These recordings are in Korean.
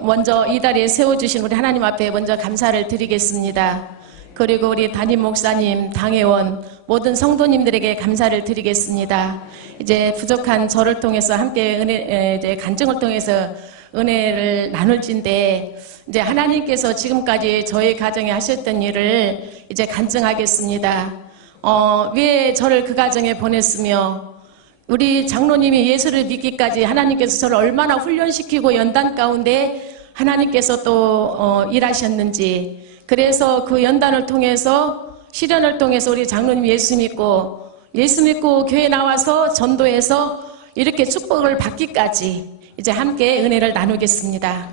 먼저 이 자리에 세워주신 우리 하나님 앞에 먼저 감사를 드리겠습니다. 그리고 우리 담임 목사님, 당회원, 모든 성도님들에게 감사를 드리겠습니다. 이제 부족한 저를 통해서 함께 이제 간증을 통해서 은혜를 나눌진데, 이제 하나님께서 지금까지 저희 가정에 하셨던 일을 이제 간증하겠습니다. 왜 저를 그 가정에 보냈으며, 우리 장로님이 예수를 믿기까지 하나님께서 저를 얼마나 훈련시키고 연단 가운데 하나님께서 또 일하셨는지, 그래서 그 연단을 통해서, 시련을 통해서 우리 장로님 예수 믿고 교회 나와서 전도해서 이렇게 축복을 받기까지 이제 함께 은혜를 나누겠습니다.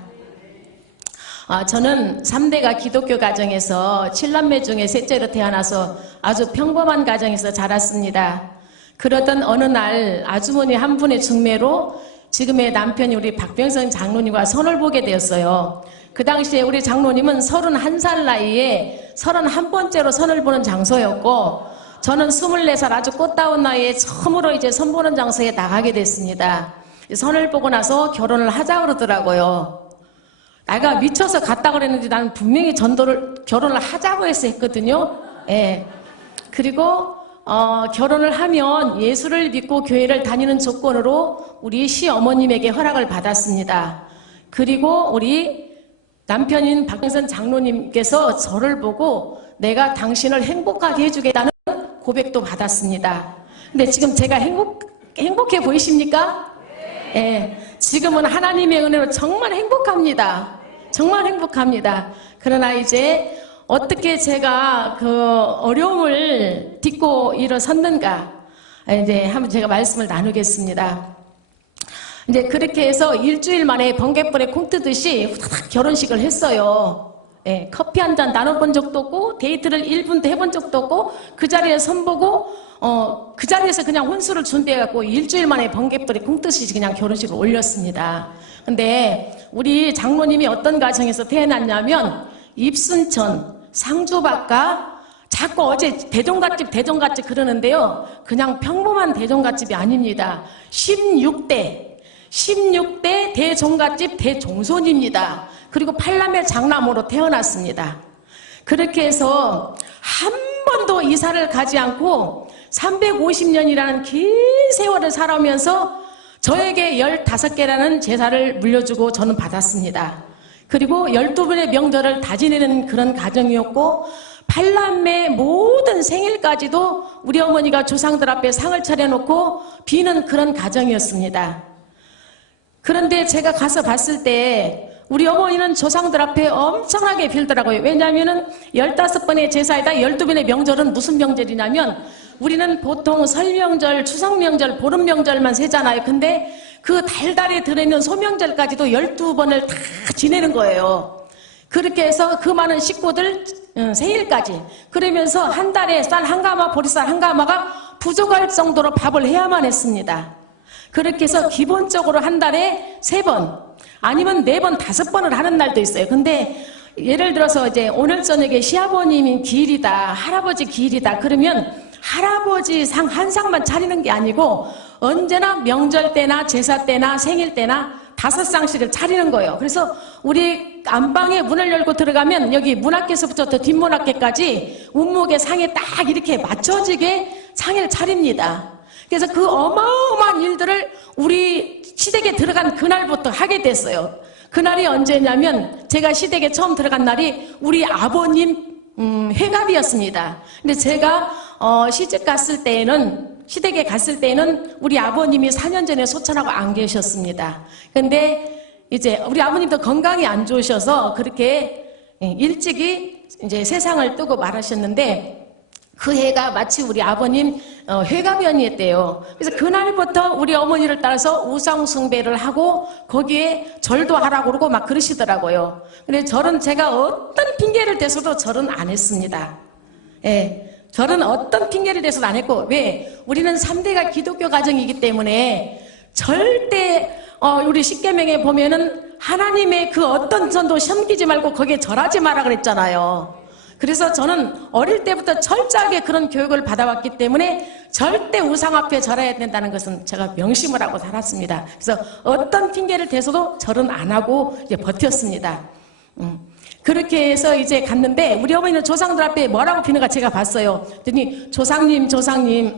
저는 3대가 기독교 가정에서 7남매 중에 셋째로 태어나서 아주 평범한 가정에서 자랐습니다. 그러던 어느 날 아주머니 한 분의 중매로 지금의 남편이 우리 박병선 장로님과 선을 보게 되었어요. 그 당시에 우리 장로님은 31살 나이에 31번째로 선을 보는 장소였고, 저는 24살 아주 꽃다운 나이에 처음으로 이제 선 보는 장소에 나가게 됐습니다. 선을 보고 나서 결혼을 하자 그러더라고요. 내가 미쳐서 갔다 그랬는데 나는 분명히 결혼을 하자고 해서 했거든요. 예. 그리고 결혼을 하면 예수를 믿고 교회를 다니는 조건으로 우리 시어머님에게 허락을 받았습니다. 그리고 우리 남편인 박병선 장로님께서 저를 보고 내가 당신을 행복하게 해주겠다는 고백도 받았습니다. 근데 지금 제가 행복해 보이십니까? 예, 지금은 하나님의 은혜로 정말 행복합니다. 정말 행복합니다. 그러나 이제 어떻게 제가 그 어려움을 딛고 일어섰는가, 이제 한번 제가 말씀을 나누겠습니다. 이제 그렇게 해서 일주일 만에 번갯불에 콩 뜨듯이 후다닥 결혼식을 했어요. 예, 커피 한 잔 나눠본 적도 없고, 데이트를 1분도 해본 적도 없고, 그 자리에 선보고, 그 자리에서 그냥 혼수를 준비해갖고 일주일 만에 번갯불에 콩 뜨듯이 그냥 결혼식을 올렸습니다. 근데 우리 장로님이 어떤 가정에서 태어났냐면, 입순천, 상주박가, 자꾸 어제 대종갓집 그러는데요. 그냥 평범한 대종갓집이 아닙니다. 16대 대종갓집 대종손입니다. 그리고 8남매 장남으로 태어났습니다. 그렇게 해서 한 번도 이사를 가지 않고 350년이라는 긴 세월을 살아오면서 저에게 15개라는 제사를 물려주고 저는 받았습니다. 그리고 12분의 명절을 다 지내는 그런 가정이었고, 8남매 모든 생일까지도 우리 어머니가 조상들 앞에 상을 차려놓고 비는 그런 가정이었습니다. 그런데 제가 가서 봤을 때 우리 어머니는 조상들 앞에 엄청나게 빌더라고요. 왜냐하면 15번의 제사에다 12번의 명절은 무슨 명절이냐면, 우리는 보통 설명절, 추석명절, 보름명절만 세잖아요. 근데 그 달달에 들어있는 소명절까지도 12번을 다 지내는 거예요. 그렇게 해서 그 많은 식구들 생일까지, 그러면서 한 달에 쌀 한 가마, 보리쌀 한 가마가 부족할 정도로 밥을 해야만 했습니다. 그렇게 해서 기본적으로 한 달에 3번 아니면 4번, 5번을 하는 날도 있어요. 근데 예를 들어서 이제 오늘 저녁에 시아버님이 기일이다, 할아버지 기일이다 그러면 할아버지 상 한 상만 차리는 게 아니고 언제나 명절 때나 제사 때나 생일 때나 5상씩을 차리는 거예요. 그래서 우리 안방에 문을 열고 들어가면 여기 문학계에서부터 더 뒷문학계까지 운목의 상에 딱 이렇게 맞춰지게 상을 차립니다. 그래서 그 어마어마한 일들을 우리 시댁에 들어간 그날부터 하게 됐어요. 그날이 언제냐면 제가 시댁에 처음 들어간 날이 우리 아버님 회갑이었습니다. 근데 제가 시댁에 갔을 때에는 우리 아버님이 4년 전에 소천하고 안 계셨습니다. 근데 이제 우리 아버님도 건강이 안 좋으셔서 그렇게 일찍이 이제 세상을 뜨고 말하셨는데, 그 해가 마치 우리 아버님 회갑연이었대요. 그래서 그날부터 우리 어머니를 따라서 우상숭배를 하고 거기에 절도 하라고 그러고 막 그러시더라고요. 근데 제가 어떤 핑계를 대서도 절은 안 했습니다. 예, 절은 어떤 핑계를 대서도 안 했고, 왜? 우리는 3대가 기독교 가정이기 때문에 절대 우리 십계명에 보면은 하나님의 그 어떤 전도 섬기지 말고 거기에 절하지 마라 그랬잖아요. 그래서 저는 어릴 때부터 철저하게 그런 교육을 받아왔기 때문에 절대 우상 앞에 절해야 된다는 것은 제가 명심을 하고 살았습니다. 그래서 어떤 핑계를 대서도 절은 안 하고 이제 버텼습니다. 그렇게 해서 이제 갔는데 우리 어머니는 조상들 앞에 뭐라고 비는가 제가 봤어요. 그랬더니 조상님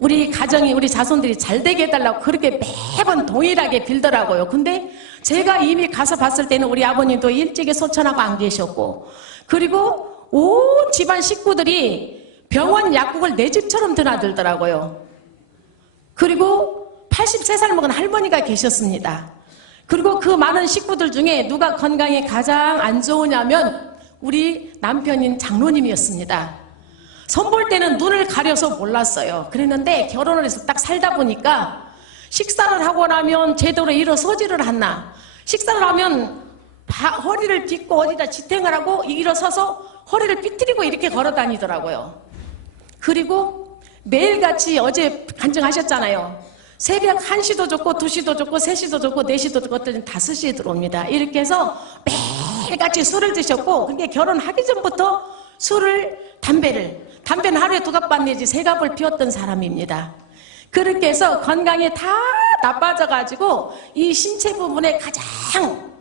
우리 가정이 우리 자손들이 잘 되게 해달라고 그렇게 매번 동일하게 빌더라고요. 근데 제가 이미 가서 봤을 때는 우리 아버님도 일찍이 소천하고 안 계셨고, 그리고 온 집안 식구들이 병원 약국을 내 집처럼 드나들더라고요. 그리고 83살 먹은 할머니가 계셨습니다. 그리고 그 많은 식구들 중에 누가 건강이 가장 안 좋으냐면 우리 남편인 장로님이었습니다. 선볼 때는 눈을 가려서 몰랐어요. 그랬는데 결혼을 해서 딱 살다 보니까 식사를 하고 나면 제대로 일어서지를 않나. 식사를 하면 허리를 빗고 어디다 지탱을 하고 일어서서 허리를 삐뜨리고 이렇게 걸어 다니더라고요. 그리고 매일같이 어제 간증하셨잖아요. 새벽 1시도 좋고 2시도 좋고 3시도 좋고 4시도 좋고 어떨 땐 5시에 들어옵니다. 이렇게 해서 매일같이 술을 드셨고, 그게 결혼하기 전부터 담배는 하루에 2갑 내지 3갑을 피웠던 사람입니다. 그렇게 해서 건강이 다 나빠져가지고 이 신체 부분에 가장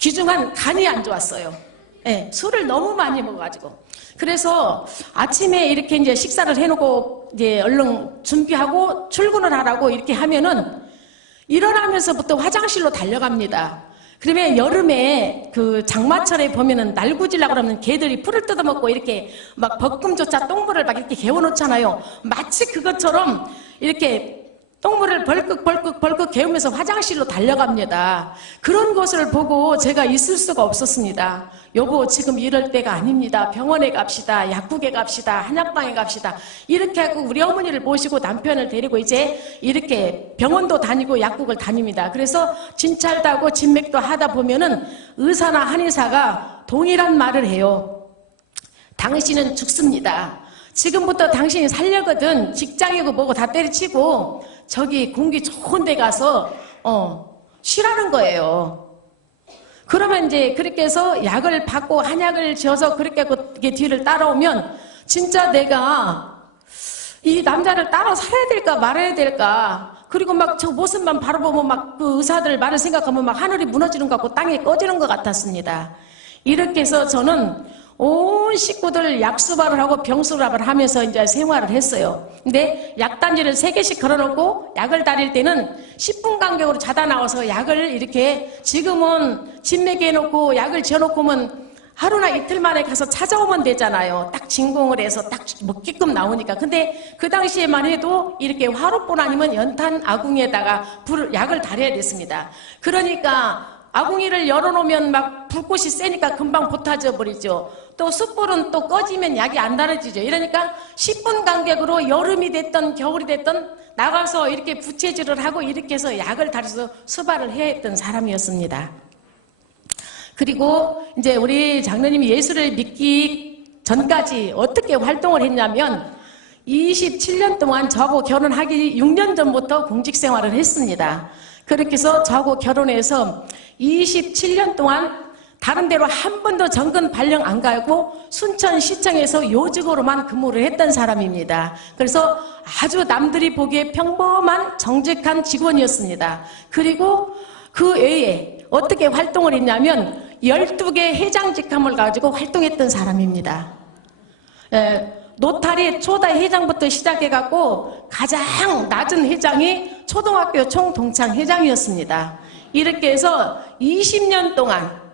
귀중한 간이 안 좋았어요. 네, 술을 너무 많이 먹어가지고. 그래서 아침에 이렇게 이제 식사를 해놓고 이제 얼른 준비하고 출근을 하라고 이렇게 하면은 일어나면서부터 화장실로 달려갑니다. 그러면 여름에 그 장마철에 보면은 날구질라 그러면 개들이 풀을 뜯어먹고 이렇게 막 벚금조차 똥물을 막 이렇게 개워놓잖아요. 마치 그것처럼 이렇게 똥물을 벌컥 개우면서 화장실로 달려갑니다. 그런 것을 보고 제가 있을 수가 없었습니다. 여보, 지금 이럴 때가 아닙니다. 병원에 갑시다. 약국에 갑시다. 한약방에 갑시다. 이렇게 하고 우리 어머니를 모시고 남편을 데리고 이제 이렇게 병원도 다니고 약국을 다닙니다. 그래서 진찰도 하고 진맥도 하다 보면은 의사나 한의사가 동일한 말을 해요. 당신은 죽습니다. 지금부터 당신이 살려거든 직장이고 뭐고 다 때려치고 저기 공기 좋은 데 가서 쉬라는 거예요. 그러면 이제 그렇게 해서 약을 받고 한약을 지어서 그렇게 뒤를 따라오면 진짜 내가 이 남자를 따라 살아야 될까 말아야 될까, 그리고 막 저 모습만 바로 보면 막 그 의사들 말을 생각하면 막 하늘이 무너지는 것 같고 땅이 꺼지는 것 같았습니다. 이렇게 해서 저는 온 식구들 약수발을 하고 병수발을 하면서 이제 생활을 했어요. 근데 약단지를 3개씩 걸어놓고 약을 다릴 때는 10분 간격으로 자다 나와서 약을 이렇게, 지금은 진맥에 해놓고 약을 지어놓고 오면 하루나 이틀 만에 가서 찾아오면 되잖아요. 딱 진공을 해서 딱 먹게끔 나오니까. 근데 그 당시에만 해도 이렇게 화로뿐 아니면 연탄 아궁이에다가 약을 달여야 됐습니다. 그러니까 아궁이를 열어놓으면 막 불꽃이 세니까 금방 붙어져 버리죠. 또 숯불은 또 꺼지면 약이 안 달아지죠. 이러니까 10분 간격으로 여름이 됐던 겨울이 됐던 나가서 이렇게 부채질을 하고 이렇게 해서 약을 달아서 수발을 해야 했던 사람이었습니다. 그리고 이제 우리 장로님이 예수를 믿기 전까지 어떻게 활동을 했냐면 27년 동안 저하고 결혼하기 6년 전부터 공직생활을 했습니다. 그렇게 해서 저하고 결혼해서 27년 동안 다른 데로 한 번도 정근 발령 안 가고 순천시청에서 요직으로만 근무를 했던 사람입니다. 그래서 아주 남들이 보기에 평범한 정직한 직원이었습니다. 그리고 그 외에 어떻게 활동을 했냐면 12개 회장 직함을 가지고 활동했던 사람입니다. 노타리 초다 회장부터 시작해갖고 가장 낮은 회장이 초등학교 총동창 회장이었습니다. 이렇게 해서 20년 동안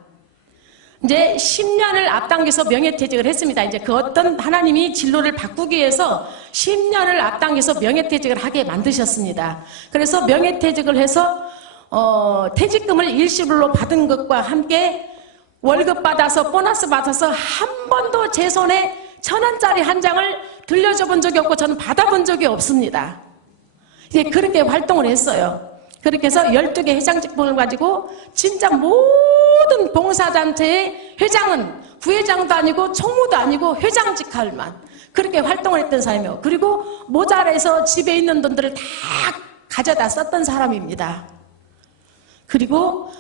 이제 10년을 앞당겨서 명예퇴직을 했습니다. 이제 그 어떤 하나님이 진로를 바꾸기 위해서 10년을 앞당겨서 명예퇴직을 하게 만드셨습니다. 그래서 명예퇴직을 해서 퇴직금을 일시불로 받은 것과 함께 월급 받아서 보너스 받아서 한 번도 제 손에 1,000원짜리 한 장을 들려줘 본 적이 없고 저는 받아본 적이 없습니다. 이제 그렇게 활동을 했어요. 그렇게 해서 12개 회장 직분을 가지고 진짜 모든 봉사단체의 회장은 부회장도 아니고 총무도 아니고 회장 직할만 그렇게 활동을 했던 사람이에요. 그리고 모자라서 집에 있는 돈들을 다 가져다 썼던 사람입니다. 그리고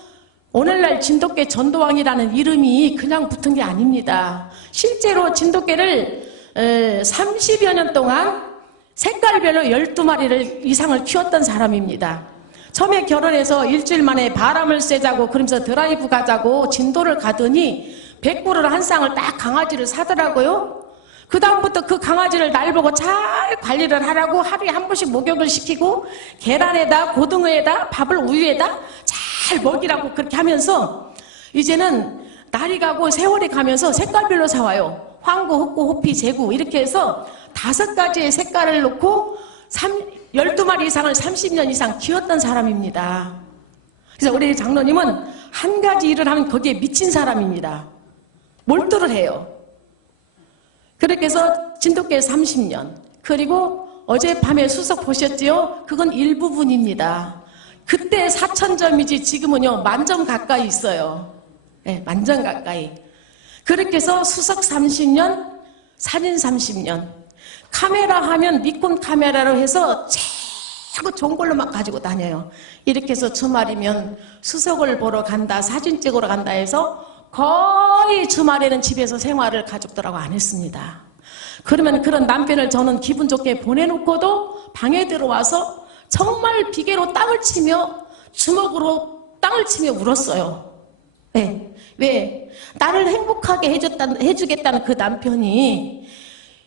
오늘날 진돗개 전도왕이라는 이름이 그냥 붙은 게 아닙니다. 실제로 진돗개를 30여 년 동안 색깔별로 12마리를 이상을 키웠던 사람입니다. 처음에 결혼해서 일주일 만에 바람을 쐬자고 그러면서 드라이브 가자고 진도를 가더니 100불을 한 쌍을 딱 강아지를 사더라고요. 그 다음부터 그 강아지를 날 보고 잘 관리를 하라고 하루에 한 번씩 목욕을 시키고 계란에다 고등어에다 밥을 우유에다 잘 먹이라고 그렇게 하면서 이제는 날이 가고 세월이 가면서 색깔별로 사와요. 황구, 흑구, 호피, 제구 이렇게 해서 5가지의 색깔을 놓고 12마리 이상을 30년 이상 키웠던 사람입니다. 그래서 우리 장로님은 한 가지 일을 하면 거기에 미친 사람입니다. 몰두를 해요. 그렇게 해서 진돗개 30년, 그리고 어젯밤에 수석 보셨지요? 그건 일부분입니다. 그때 4,000점이지 지금은요 10,000점 가까이 있어요. 네, 10,000점 가까이. 그렇게 해서 수석 30년, 사진 30년. 카메라 하면 니콘 카메라로 해서 최고 좋은 걸로만 가지고 다녀요. 이렇게 해서 주말이면 수석을 보러 간다, 사진 찍으러 간다 해서 거의 주말에는 집에서 생활을 가족들하고 안 했습니다. 그러면 그런 남편을 저는 기분 좋게 보내놓고도 방에 들어와서 정말 비계로 땅을 치며 주먹으로 땅을 치며 울었어요. 네. 왜? 나를 행복하게 해주겠다는 그 남편이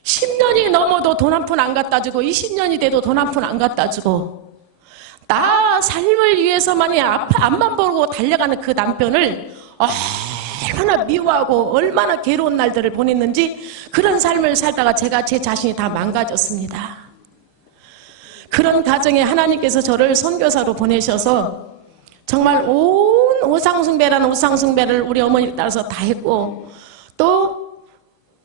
10년이 넘어도 돈 한 푼 안 갖다 주고 20년이 돼도 돈 한 푼 안 갖다 주고 나 삶을 위해서만이 앞만 보고 달려가는 그 남편을 얼마나 미워하고 얼마나 괴로운 날들을 보냈는지 그런 삶을 살다가 제가 제 자신이 다 망가졌습니다. 그런 가정에 하나님께서 저를 선교사로 보내셔서 정말 온 우상숭배라는 우상숭배를 우리 어머니를 따라서 다 했고 또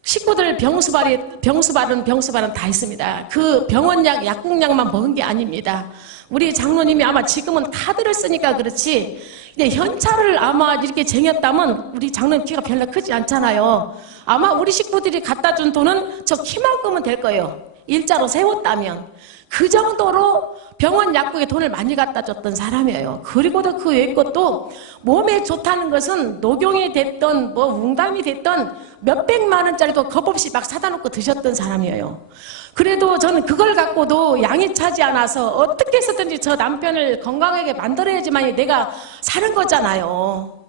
식구들 병수발은 다 했습니다. 그 병원약, 약국약만 먹은 게 아닙니다. 우리 장로님이 아마 지금은 카드를 쓰니까 그렇지 근데 현찰을 아마 이렇게 쟁였다면 우리 장로님 키가 별로 크지 않잖아요. 아마 우리 식구들이 갖다 준 돈은 저 키만큼은 될 거예요. 일자로 세웠다면. 그 정도로 병원 약국에 돈을 많이 갖다 줬던 사람이에요. 그리고도 그 외의 것도 몸에 좋다는 것은 녹용이 됐던 뭐 웅담이 됐던 몇백만 원짜리도 겁없이 막 사다 놓고 드셨던 사람이에요. 그래도 저는 그걸 갖고도 양이 차지 않아서 어떻게 해서든지 저 남편을 건강하게 만들어야지만 내가 사는 거잖아요.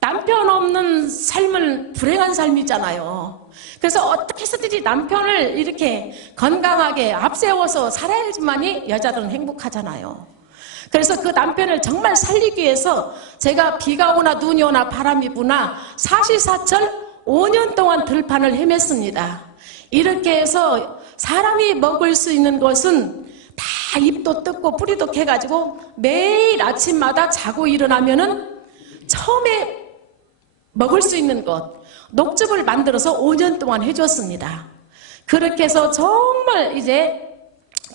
남편 없는 삶은 불행한 삶이잖아요. 그래서 어떻게 해서든지 남편을 이렇게 건강하게 앞세워서 살아야지만이 여자들은 행복하잖아요. 그래서 그 남편을 정말 살리기 위해서 제가 비가 오나 눈이 오나 바람이 부나 사시사철 5년 동안 들판을 헤맸습니다. 이렇게 해서 사람이 먹을 수 있는 것은 다 잎도 뜯고 뿌리도 캐가지고 매일 아침마다 자고 일어나면은 처음에 먹을 수 있는 것 녹즙을 만들어서 5년 동안 해줬습니다. 그렇게 해서 정말 이제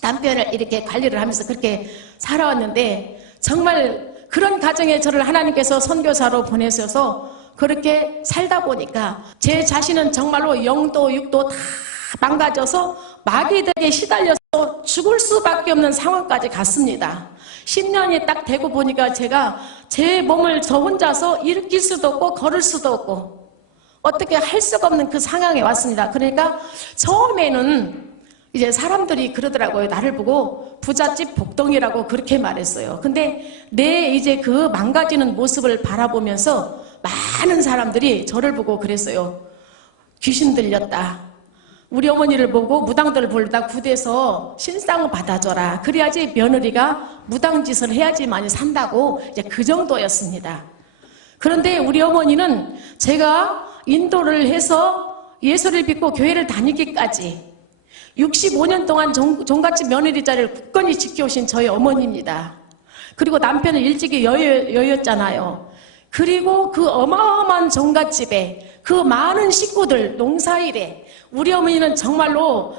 남편을 이렇게 관리를 하면서 그렇게 살아왔는데 정말 그런 가정에 저를 하나님께서 선교사로 보내셔서 그렇게 살다 보니까 제 자신은 정말로 영도 육도 다 망가져서 마귀들에게 시달려서 죽을 수밖에 없는 상황까지 갔습니다. 10년이 딱 되고 보니까 제가 제 몸을 저 혼자서 일으킬 수도 없고 걸을 수도 없고 어떻게 할 수가 없는 그 상황에 왔습니다. 그러니까 처음에는 이제 사람들이 그러더라고요. 나를 보고 부잣집 복덩이라고 그렇게 말했어요. 근데 내 이제 그 망가지는 모습을 바라보면서 많은 사람들이 저를 보고 그랬어요. 귀신 들렸다. 우리 어머니를 보고 무당들을 불러다 굿에서 신상을 받아줘라. 그래야지 며느리가 무당짓을 해야지만이 산다고 이제 그 정도였습니다. 그런데 우리 어머니는 제가 인도를 해서 예수를 믿고 교회를 다니기까지 65년 동안 종갓집 며느리 자리를 굳건히 지켜오신 저희 어머니입니다. 그리고 남편은 일찍이 여였잖아요. 그리고 그 어마어마한 종갓집에 그 많은 식구들 농사일에 우리 어머니는 정말로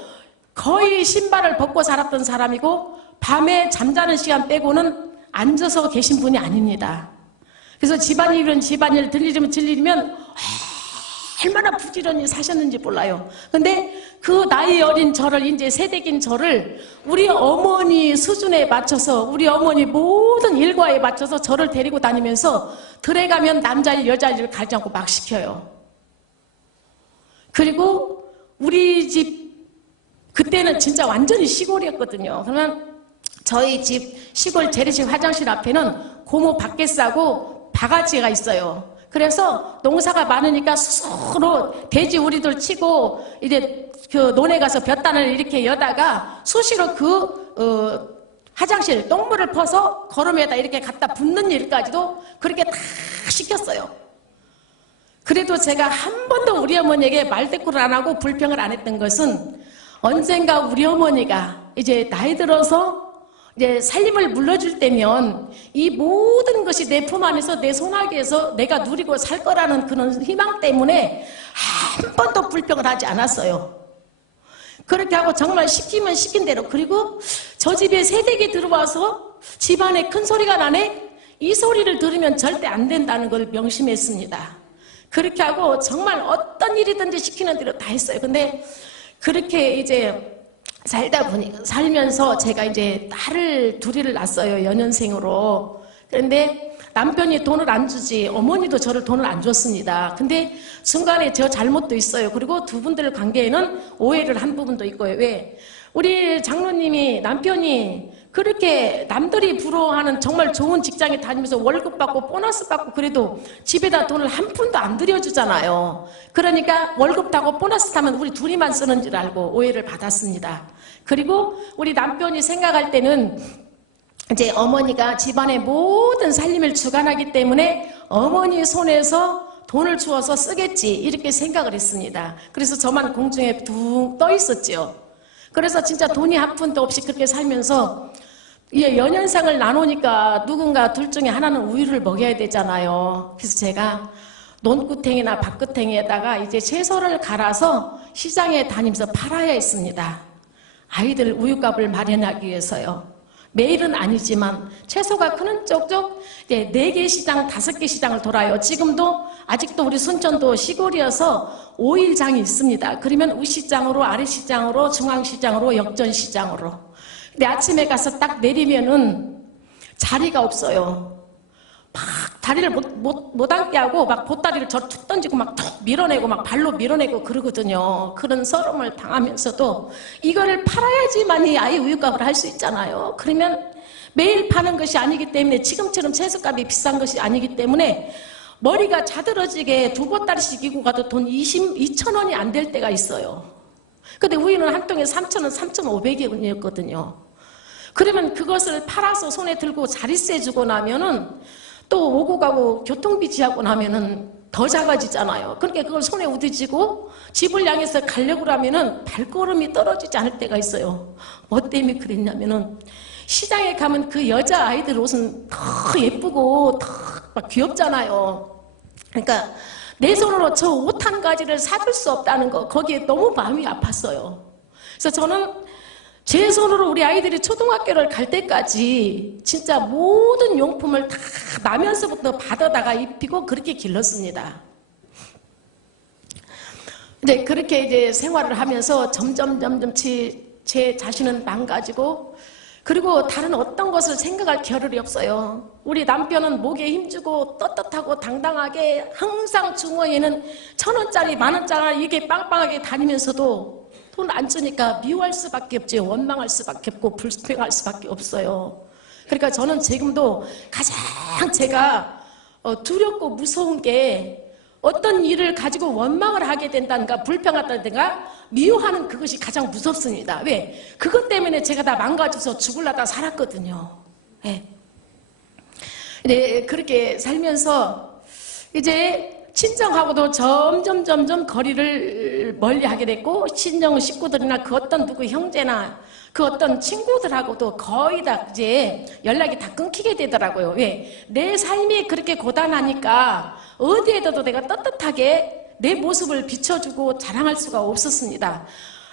거의 신발을 벗고 살았던 사람이고 밤에 잠자는 시간 빼고는 앉아서 계신 분이 아닙니다. 그래서 집안일은 집안일 들리면 얼마나 부지런히 사셨는지 몰라요. 근데 그 나이 어린 저를, 이제 세대긴 저를 우리 어머니 수준에 맞춰서, 우리 어머니 모든 일과에 맞춰서 저를 데리고 다니면서 들에 가면 남자일 여자일을 가리지 않고 막 시켜요. 그리고 우리 집 그때는 진짜 완전히 시골이었거든요. 그러면 저희 집 시골 재래식 화장실 앞에는 고모 밖에 싸고 바가지가 있어요. 그래서 농사가 많으니까 수시로 돼지 우리들 치고 이제 그 논에 가서 볕단을 이렇게 여다가 수시로 화장실 똥물을 퍼서 거름에다 이렇게 갖다 붓는 일까지도 그렇게 다 시켰어요. 그래도 제가 한 번도 우리 어머니에게 말대꾸를 안 하고 불평을 안 했던 것은 언젠가 우리 어머니가 이제 나이 들어서 이제 살림을 물러줄 때면 이 모든 것이 내 품 안에서, 내 손아귀에서 내가 누리고 살 거라는 그런 희망 때문에 한 번도 불평을 하지 않았어요. 그렇게 하고 정말 시키면 시킨 대로. 그리고 저 집에 새댁이 들어와서 집안에 큰 소리가 나네? 이 소리를 들으면 절대 안 된다는 걸 명심했습니다. 그렇게 하고 정말 어떤 일이든지 시키는 대로 다 했어요. 근데 그렇게 이제 살면서 제가 이제 딸을 둘이를 낳았어요. 연년생으로. 그런데 남편이 돈을 안 주지, 어머니도 저를 돈을 안 줬습니다. 근데 중간에 저 잘못도 있어요. 그리고 두 분들 관계에는 오해를 한 부분도 있고요. 왜? 우리 장로님이 남편이 그렇게 남들이 부러워하는 정말 좋은 직장에 다니면서 월급 받고 보너스 받고 그래도 집에다 돈을 한 푼도 안 들여주잖아요. 그러니까 월급 타고 보너스 타면 우리 둘이만 쓰는 줄 알고 오해를 받았습니다. 그리고 우리 남편이 생각할 때는 이제 어머니가 집안의 모든 살림을 주관하기 때문에 어머니 손에서 돈을 주어서 쓰겠지, 이렇게 생각을 했습니다. 그래서 저만 공중에 둥 떠 있었죠. 그래서 진짜 돈이 한 푼도 없이 그렇게 살면서 연년상을 나누니까 누군가 둘 중에 하나는 우유를 먹여야 되잖아요. 그래서 제가 논구탱이나 밭구탱이에다가 이제 채소를 갈아서 시장에 다니면서 팔아야 했습니다. 아이들 우유값을 마련하기 위해서요. 매일은 아니지만 채소가 크는 쪽쪽 4개 시장, 5개 시장을 돌아요. 지금도 아직도 우리 순천도 시골이어서 5일장이 있습니다. 그러면 우시장으로, 아래시장으로, 중앙시장으로, 역전시장으로. 근데 아침에 가서 딱 내리면은 자리가 없어요. 막 다리를 못 앉게 하고 막 보따리를 저 툭 던지고 막 툭 밀어내고 막 발로 밀어내고 그러거든요. 그런 서름을 당하면서도 이거를 팔아야지만이 아이 우유값을 할 수 있잖아요. 그러면 매일 파는 것이 아니기 때문에, 지금처럼 채소값이 비싼 것이 아니기 때문에 머리가 자들어지게 두 보따리씩 이고 가도 돈 2,000원이 안 될 때가 있어요. 근데 우유는 한 통에 3,000원, 3,500원이었거든요. 그러면 그것을 팔아서 손에 들고 자릿세 주고 나면은 또 오고 가고 교통비 지하고 나면은 더 작아지잖아요. 그러니까 그걸 손에 우드지고 집을 향해서 가려고 하면은 발걸음이 떨어지지 않을 때가 있어요. 뭐 때문에 그랬냐면은 시장에 가면 그 여자 아이들 옷은 더 예쁘고 더 막 귀엽잖아요. 그러니까 내 손으로 저 옷 한 가지를 사줄 수 없다는 거, 거기에 너무 마음이 아팠어요. 그래서 저는 제 손으로 우리 아이들이 초등학교를 갈 때까지 진짜 모든 용품을 다 나면서부터 받아다가 입히고 그렇게 길렀습니다. 근데 그렇게 이제 생활을 하면서 점점 제 자신은 망가지고, 그리고 다른 어떤 것을 생각할 겨를이 없어요. 우리 남편은 목에 힘주고 떳떳하고 당당하게 항상 주머니에는 1,000원짜리, 10,000원짜리 이게 빵빵하게 다니면서도 돈 안 주니까 미워할 수밖에 없죠. 원망할 수밖에 없고 불평할 수밖에 없어요. 그러니까 저는 지금도 가장 제가 두렵고 무서운 게, 어떤 일을 가지고 원망을 하게 된다든가 불평한다든가 미워하는 그것이 가장 무섭습니다. 왜? 그것 때문에 제가 다 망가져서 죽으려다 살았거든요. 네. 네, 그렇게 살면서 이제 친정하고도 점점 거리를 멀리하게 됐고, 친정 식구들이나 그 어떤 누구 형제나 그 어떤 친구들하고도 거의 다 이제 연락이 다 끊기게 되더라고요. 왜? 내 삶이 그렇게 고단하니까 어디에도 내가 떳떳하게 내 모습을 비춰주고 자랑할 수가 없었습니다.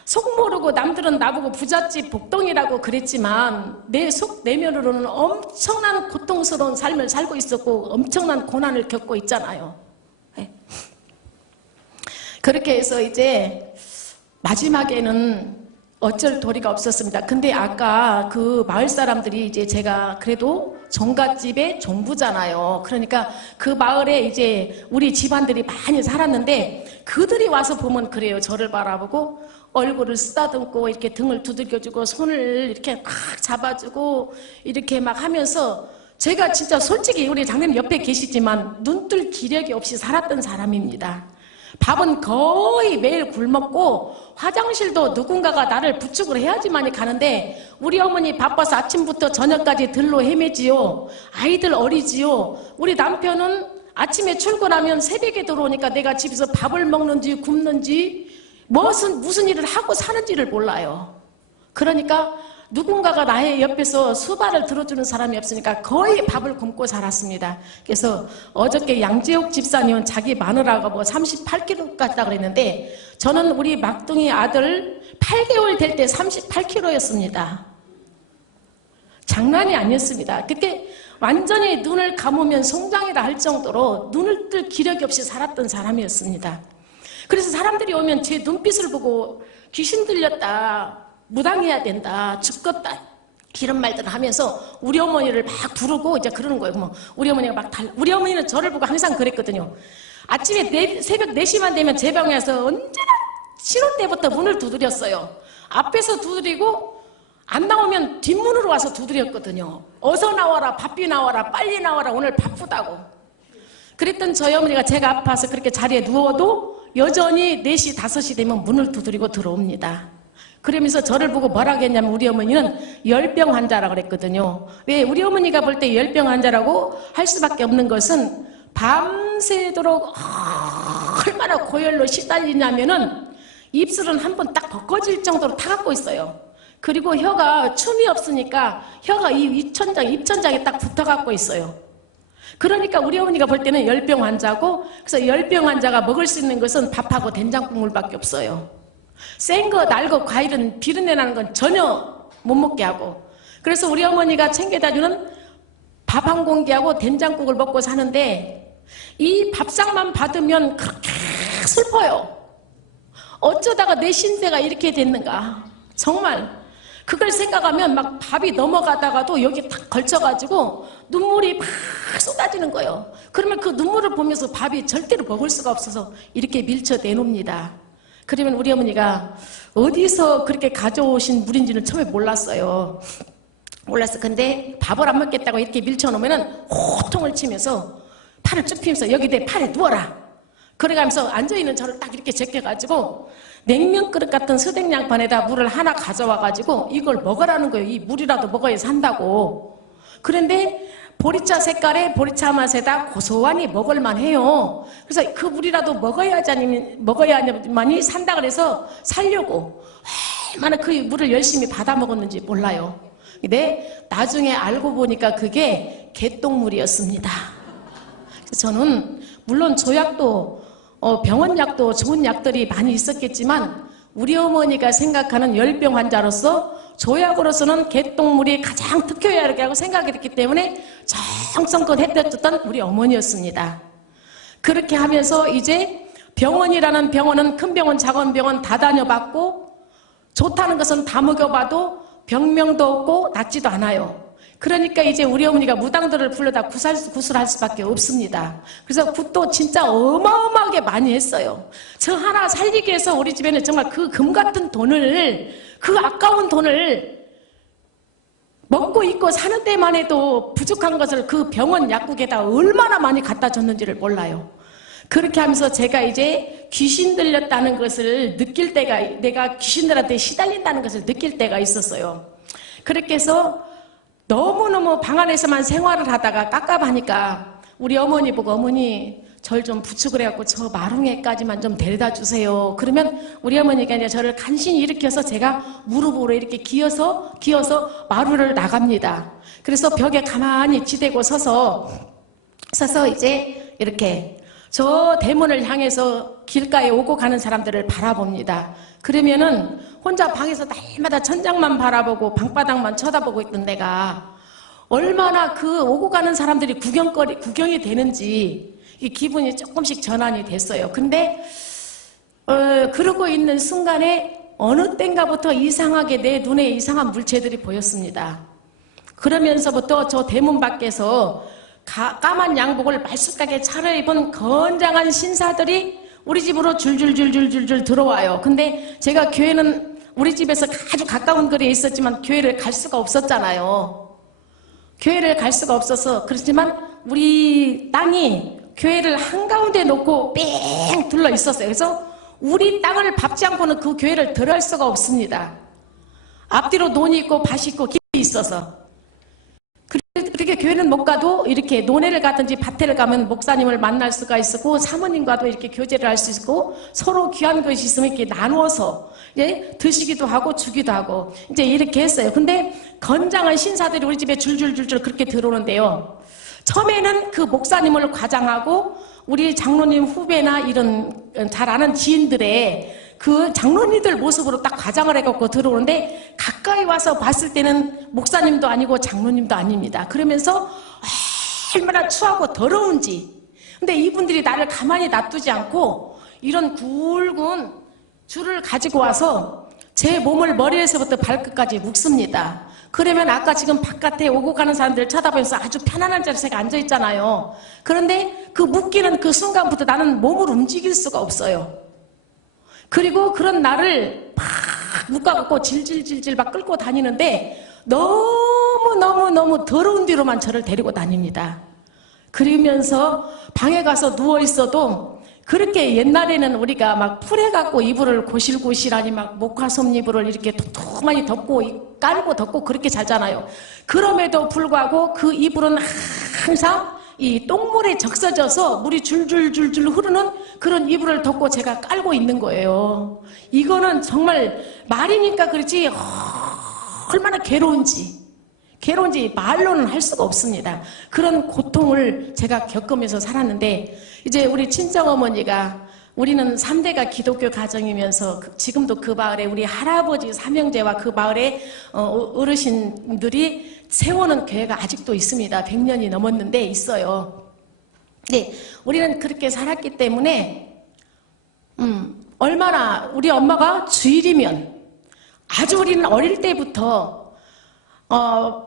속 모르고 남들은 나보고 부잣집 복덩이라고 그랬지만 내 속 내면으로는 엄청난 고통스러운 삶을 살고 있었고 엄청난 고난을 겪고 있잖아요. 네. 그렇게 해서 이제 마지막에는 어쩔 도리가 없었습니다. 근데 아까 그 마을 사람들이 이제 제가 그래도 종갓집의 종부잖아요. 그러니까 그 마을에 이제 우리 집안들이 많이 살았는데 그들이 와서 보면 그래요. 저를 바라보고 얼굴을 쓰다듬고 이렇게 등을 두들겨주고 손을 이렇게 꽉 잡아주고 이렇게 막 하면서 제가 진짜 솔직히 우리 장님 옆에 계시지만 눈뜰 기력이 없이 살았던 사람입니다. 밥은 거의 매일 굶었고 화장실도 누군가가 나를 부축을 해야지만이 가는데 우리 어머니 바빠서 아침부터 저녁까지 들로 헤매지요. 아이들 어리지요. 우리 남편은 아침에 출근하면 새벽에 들어오니까 내가 집에서 밥을 먹는지 굶는지 무슨 일을 하고 사는지를 몰라요. 그러니까 누군가가 나의 옆에서 수발을 들어주는 사람이 없으니까 거의 밥을 굶고 살았습니다. 그래서 어저께 양재욱 집사님은 자기 마누라가 뭐 38kg 같다 그랬는데 저는 우리 막둥이 아들 8개월 될 때 38kg였습니다. 장난이 아니었습니다. 그때 완전히 눈을 감으면 송장이라 할 정도로 눈을 뜰 기력이 없이 살았던 사람이었습니다. 그래서 사람들이 오면 제 눈빛을 보고 귀신 들렸다, 무당해야 된다, 죽겠다 이런 말들을 하면서 우리 어머니를 막 부르고 이제 그러는 거예요. 뭐 우리 어머니가 우리 어머니는 저를 보고 항상 그랬거든요. 아침에 새벽 4시만 되면 제 방에서 언제나 신혼 때부터 문을 두드렸어요. 앞에서 두드리고 안 나오면 뒷문으로 와서 두드렸거든요. 어서 나와라, 바삐 나와라, 빨리 나와라, 오늘 바쁘다고. 그랬던 저희 어머니가 제가 아파서 그렇게 자리에 누워도 여전히 4시, 5시 되면 문을 두드리고 들어옵니다. 그러면서 저를 보고 뭐라고 했냐면 우리 어머니는 열병 환자라고 그랬거든요. 왜 우리 어머니가 볼 때 열병 환자라고 할 수밖에 없는 것은 밤새도록 얼마나 고열로 시달리냐면은 입술은 한 번 딱 벗겨질 정도로 타갖고 있어요. 그리고 혀가 춤이 없으니까 혀가 이 입천장에 딱 붙어갖고 있어요. 그러니까 우리 어머니가 볼 때는 열병 환자고, 그래서 열병 환자가 먹을 수 있는 것은 밥하고 된장국물밖에 없어요. 센 거, 날 거, 과일은 비린내 나는 건 전혀 못 먹게 하고, 그래서 우리 어머니가 챙겨다 주는 밥 한 공기하고 된장국을 먹고 사는데 이 밥상만 받으면 그렇게 슬퍼요. 어쩌다가 내 신세가 이렇게 됐는가. 정말 그걸 생각하면 막 밥이 넘어가다가도 여기 딱 걸쳐가지고 눈물이 막 쏟아지는 거예요. 그러면 그 눈물을 보면서 밥이 절대로 먹을 수가 없어서 이렇게 밀쳐 내놓습니다. 그러면 우리 어머니가 어디서 그렇게 가져오신 물인지는 처음에 몰랐어요. 근데 밥을 안 먹겠다고 이렇게 밀쳐놓으면은 호통을 치면서 팔을 쭉 펴면서 여기 내 팔에 누워라. 그래가면서 앉아있는 저를 딱 이렇게 제껴가지고 냉면 그릇 같은 서댕양판에다 물을 하나 가져와가지고 이걸 먹으라는 거예요. 이 물이라도 먹어야 산다고. 그런데 보리차 색깔의 보리차 맛에다 고소하니 먹을만 해요. 그래서 그 물이라도 먹어야만이 산다 그래서 살려고 얼마나 그 물을 열심히 받아 먹었는지 몰라요. 근데 나중에 알고 보니까 그게 개똥물이었습니다. 그래서 저는 물론 조약도 병원약도 좋은 약들이 많이 있었겠지만 우리 어머니가 생각하는 열병 환자로서 조약으로서는 개똥물이 가장 특효약이라고 생각이 됐기 때문에 정성껏 했던 우리 어머니였습니다. 그렇게 하면서 이제 병원이라는 병원은 큰 병원, 작은 병원 다 다녀봤고 좋다는 것은 다 먹여봐도 병명도 없고 낫지도 않아요. 그러니까 이제 우리 어머니가 무당들을 불러다 구술할 수밖에 없습니다. 그래서 굿도 진짜 어마어마하게 많이 했어요. 저 하나 살리기 위해서 우리 집에는 정말 그 금 같은 돈을, 그 아까운 돈을 먹고 있고 사는 데만 해도 부족한 것을 그 병원 약국에다 얼마나 많이 갖다 줬는지를 몰라요. 그렇게 하면서 제가 이제 귀신 들렸다는 것을 느낄 때가, 내가 귀신들한테 시달린다는 것을 느낄 때가 있었어요. 그렇게 해서 너무너무 방 안에서만 생활을 하다가 깝깝하니까 우리 어머니 보고 어머니 절 좀 부축을 해갖고 저 마룽에까지만 좀 데려다 주세요. 그러면 우리 어머니가 이제 저를 간신히 일으켜서 제가 무릎으로 이렇게 기어서 마루를 나갑니다. 그래서 벽에 가만히 지대고 서서 이제 이렇게 저 대문을 향해서 길가에 오고 가는 사람들을 바라봅니다. 그러면은 혼자 방에서 날마다 천장만 바라보고 방바닥만 쳐다보고 있던 내가 얼마나 그 오고 가는 사람들이 구경이 되는지 이 기분이 조금씩 전환이 됐어요. 근데 그러고 있는 순간에 어느 땐가부터 이상하게 내 눈에 이상한 물체들이 보였습니다. 그러면서부터 저 대문 밖에서 까만 양복을 말쑥하게 차려입은 건장한 신사들이 우리 집으로 줄줄줄줄줄줄 들어와요. 근데 제가 교회는 우리 집에서 아주 가까운 거리에 있었지만 교회를 갈 수가 없었잖아요. 교회를 갈 수가 없어서 그렇지만 우리 땅이 교회를 한가운데 놓고 뺑 둘러 있었어요. 그래서 우리 땅을 밟지 않고는 그 교회를 들어갈 수가 없습니다. 앞뒤로 논이 있고 밭이 있고 길이 있어서. 그렇게 교회는 못 가도 이렇게 논에를 가든지 밭에를 가면 목사님을 만날 수가 있었고 사모님과도 이렇게 교제를 할 수 있고 서로 귀한 것이 있으면 이렇게 나누어서 이제 드시기도 하고 주기도 하고 이제 이렇게 했어요. 근데 건장한 신사들이 우리 집에 줄줄줄줄 그렇게 들어오는데요. 처음에는 그 목사님을 과장하고 우리 장로님 후배나 이런 잘 아는 지인들의 그 장로님들 모습으로 딱 과장을 해갖고 들어오는데 가까이 와서 봤을 때는 목사님도 아니고 장로님도 아닙니다. 그러면서 얼마나 추하고 더러운지. 근데 이분들이 나를 가만히 놔두지 않고 이런 굵은 줄을 가지고 와서 제 몸을 머리에서부터 발끝까지 묶습니다. 그러면 아까 지금 바깥에 오고 가는 사람들 쳐다보면서 아주 편안한 자세가 앉아있잖아요. 그런데 그 묶이는 그 순간부터 나는 몸을 움직일 수가 없어요. 그리고 그런 나를 막 묶어갖고 질질질질 막 끌고 다니는데 너무 더러운 뒤로만 저를 데리고 다닙니다. 그러면서 방에 가서 누워있어도 그렇게 옛날에는 우리가 막 풀해갖고 이불을 고실고실하니 막 목화솜 이불을 이렇게 톡톡하니 덮고 깔고 덮고 그렇게 자잖아요. 그럼에도 불구하고 그 이불은 항상 이 똥물에 적셔져서 물이 줄줄줄줄 흐르는 그런 이불을 덮고 제가 깔고 있는 거예요. 이거는 정말 말이니까 그렇지 얼마나 괴로운지 말로는 할 수가 없습니다. 그런 고통을 제가 겪으면서 살았는데 이제 우리 친정어머니가 우리는 3대가 기독교 가정이면서 지금도 그 마을에 우리 할아버지 삼형제와 그 마을에 어르신들이 세워놓은 교회가 아직도 있습니다. 100년이 넘었는데 있어요. 네, 우리는 그렇게 살았기 때문에 얼마나 우리 엄마가 주일이면 아주 우리는 어릴 때부터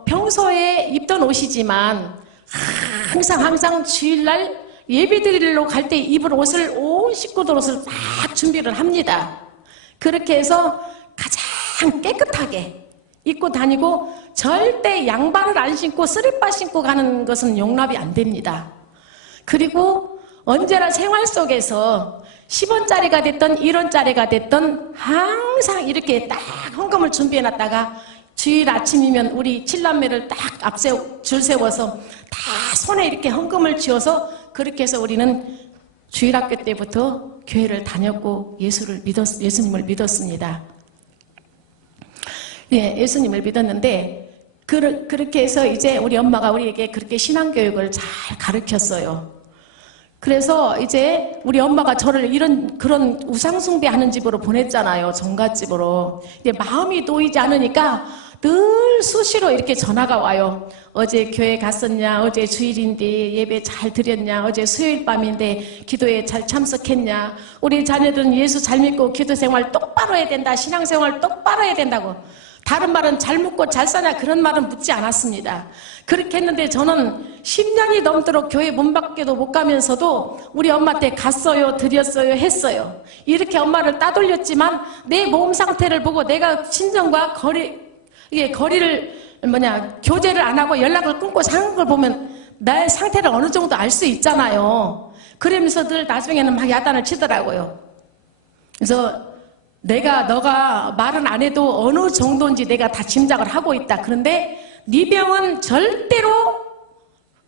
평소에 입던 옷이지만 항상 주일날 예배드리러 갈 때 입을 옷을 온 식구들 옷을 딱 준비를 합니다. 그렇게 해서 가장 깨끗하게 입고 다니고 절대 양발을 안 신고 쓰리빠 신고 가는 것은 용납이 안 됩니다. 그리고 언제나 생활 속에서 10원짜리가 됐던 1원짜리가 됐던 항상 이렇게 딱 헌금을 준비해놨다가 주일 아침이면 우리 칠남매를 딱 줄 세워서 다 손에 이렇게 헌금을 쥐어서 그렇게 해서 우리는 주일학교 때부터 교회를 다녔고 예수님을 믿었습니다. 예, 예수님을 믿었는데 그렇게 해서 이제 우리 엄마가 우리에게 그렇게 신앙교육을 잘 가르쳤어요. 그래서 이제 우리 엄마가 저를 그런 우상숭배하는 집으로 보냈잖아요. 정갓집으로. 이제 마음이 놓이지 않으니까 늘 수시로 이렇게 전화가 와요. 어제 교회 갔었냐? 어제 주일인데 예배 잘 드렸냐? 어제 수요일 밤인데 기도에 잘 참석했냐? 우리 자녀들은 예수 잘 믿고 기도 생활 똑바로 해야 된다. 신앙 생활 똑바로 해야 된다고. 다른 말은 잘 묻고 잘 사냐 그런 말은 묻지 않았습니다. 그렇게 했는데 저는 10년이 넘도록 교회 문 밖에도 못 가면서도 우리 엄마한테 갔어요, 드렸어요, 했어요. 이렇게 엄마를 따돌렸지만 내 몸 상태를 보고 내가 친정과 거리를 교제를 안 하고 연락을 끊고 사는 걸 보면 나의 상태를 어느 정도 알 수 있잖아요. 그러면서 늘 나중에는 막 야단을 치더라고요. 그래서 너가 말은 안 해도 어느 정도인지 내가 다 짐작을 하고 있다. 그런데 네 병은 절대로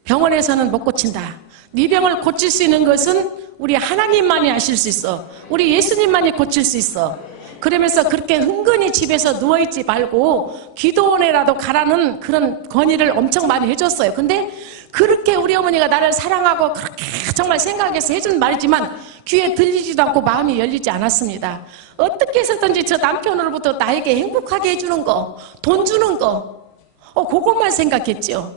병원에서는 못 고친다. 네 병을 고칠 수 있는 것은 우리 하나님만이 하실 수 있어. 우리 예수님만이 고칠 수 있어. 그러면서 그렇게 흥건히 집에서 누워있지 말고 기도원에라도 가라는 그런 건의를 엄청 많이 해줬어요. 근데 그렇게 우리 어머니가 나를 사랑하고 그렇게 정말 생각해서 해준 말이지만 귀에 들리지도 않고 마음이 열리지 않았습니다. 어떻게 해서든지 저 남편으로부터 나에게 행복하게 해주는 거, 돈 주는 거, 그것만 생각했죠.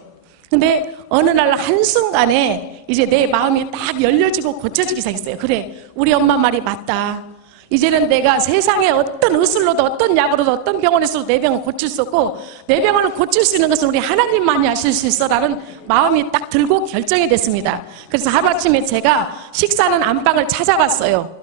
근데 어느 날 한순간에 이제 내 마음이 딱 열려지고 고쳐지기 시작했어요. 그래, 우리 엄마 말이 맞다. 이제는 내가 세상에 어떤 의술로도 어떤 약으로도 어떤 병원에서도 내 병을 고칠 수 없고 내 병을 고칠 수 있는 것은 우리 하나님만이 하실 수 있어라는 마음이 딱 들고 결정이 됐습니다. 그래서 하루아침에 제가 식사하는 안방을 찾아갔어요.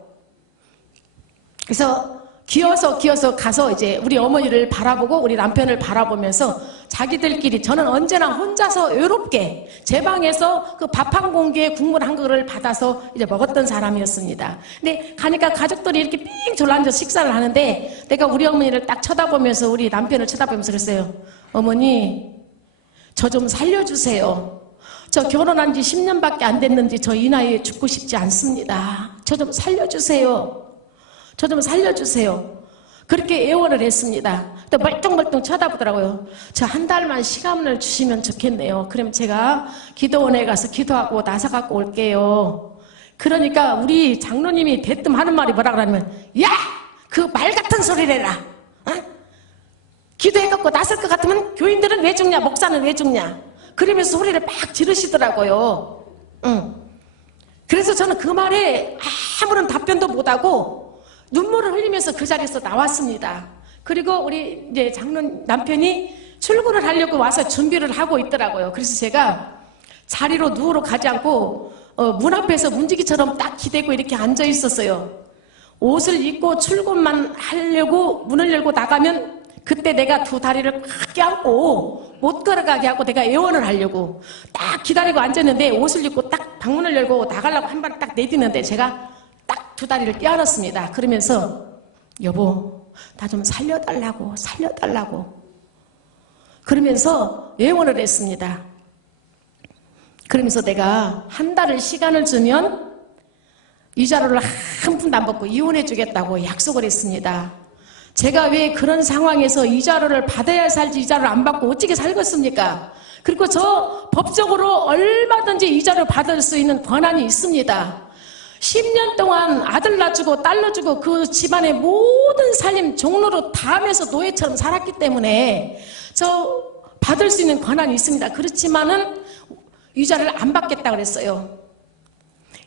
그래서 기어서 가서 이제 우리 어머니를 바라보고 우리 남편을 바라보면서 자기들끼리, 저는 언제나 혼자서 외롭게 제 방에서 그 밥 한 공기에 국물 한 그릇을 받아서 이제 먹었던 사람이었습니다. 근데 가니까 가족들이 이렇게 삥 둘러앉아서 식사를 하는데 내가 우리 어머니를 딱 쳐다보면서 우리 남편을 쳐다보면서 그랬어요. 어머니, 저 좀 살려주세요. 저 결혼한 지 10년밖에 안 됐는지 저 이 나이에 죽고 싶지 않습니다. 저 좀 살려주세요. 저 좀 살려주세요. 그렇게 애원을 했습니다. 또 멀뚱멀뚱 쳐다보더라고요. 저 한 달만 시간을 주시면 좋겠네요. 그럼 제가 기도원에 가서 기도하고 나서 갖고 올게요. 그러니까 우리 장로님이 대뜸 하는 말이 뭐라 그러냐면, 야! 그 말 같은 소리를 해라. 어? 기도해갖고 나설 것 같으면 교인들은 왜 죽냐, 목사는 왜 죽냐. 그러면서 소리를 막 지르시더라고요. 그래서 저는 그 말에 아무런 답변도 못하고 눈물을 흘리면서 그 자리에서 나왔습니다. 그리고 우리 이제 남편이 출근을 하려고 와서 준비를 하고 있더라고요. 그래서 제가 자리로 누우러 가지 않고 문 앞에서 문지기처럼 딱 기대고 이렇게 앉아 있었어요. 옷을 입고 출근만 하려고 문을 열고 나가면 그때 내가 두 다리를 꽉 껴안고 못 걸어가게 하고 내가 애원을 하려고 딱 기다리고 앉았는데 옷을 입고 딱 방문을 열고 나가려고 한 발 딱 내딛는데 제가 딱 두 다리를 껴안았습니다. 그러면서 여보, 나 좀 살려달라고 그러면서 애원을 했습니다. 그러면서 내가 한 달을 시간을 주면 이자료를 한 푼도 안 받고 이혼해 주겠다고 약속을 했습니다. 제가 왜 그런 상황에서 이자료를 받아야 살지 이자료를 안 받고 어떻게 살겠습니까? 그리고 저 법적으로 얼마든지 이자료를 받을 수 있는 권한이 있습니다. 10년 동안 아들 낳아주고 딸 낳아주고 그 집안의 모든 살림 종로로 다 하면서 노예처럼 살았기 때문에 저 받을 수 있는 권한이 있습니다. 그렇지만은 이자를 안 받겠다 그랬어요.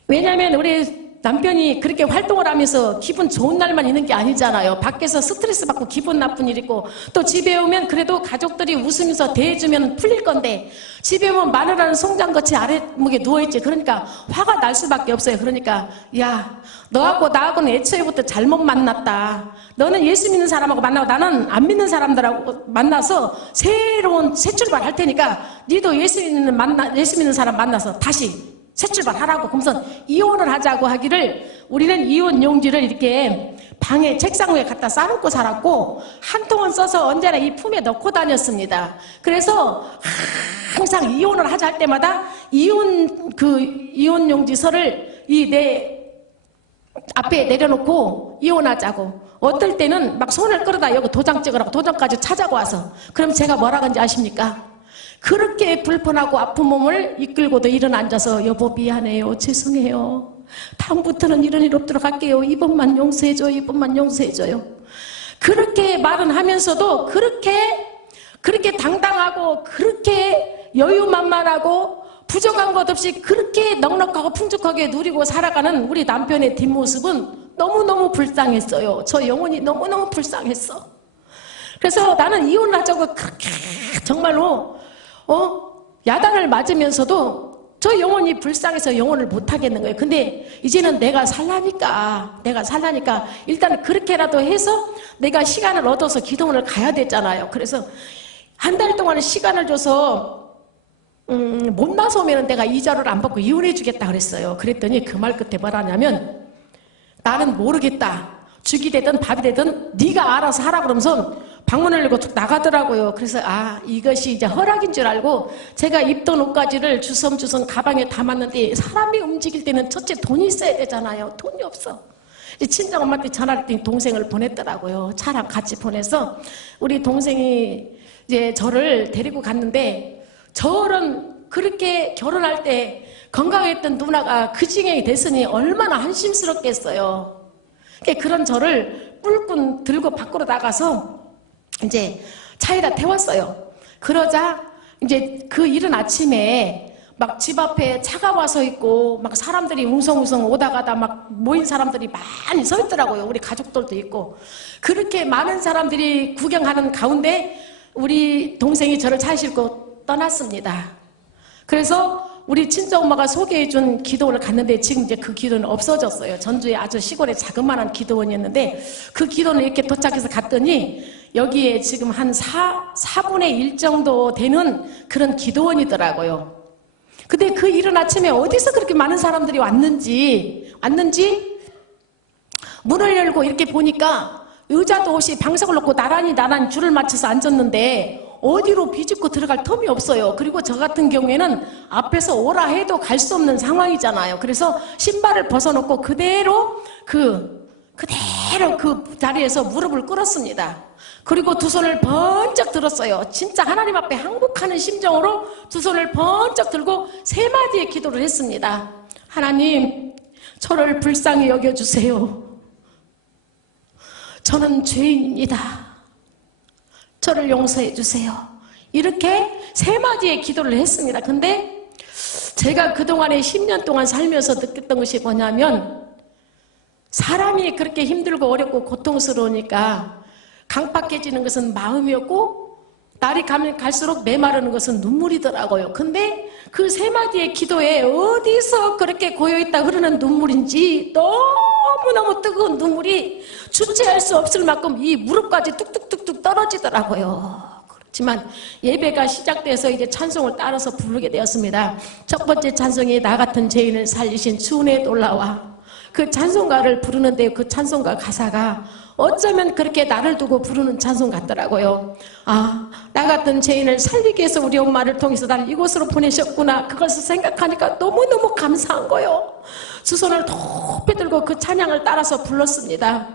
왜냐하면 우리 남편이 그렇게 활동을 하면서 기분 좋은 날만 있는 게 아니잖아요. 밖에서 스트레스 받고 기분 나쁜 일 있고 또 집에 오면 그래도 가족들이 웃으면서 대해주면 풀릴 건데 집에 오면 마누라는 송장같이 아랫목에 누워있지. 그러니까 화가 날 수밖에 없어요. 그러니까 야, 너하고 나하고는 애초에부터 잘못 만났다. 너는 예수 믿는 사람하고 만나고 나는 안 믿는 사람들하고 만나서 새로운 새 출발 할 테니까 니도 예수 믿는 사람 만나서 다시 새 출발하라고. 그러면서 이혼을 하자고 하기를 우리는 이혼 용지를 이렇게 방에 책상 위에 갖다 쌓아놓고 살았고 한 통은 써서 언제나 이 품에 넣고 다녔습니다. 그래서 항상 이혼을 하자 할 때마다 이혼 용지서를 내 앞에 내려놓고 이혼하자고. 어떨 때는 막 손을 끌어다 여기 도장 찍으라고 도장까지 찾아고 와서 그럼 제가 뭐라 그런지 아십니까? 그렇게 불편하고 아픈 몸을 이끌고도 일어나 앉아서 여보 미안해요, 죄송해요, 다음부터는 이런 일 없도록 할게요, 이번만 용서해줘요, 이번만 용서해줘요. 그렇게 말은 하면서도 그렇게 당당하고 그렇게 여유만만하고 부족한 것 없이 그렇게 넉넉하고 풍족하게 누리고 살아가는 우리 남편의 뒷모습은 너무너무 불쌍했어요. 저 영혼이 너무너무 불쌍했어. 그래서 나는 이혼하자고 그렇게 정말로 야단을 맞으면서도 저 영혼이 불쌍해서 영혼을 못 하겠는 거예요. 근데 이제는 내가 살라니까 일단 그렇게라도 해서 내가 시간을 얻어서 기도원을 가야 되잖아요. 그래서 한 달 동안 시간을 줘서 못 나서면 내가 이자료를 안 받고 이혼해 주겠다 그랬어요. 그랬더니 그 말 끝에 뭐라냐면 나는 모르겠다. 죽이 되든 밥이 되든 네가 알아서 하라 그러면서 방문을 열고 나가더라고요. 그래서 이것이 이제 허락인 줄 알고 제가 입던 옷가지를 주섬주섬 가방에 담았는데 사람이 움직일 때는 첫째 돈이 있어야 되잖아요. 돈이 없어. 친정엄마한테 전화를 했더니 동생을 보냈더라고요. 차랑 같이 보내서 우리 동생이 이제 저를 데리고 갔는데 저는 그렇게 결혼할 때 건강했던 누나가 그 지경이 됐으니 얼마나 한심스럽겠어요. 그런 저를 뿔끈 들고 밖으로 나가서 이제 차에다 태웠어요. 그러자 이제 그 이른 아침에 막 집 앞에 차가 와서 있고 막 사람들이 웅성웅성 오다 가다 막 모인 사람들이 많이 서 있더라고요. 우리 가족들도 있고. 그렇게 많은 사람들이 구경하는 가운데 우리 동생이 저를 차 싣고 떠났습니다. 그래서 우리 친정엄마가 소개해준 기도원을 갔는데 지금 이제 그 기도는 없어졌어요. 전주에 아주 시골에 자그마한 기도원이었는데 그 기도는 이렇게 도착해서 갔더니 여기에 지금 한 4분의 1 정도 되는 그런 기도원이더라고요. 근데 그 이른 아침에 어디서 그렇게 많은 사람들이 왔는지 문을 열고 이렇게 보니까 의자도 없이 방석을 놓고 나란히 줄을 맞춰서 앉았는데 어디로 비집고 들어갈 틈이 없어요. 그리고 저 같은 경우에는 앞에서 오라 해도 갈 수 없는 상황이잖아요. 그래서 신발을 벗어놓고 그대로 그 자리에서 무릎을 꿇었습니다. 그리고 두 손을 번쩍 들었어요. 진짜 하나님 앞에 항복하는 심정으로 두 손을 번쩍 들고 세 마디의 기도를 했습니다. 하나님, 저를 불쌍히 여겨주세요. 저는 죄인입니다. 저를 용서해 주세요. 이렇게 세 마디의 기도를 했습니다. 근데 제가 그동안에 10년 동안 살면서 느꼈던 것이 뭐냐면 사람이 그렇게 힘들고 어렵고 고통스러우니까 강팍해지는 것은 마음이었고 날이 가면 갈수록 메마르는 것은 눈물이더라고요. 근데 그 세 마디의 기도에 어디서 그렇게 고여있다 흐르는 눈물인지 너무너무 뜨거운 눈물이 주체할 수 없을 만큼 이 무릎까지 뚝뚝뚝뚝 떨어지더라고요. 그렇지만 예배가 시작돼서 이제 찬송을 따라서 부르게 되었습니다. 첫 번째 찬송이 나 같은 죄인을 살리신 주은혜 놀라와, 그 찬송가를 부르는데 그 찬송가 가사가 어쩌면 그렇게 나를 두고 부르는 찬송 같더라고요. 아, 나 같은 죄인을 살리기 위해서 우리 엄마를 통해서 날 이곳으로 보내셨구나. 그것을 생각하니까 너무너무 감사한 거요. 두 손을 높이 들고 그 찬양을 따라서 불렀습니다.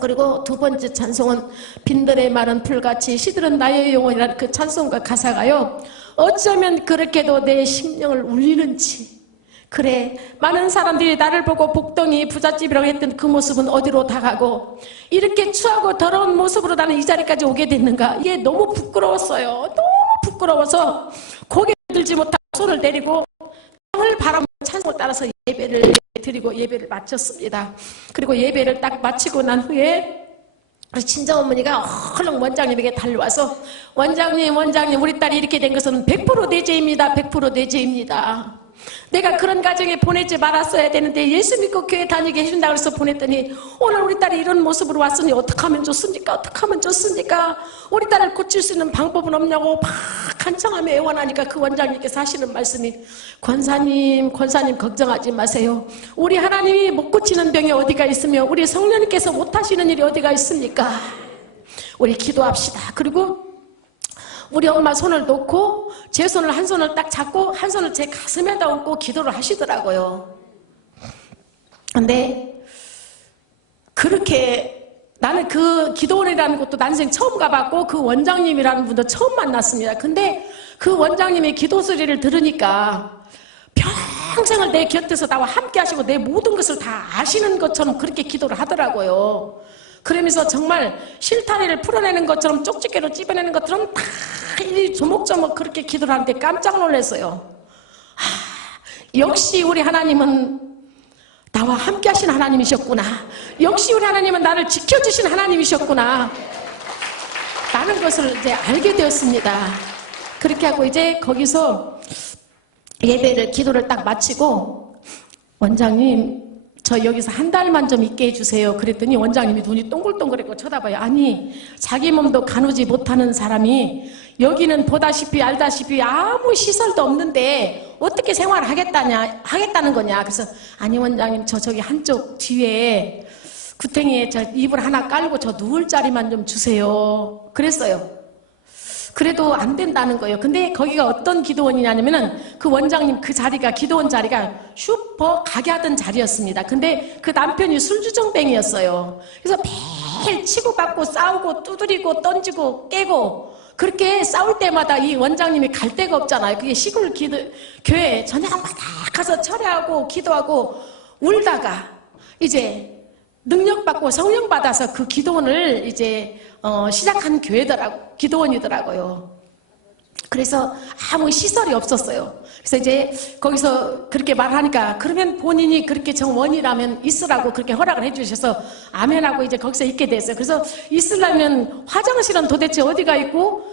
그리고 두 번째 찬송은 빈들의 마른 풀같이 시들은 나의 영혼이라는 그 찬송가 가사가요, 어쩌면 그렇게도 내 심령을 울리는지, 그래, 많은 사람들이 나를 보고 복덩이 부잣집이라고 했던 그 모습은 어디로 다 가고 이렇게 추하고 더러운 모습으로 나는 이 자리까지 오게 됐는가. 이게 너무 부끄러웠어요. 너무 부끄러워서 고개 들지 못하고 손을 내리고 땅을 바라보며 찬송을 따라서 예배를 드리고 예배를 마쳤습니다. 그리고 예배를 딱 마치고 난 후에 친정어머니가 얼른 원장님에게 달려와서 원장님 우리 딸이 이렇게 된 것은 100% 내 죄입니다. 100% 내 죄입니다. 내가 그런 가정에 보내지 말았어야 되는데 예수 믿고 교회 다니게 해준다고 해서 보냈더니 오늘 우리 딸이 이런 모습으로 왔으니 어떻게 하면 좋습니까? 어떻게 하면 좋습니까? 우리 딸을 고칠 수 있는 방법은 없냐고 막 간청하며 애원하니까 그 원장님께서 하시는 말씀이 권사님 걱정하지 마세요. 우리 하나님이 못 고치는 병이 어디가 있으며 우리 성령님께서 못 하시는 일이 어디가 있습니까? 우리 기도합시다. 그리고 우리 엄마 손을 놓고 제 손을 한 손을 딱 잡고 한 손을 제 가슴에다 얹고 기도를 하시더라고요. 근데 그렇게 나는 그 기도원이라는 것도 난생 처음 가봤고 그 원장님이라는 분도 처음 만났습니다. 근데 그 원장님의 기도 소리를 들으니까 평생을 내 곁에서 나와 함께 하시고 내 모든 것을 다 아시는 것처럼 그렇게 기도를 하더라고요. 그러면서 정말 실타래를 풀어내는 것처럼 쪽집게로 찝어내는 것처럼 다 조목조목 그렇게 기도를 하는데 깜짝 놀랐어요. 역시 우리 하나님은 나와 함께 하신 하나님이셨구나. 역시 우리 하나님은 나를 지켜주신 하나님이셨구나 라는 것을 이제 알게 되었습니다. 그렇게 하고 이제 거기서 예배를 기도를 딱 마치고 원장님 저 여기서 한 달만 좀 있게 해주세요. 그랬더니 원장님이 눈이 동글동글했고 쳐다봐요. 아니 자기 몸도 가누지 못하는 사람이 여기는 보다시피 알다시피 아무 시설도 없는데 어떻게 하겠다는 거냐. 그래서 아니 원장님 저기 한쪽 뒤에 구탱이에 저 이불 하나 깔고 저 누울 자리만 좀 주세요. 그랬어요. 그래도 안 된다는 거예요. 근데 거기가 어떤 기도원이냐면은 그 원장님 그 자리가 기도원 자리가 슈퍼 가게 하던 자리였습니다. 근데 그 남편이 술주정뱅이였어요. 그래서 매일 치고받고 싸우고 두드리고 던지고 깨고 그렇게 싸울 때마다 이 원장님이 갈 데가 없잖아요. 그게 시골 교회 저녁마다 가서 철회하고 기도하고 울다가 이제 능력받고 성령받아서 그 기도원을 이제 시작한 기도원이더라고요. 그래서 아무 시설이 없었어요. 그래서 이제 거기서 그렇게 말하니까 그러면 본인이 그렇게 정원이라면 있으라고 그렇게 허락을 해주셔서 아멘하고 이제 거기서 있게 됐어요. 그래서 있으려면 화장실은 도대체 어디가 있고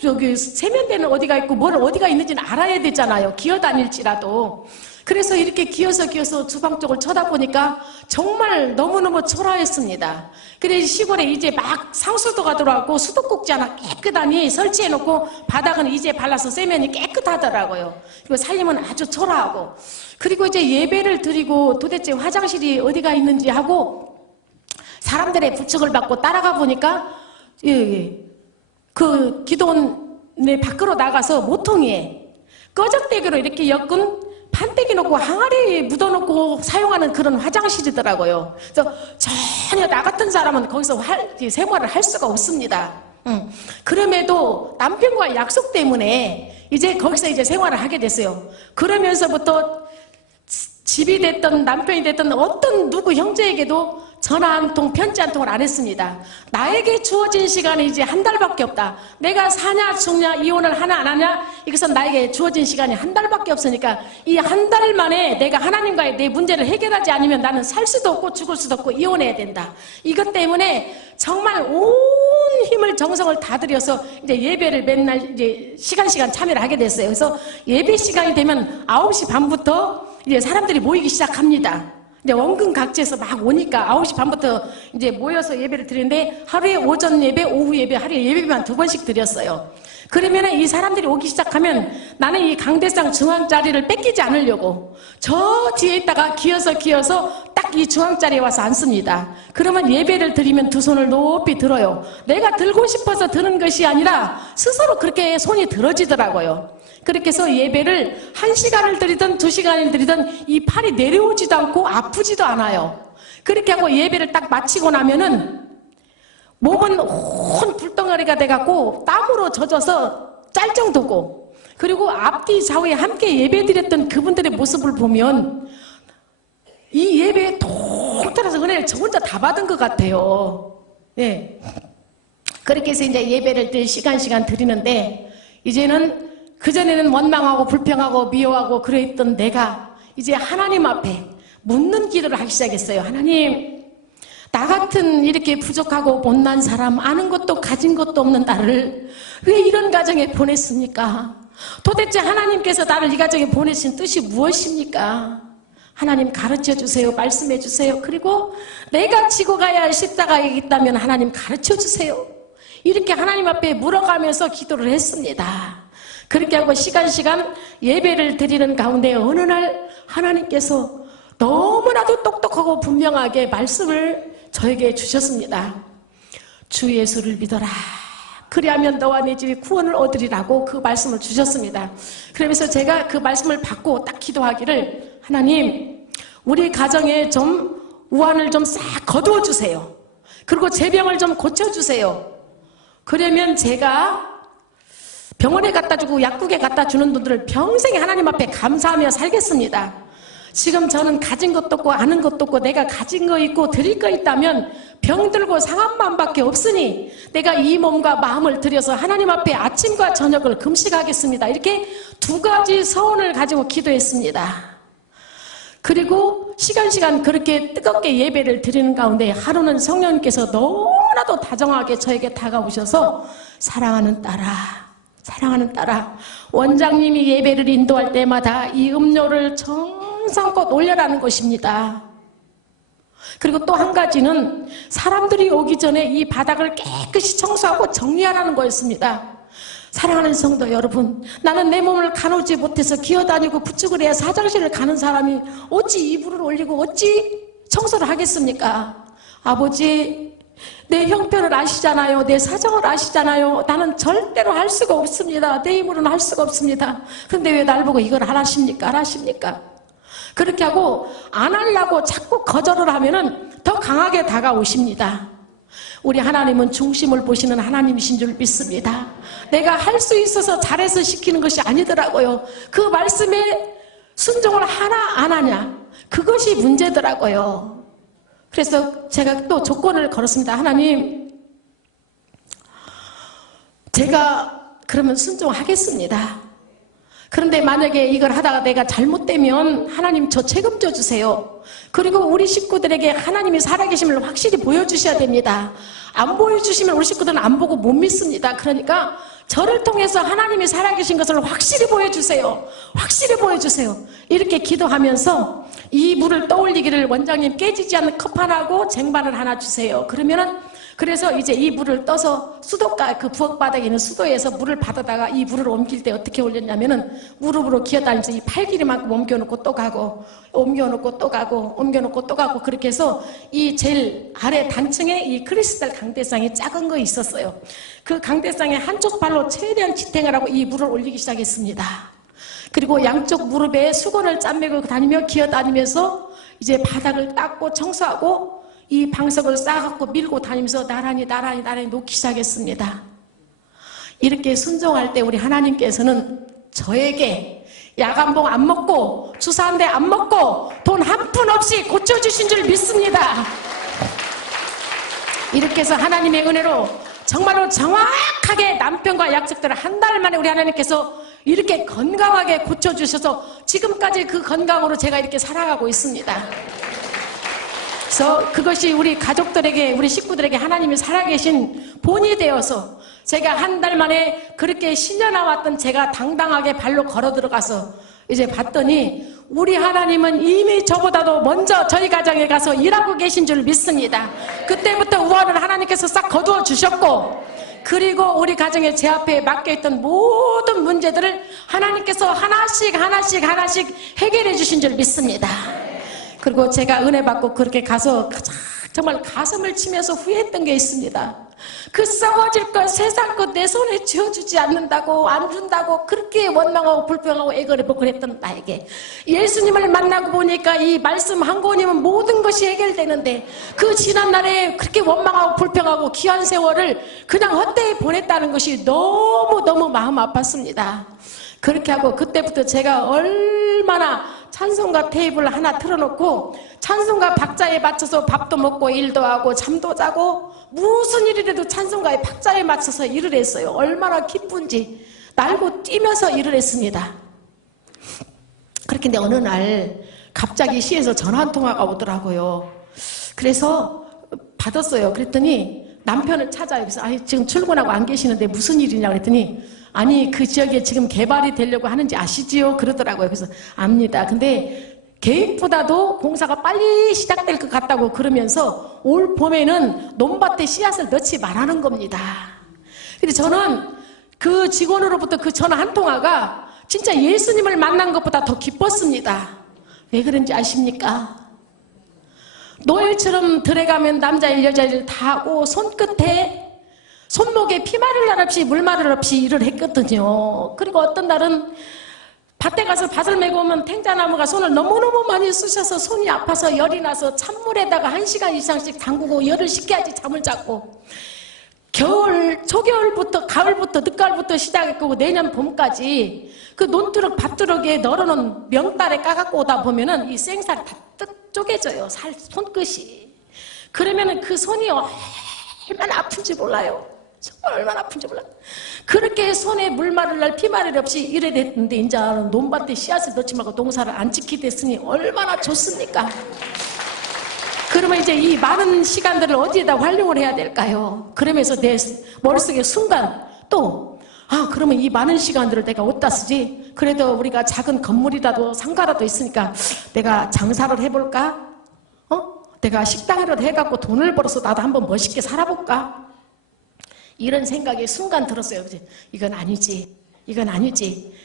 저기 세면대는 어디가 있고 뭘 어디가 있는지는 알아야 되잖아요. 기어다닐지라도. 그래서 이렇게 기어서 주방 쪽을 쳐다보니까 정말 너무너무 초라했습니다. 그래 시골에 이제 막 상수도가 들어왔고 수도꼭지 하나 깨끗하니 설치해놓고 바닥은 이제 발라서 세면이 깨끗하더라고요. 그리고 살림은 아주 초라하고, 그리고 이제 예배를 드리고 도대체 화장실이 어디가 있는지 하고 사람들의 부축을 받고 따라가 보니까 그 기도원의 밖으로 나가서 모퉁이에 꺼적대기로 이렇게 엮은 판때기 놓고 항아리 묻어놓고 사용하는 그런 화장실이더라고요. 그래서 전혀 나 같은 사람은 거기서 생활을 할 수가 없습니다. 그럼에도 남편과 약속 때문에 이제 거기서 이제 생활을 하게 됐어요. 그러면서부터 집이 됐든 남편이 됐든 어떤 누구 형제에게도 전화 한 통, 편지 한 통을 안 했습니다. 나에게 주어진 시간이 이제 한 달밖에 없다. 내가 사냐 죽냐 이혼을 하나 안 하냐, 이것은 나에게 주어진 시간이 한 달밖에 없으니까 이 한 달 만에 내가 하나님과의 내 문제를 해결하지 않으면 나는 살 수도 없고 죽을 수도 없고 이혼해야 된다. 이것 때문에 정말 온 힘을 정성을 다 들여서 이제 예배를 맨날 이제 시간 참여를 하게 됐어요. 그래서 예배 시간이 되면 9시 반부터 이제 사람들이 모이기 시작합니다. 이제 원근각지에서 막 오니까 9시 반부터 이제 모여서 예배를 드리는데 하루에 오전 예배, 오후 예배, 하루에 예배만 2번씩 드렸어요. 그러면 이 사람들이 오기 시작하면 나는 이 강대상 중앙 자리를 뺏기지 않으려고 저 뒤에 있다가 기어서 딱 이 중앙 자리에 와서 앉습니다. 그러면 예배를 드리면 두 손을 높이 들어요. 내가 들고 싶어서 드는 것이 아니라 스스로 그렇게 손이 들어지더라고요. 그렇게 해서 예배를 1시간을 드리든 2시간을 드리든 이 팔이 내려오지도 않고 아프지도 않아요. 그렇게 하고 예배를 딱 마치고 나면은 몸은 온 불덩어리가 돼갖고 땀으로 젖어서 짤 정도고, 그리고 앞뒤 좌우에 함께 예배 드렸던 그분들의 모습을 보면 이 예배에 통틀어서 은혜를 저 혼자 다 받은 것 같아요. 네. 그렇게 해서 이제 예배를 시간 드리는데, 이제는 그전에는 원망하고 불평하고 미워하고 그랬던 내가 이제 하나님 앞에 묻는 기도를 하기 시작했어요. 하나님, 나 같은 이렇게 부족하고 못난 사람, 아는 것도 가진 것도 없는 나를 왜 이런 가정에 보냈습니까? 도대체 하나님께서 나를 이 가정에 보내신 뜻이 무엇입니까? 하나님 가르쳐 주세요. 말씀해 주세요. 그리고 내가 지고 가야 할 십자가가 있다면 하나님 가르쳐 주세요. 이렇게 하나님 앞에 물어가면서 기도를 했습니다. 그렇게 하고 시간 예배를 드리는 가운데 어느 날 하나님께서 너무나도 똑똑하고 분명하게 말씀을 저에게 주셨습니다. 주 예수를 믿어라. 그리하면 너와 내 집이 구원을 얻으리라고 그 말씀을 주셨습니다. 그러면서 제가 그 말씀을 받고 딱 기도하기를, 하나님, 우리 가정에 좀 우환을 좀 싹 거두어 주세요. 그리고 제 병을 좀 고쳐주세요. 그러면 제가 병원에 갖다 주고 약국에 갖다 주는 분들을 평생 하나님 앞에 감사하며 살겠습니다. 지금 저는 가진 것도 없고 아는 것도 없고 내가 가진 거 있고 드릴 거 있다면 병들고 상한 마음밖에 없으니 내가 이 몸과 마음을 들여서 하나님 앞에 아침과 저녁을 금식하겠습니다. 이렇게 2가지 서원을 가지고 기도했습니다. 그리고 시간 그렇게 뜨겁게 예배를 드리는 가운데 하루는 성령님께서 너무나도 다정하게 저에게 다가오셔서 사랑하는 딸아, 원장님이 예배를 인도할 때마다 이 음료를 정성껏 올려라는 것입니다. 그리고 또 한 가지는 사람들이 오기 전에 이 바닥을 깨끗이 청소하고 정리하라는 거였습니다. 사랑하는 성도 여러분, 나는 내 몸을 가누지 못해서 기어다니고 부축을 해야 화장실을 가는 사람이 어찌 이불을 올리고 어찌 청소를 하겠습니까? 아버지, 내 형편을 아시잖아요. 내 사정을 아시잖아요. 나는 절대로 할 수가 없습니다. 내 힘으로는 할 수가 없습니다. 근데 왜 날 보고 이걸 안 하십니까? 그렇게 하고 안 하려고 자꾸 거절을 하면은 더 강하게 다가오십니다. 우리 하나님은 중심을 보시는 하나님이신 줄 믿습니다. 내가 할 수 있어서 잘해서 시키는 것이 아니더라고요. 그 말씀에 순종을 하나 안 하냐, 그것이 문제더라고요. 그래서 제가 또 조건을 걸었습니다. 하나님, 제가 그러면 순종하겠습니다. 그런데 만약에 이걸 하다가 내가 잘못되면 하나님 저 책임져 주세요. 그리고 우리 식구들에게 하나님이 살아계심을 확실히 보여주셔야 됩니다. 안 보여주시면 우리 식구들은 안 보고 못 믿습니다. 그러니까 저를 통해서 하나님이 살아계신 것을 확실히 보여주세요. 확실히 보여주세요. 이렇게 기도하면서 이 물을 떠올리기를 원장님 깨지지 않는 컵 하나하고 쟁반을 하나 주세요. 그래서 이제 이 물을 떠서 수도가 그 부엌 바닥에 있는 수도에서 물을 받아다가 이 물을 옮길 때 어떻게 올렸냐면은 무릎으로 기어다니면서 이 팔 길이만큼 옮겨놓고 또 가고 옮겨놓고 또 가고 옮겨놓고 또 가고 그렇게 해서 이 제일 아래 단층에 이 크리스탈 강대상이 작은 거 있었어요. 그 강대상에 한쪽 발로 최대한 지탱을 하고 이 물을 올리기 시작했습니다. 그리고 양쪽 무릎에 수건을 짠매고 다니며 기어다니면서 이제 바닥을 닦고 청소하고 이 방석을 싸갖고 밀고 다니면서 나란히 놓기 시작했습니다. 이렇게 순종할 때 우리 하나님께서는 저에게 야간봉 안 먹고 주사 한 대 안 먹고 돈 한 푼 없이 고쳐주신 줄 믿습니다. 이렇게 해서 하나님의 은혜로 정말로 정확하게 남편과 약속대로 한 달 만에 우리 하나님께서 이렇게 건강하게 고쳐주셔서 지금까지 그 건강으로 제가 이렇게 살아가고 있습니다. 그래서 그것이 우리 가족들에게 우리 식구들에게 하나님이 살아계신 본이 되어서 제가 한 달 만에 그렇게 신려나왔던 제가 당당하게 발로 걸어 들어가서 이제 봤더니 우리 하나님은 이미 저보다도 먼저 저희 가정에 가서 일하고 계신 줄 믿습니다. 그때부터 우환을 하나님께서 싹 거두어 주셨고 그리고 우리 가정에 제 앞에 맡겨있던 모든 문제들을 하나님께서 하나씩 해결해 주신 줄 믿습니다. 그리고 제가 은혜 받고 그렇게 가서 정말 가슴을 치면서 후회했던 게 있습니다. 그 썩어질 것 세상 것 내 손에 쥐어주지 않는다고 안 준다고 그렇게 원망하고 불평하고 애걸해보고 그랬던 나에게 예수님을 만나고 보니까 이 말씀 한 권이면 모든 것이 해결되는데 그 지난날에 그렇게 원망하고 불평하고 귀한 세월을 그냥 헛되이 보냈다는 것이 너무너무 마음 아팠습니다. 그렇게 하고 그때부터 제가 얼마나 찬송가 테이블 하나 틀어놓고 찬송가 박자에 맞춰서 밥도 먹고 일도 하고 잠도 자고 무슨 일이라도 찬송가의 박자에 맞춰서 일을 했어요. 얼마나 기쁜지 날고 뛰면서 일을 했습니다. 그렇게 근데 어느 날 갑자기 시에서 전화 한 통화가 오더라고요. 그래서 받았어요. 그랬더니 남편을 찾아요. 그래서 지금 출근하고 안 계시는데 무슨 일이냐고 그랬더니 아니 그 지역에 지금 개발이 되려고 하는지 아시지요? 그러더라고요. 그래서 압니다. 근데 계획보다도 공사가 빨리 시작될 것 같다고 그러면서 올 봄에는 논밭에 씨앗을 넣지 말라는 겁니다. 근데 저는 그 직원으로부터 그 전화 한 통화가 진짜 예수님을 만난 것보다 더 기뻤습니다. 왜 그런지 아십니까? 노엘처럼 들어가면 남자일 여자일 다 하고 손목에 피마를 날 없이 물마를 없이 일을 했거든요. 그리고 어떤 날은 밭에 가서 밭을 메고 오면 탱자나무가 손을 너무너무 많이 쑤셔서 손이 아파서 열이 나서 찬물에다가 1시간 이상씩 담그고 열을 식혀야지 잠을 잤고 초겨울부터 가을부터 늦가을부터 시작했고 내년 봄까지 그 논두럭 밭두럭에 널어놓은 명달에 까갖고 오다 보면은 이 생살이 다 쪼개져요. 손끝이. 그러면은 그 손이 얼마나 아픈지 몰라요. 정말 얼마나 아픈지 몰라요. 그렇게 손에 물마를 날 피마를 없이 이래 됐는데 이제 논밭에 씨앗을 넣지 말고 농사를 안 지키게 됐으니 얼마나 좋습니까? 그러면 이제 이 많은 시간들을 어디에다 활용을 해야 될까요? 그러면서 내 머릿속에 순간 또 그러면 이 많은 시간들을 내가 어디다 쓰지? 그래도 우리가 작은 건물이라도 상가라도 있으니까 내가 장사를 해볼까? 내가 식당이라도 해갖고 돈을 벌어서 나도 한번 멋있게 살아볼까? 이런 생각이 순간 들었어요. 이건 아니지.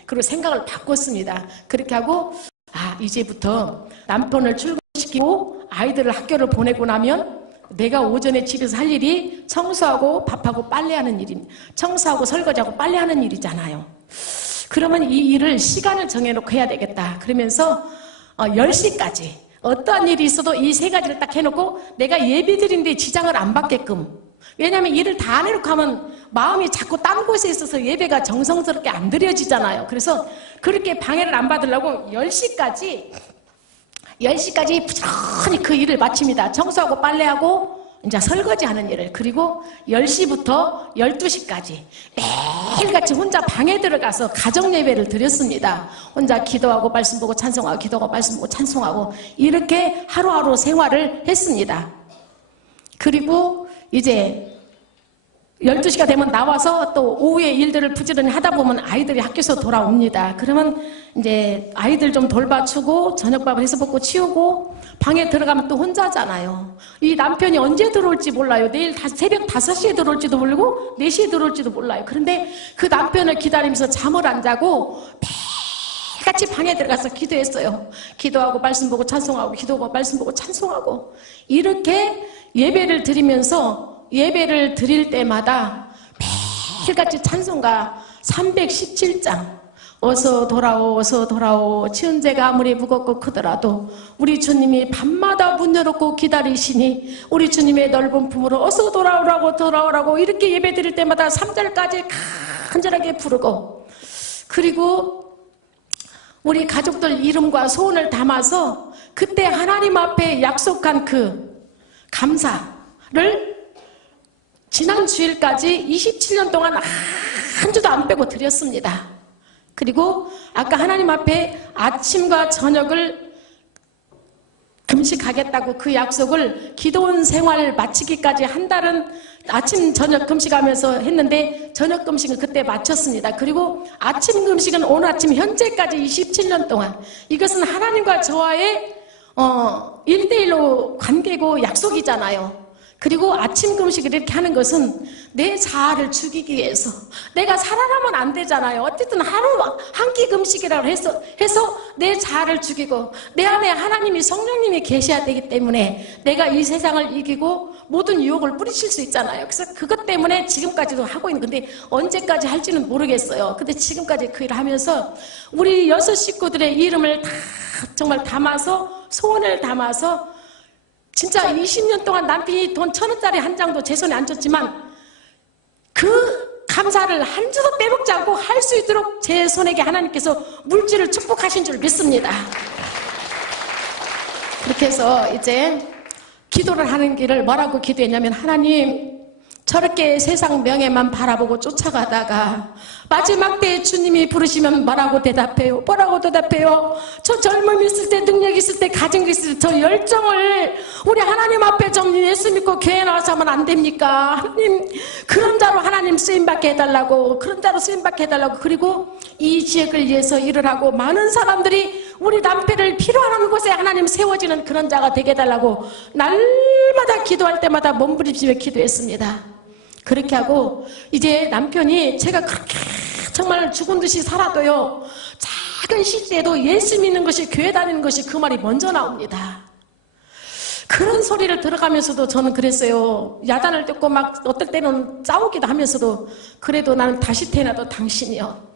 그리고 생각을 바꿨습니다. 그렇게 하고 이제부터 남편을 출근시키고 아이들을 학교를 보내고 나면 내가 오전에 집에서 할 일이 청소하고 밥하고 빨래하는 일입니다. 청소하고 설거지하고 빨래하는 일이잖아요. 그러면 이 일을 시간을 정해놓고 해야 되겠다. 그러면서 10시까지 어떠한 일이 있어도 이 세 가지를 딱 해놓고 내가 예배드리는데 지장을 안 받게끔. 왜냐하면 일을 다 안 해놓고 하면 마음이 자꾸 딴 곳에 있어서 예배가 정성스럽게 안 드려지잖아요. 그래서 그렇게 방해를 안 받으려고 10시까지 부지런히 그 일을 마칩니다. 청소하고 빨래하고 이제 설거지하는 일을, 그리고 10시부터 12시까지 매일같이 혼자 방에 들어가서 가정 예배를 드렸습니다. 혼자 기도하고 말씀 보고 찬송하고 기도하고 말씀 보고 찬송하고 이렇게 하루하루 생활을 했습니다. 그리고 이제 12시가 되면 나와서 또 오후에 일들을 부지런히 하다 보면 아이들이 학교에서 돌아옵니다. 그러면 이제 아이들 좀 돌봐주고 저녁밥을 해서 먹고 치우고 방에 들어가면 또 혼자잖아요. 이 남편이 언제 들어올지 몰라요. 내일 새벽 5시에 들어올지도 모르고 4시에 들어올지도 몰라요. 그런데 그 남편을 기다리면서 잠을 안 자고 매일같이 방에 들어가서 기도했어요. 기도하고 말씀 보고 찬송하고 기도하고 말씀 보고 찬송하고 이렇게 예배를 드리면서 예배를 드릴 때마다 매일같이 찬송가 317장 어서 돌아오 어서 돌아오 치은 죄가 아무리 무겁고 크더라도 우리 주님이 밤마다 문 열었고 기다리시니 우리 주님의 넓은 품으로 어서 돌아오라고 돌아오라고 이렇게 예배 드릴 때마다 3절까지 간절하게 부르고, 그리고 우리 가족들 이름과 소원을 담아서 그때 하나님 앞에 약속한 그 감사를 지난 주일까지 27년 동안 한 주도 안 빼고 드렸습니다. 그리고 아까 하나님 앞에 아침과 저녁을 금식하겠다고 그 약속을 기도원 생활 마치기까지 한 달은 아침 저녁 금식하면서 했는데 저녁 금식은 그때 마쳤습니다. 그리고 아침 금식은 오늘 아침 현재까지 27년 동안, 이것은 하나님과 저와의 1대1로 관계고 약속이잖아요. 그리고 아침 금식을 이렇게 하는 것은 내 자아를 죽이기 위해서, 내가 살아나면 안 되잖아요. 어쨌든 하루 한 끼 금식이라고 해서 내 자아를 죽이고 내 안에 하나님이 성령님이 계셔야 되기 때문에 내가 이 세상을 이기고 모든 유혹을 뿌리칠 수 있잖아요. 그래서 그것 때문에 지금까지도 하고 있는 건데 언제까지 할지는 모르겠어요. 근데 지금까지 그 일을 하면서 우리 6 식구들의 이름을 다 정말 담아서 소원을 담아서 진짜 20년 동안 남편이 돈 1,000원짜리 한 장도 제 손에 안 줬지만 그 감사를 한 주도 빼먹지 않고 할 수 있도록 제 손에게 하나님께서 물질을 축복하신 줄 믿습니다. 그렇게 해서 이제 기도를 하는 길을 뭐라고 기도했냐면, 하나님 저렇게 세상 명예만 바라보고 쫓아가다가 마지막 때에 주님이 부르시면 뭐라고 대답해요? 뭐라고 대답해요? 저 젊음이 있을 때, 능력 있을 때, 가진 게 있을 때 저 열정을 우리 하나님 앞에 좀 예수 믿고 교회 나와서 하면 안 됩니까? 하나님 그런 자로 하나님 쓰임받게 해달라고, 그런 자로 쓰임받게 해달라고. 그리고 이 지역을 위해서 일을 하고 많은 사람들이 우리 남편을 필요하는 곳에 하나님 세워지는 그런 자가 되게 해달라고 날마다 기도할 때마다 몸부림치며 기도했습니다. 그렇게 하고 이제 남편이 제가 그렇게 정말 죽은 듯이 살아도요, 작은 시대에도 예수 믿는 것이, 교회 다니는 것이 그 말이 먼저 나옵니다. 그런 소리를 들어가면서도 저는 그랬어요. 야단을 뜯고 막 어떨 때는 싸우기도 하면서도 그래도 나는 다시 태어나도 당신이요,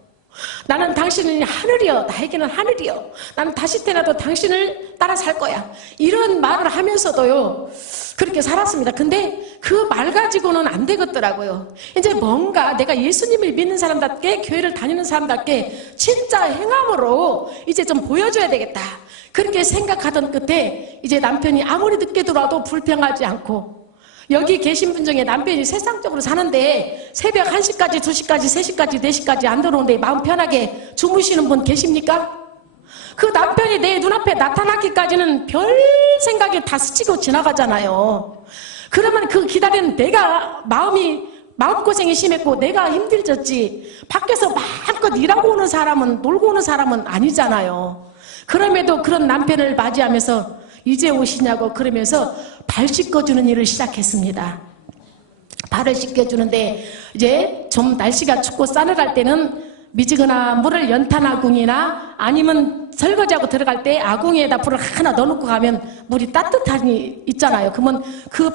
나는 당신은 하늘이요, 나에게는 하늘이요, 나는 다시 태어나도 당신을 따라 살 거야, 이런 말을 하면서도요 그렇게 살았습니다. 근데 그 말 가지고는 안 되겠더라고요. 이제 뭔가 내가 예수님을 믿는 사람답게, 교회를 다니는 사람답게 진짜 행함으로 이제 좀 보여줘야 되겠다, 그렇게 생각하던 끝에 이제 남편이 아무리 늦게 들어와도 불평하지 않고, 여기 계신 분 중에 남편이 세상적으로 사는데 새벽 1시까지, 2시까지, 3시까지, 4시까지 안 들어오는데 마음 편하게 주무시는 분 계십니까? 그 남편이 내 눈앞에 나타나기까지는 별 생각이 다 스치고 지나가잖아요. 그러면 그 기다리는 내가 마음고생이 심했고 내가 힘들졌지, 밖에서 마음껏 일하고 오는 사람은, 놀고 오는 사람은 아니잖아요. 그럼에도 그런 남편을 맞이하면서 이제 오시냐고 그러면서 발 씻겨주는 일을 시작했습니다. 발을 씻겨주는데 이제 좀 날씨가 춥고 싸늘할 때는 미지근한 물을 연탄 아궁이나 아니면 설거지하고 들어갈 때 아궁이에다 불을 하나 넣어놓고 가면 물이 따뜻하니 있잖아요. 그러면 그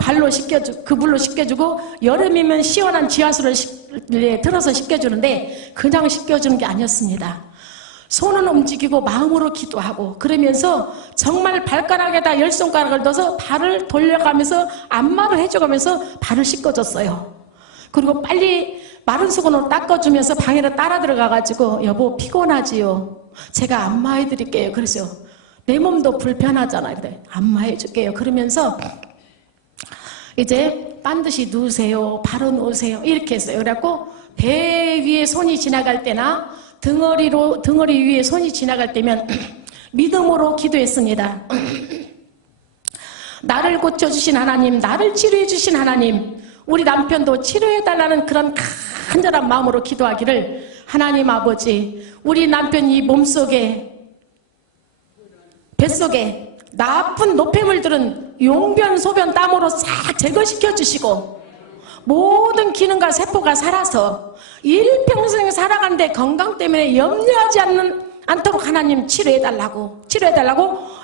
물로 씻겨주고, 여름이면 시원한 지하수를 틀어서 씻겨주는데 그냥 씻겨주는 게 아니었습니다. 손은 움직이고 마음으로 기도하고 그러면서 정말 발가락에다 10손가락을 넣어서 발을 돌려가면서 안마를 해줘가면서 발을 씻겨줬어요. 그리고 빨리 마른 수건으로 닦아주면서 방에로 따라 들어가가지고, 여보 피곤하지요? 제가 안마해드릴게요. 그래서 내 몸도 불편하잖아요. 그래, 안마해줄게요. 그러면서 이제 반드시 누우세요. 바로 누우세요. 이렇게 했어요. 그래갖고 배 위에 손이 지나갈 때나 등어리 위에 손이 지나갈 때면 믿음으로 기도했습니다. 나를 고쳐주신 하나님, 나를 치료해주신 하나님, 우리 남편도 치료해달라는 그런 간절한 마음으로 기도하기를, 하나님 아버지, 우리 남편이 몸속에, 뱃속에 나쁜 노폐물들은 용변, 소변, 땀으로 싹 제거시켜 주시고 모든 기능과 세포가 살아서 일평생 살아가는데 건강 때문에 염려하지 않도록 하나님 치료해달라고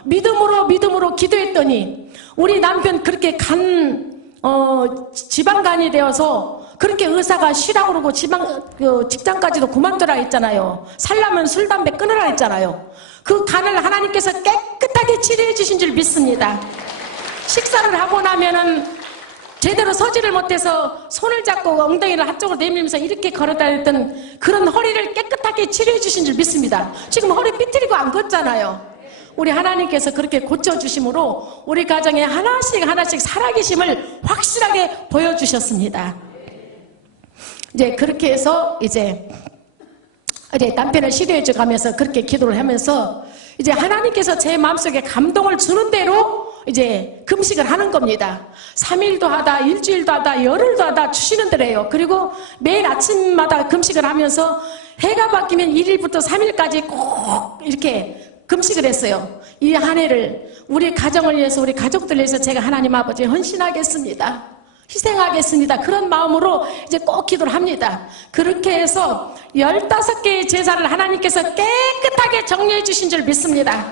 믿음으로 기도했더니 우리 남편 그렇게 지방간이 되어서 그렇게 의사가 쉬라고 그러고 직장까지도 그만두라 했잖아요. 살려면 술, 담배 끊으라 했잖아요. 그 간을 하나님께서 깨끗하게 치료해 주신 줄 믿습니다. 식사를 하고 나면은 제대로 서지를 못해서 손을 잡고 엉덩이를 한쪽으로 내밀면서 이렇게 걸어다녔던 그런 허리를 깨끗하게 치료해 주신 줄 믿습니다. 지금 허리 삐뚤이고 안 걷잖아요. 우리 하나님께서 그렇게 고쳐주심으로 우리 가정에 하나씩 살아계심을 확실하게 보여주셨습니다. 이제 그렇게 해서 이제 남편을 치료해 가면서 그렇게 기도를 하면서 이제 하나님께서 제 마음속에 감동을 주는 대로 이제 금식을 하는 겁니다. 3일도 하다, 일주일도 하다, 열흘도 하다 주시는 대로예요. 그리고 매일 아침마다 금식을 하면서 해가 바뀌면 1일부터 3일까지 꼭 이렇게 금식을 했어요. 이 한 해를 우리 가정을 위해서, 우리 가족들을 위해서 제가 하나님 아버지 헌신하겠습니다. 희생하겠습니다. 그런 마음으로 이제 꼭 기도를 합니다. 그렇게 해서 15개의 제사를 하나님께서 깨끗하게 정리해 주신 줄 믿습니다.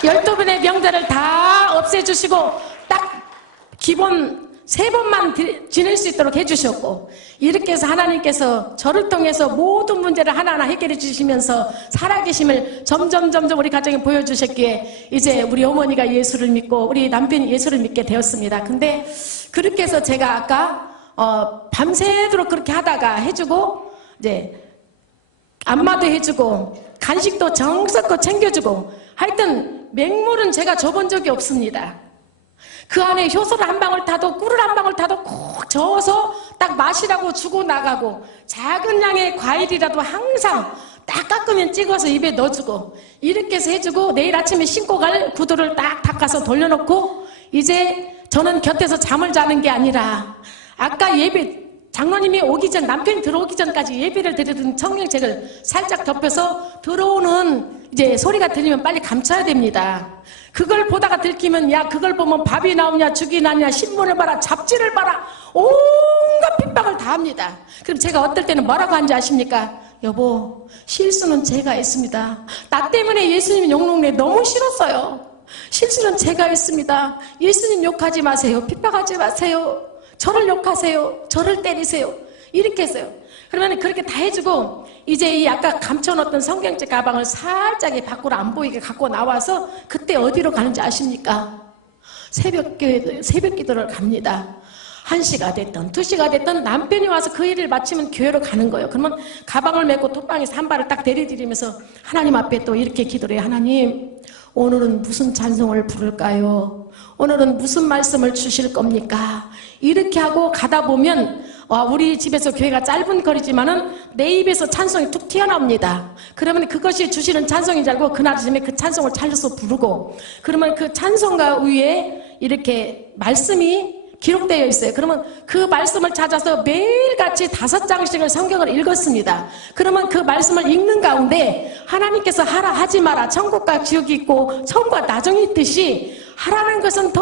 12번의 명절을 다 없애주시고 딱 기본 3번만 지낼 수 있도록 해주셨고, 이렇게 해서 하나님께서 저를 통해서 모든 문제를 하나하나 해결해 주시면서 살아계심을 점점 우리 가정에 보여주셨기에 이제 우리 어머니가 예수를 믿고 우리 남편이 예수를 믿게 되었습니다. 근데 그렇게 해서 제가 아까 밤새도록 그렇게 하다가 해주고 이제 안마도 해주고 간식도 정성껏 챙겨주고 하여튼 맹물은 제가 줘본 적이 없습니다. 그 안에 효소를 한 방울 타도 꿀을 한 방울 타도 콕 저어서 딱 마시라고 주고 나가고, 작은 양의 과일이라도 항상 딱 깎으면 찍어서 입에 넣어주고, 이렇게 해서 해주고 내일 아침에 신고 갈 구두를 딱 닦아서 돌려놓고, 이제 저는 곁에서 잠을 자는 게 아니라 아까 예배 장로님이 오기 전, 남편이 들어오기 전까지 예배를 드리던 청경책을 살짝 덮여서 들어오는 이제 소리가 들리면 빨리 감춰야 됩니다. 그걸 보다가 들키면, 야, 그걸 보면 밥이 나오냐, 죽이 나냐, 신문을 봐라, 잡지를 봐라, 온갖 핍박을 다 합니다. 그럼 제가 어떨 때는 뭐라고 하는지 아십니까? 여보, 실수는 제가 했습니다. 나 때문에 예수님 욕먹네. 너무 싫었어요. 실수는 제가 했습니다. 예수님 욕하지 마세요. 핍박하지 마세요. 저를 욕하세요. 저를 때리세요. 이렇게 했어요. 그러면 그렇게 다 해주고 이제 이 아까 감춰놓던 성경책 가방을 살짝 밖으로 안 보이게 갖고 나와서 그때 어디로 가는지 아십니까? 새벽 기도를 갑니다. 1시가 됐든 2시가 됐든 남편이 와서 그 일을 마치면 교회로 가는 거예요. 그러면 가방을 메고 톡방에서 한 발을 딱 내리들이면서 하나님 앞에 또 이렇게 기도를 해요. 하나님, 오늘은 무슨 찬송을 부를까요? 오늘은 무슨 말씀을 주실 겁니까? 이렇게 하고 가다 보면 우리 집에서 교회가 짧은 거리지만은 내 입에서 찬송이 툭 튀어나옵니다. 그러면 그것이 주시는 찬송인 줄 알고 그날 아침에 그 찬송을 찾아서 부르고, 그러면 그 찬송가 위에 이렇게 말씀이 기록되어 있어요. 그러면 그 말씀을 찾아서 매일같이 5장씩을 성경을 읽었습니다. 그러면 그 말씀을 읽는 가운데 하나님께서 하라 하지 마라, 천국과 지옥이 있고 처음과 나중이 있듯이 하라는 것은 더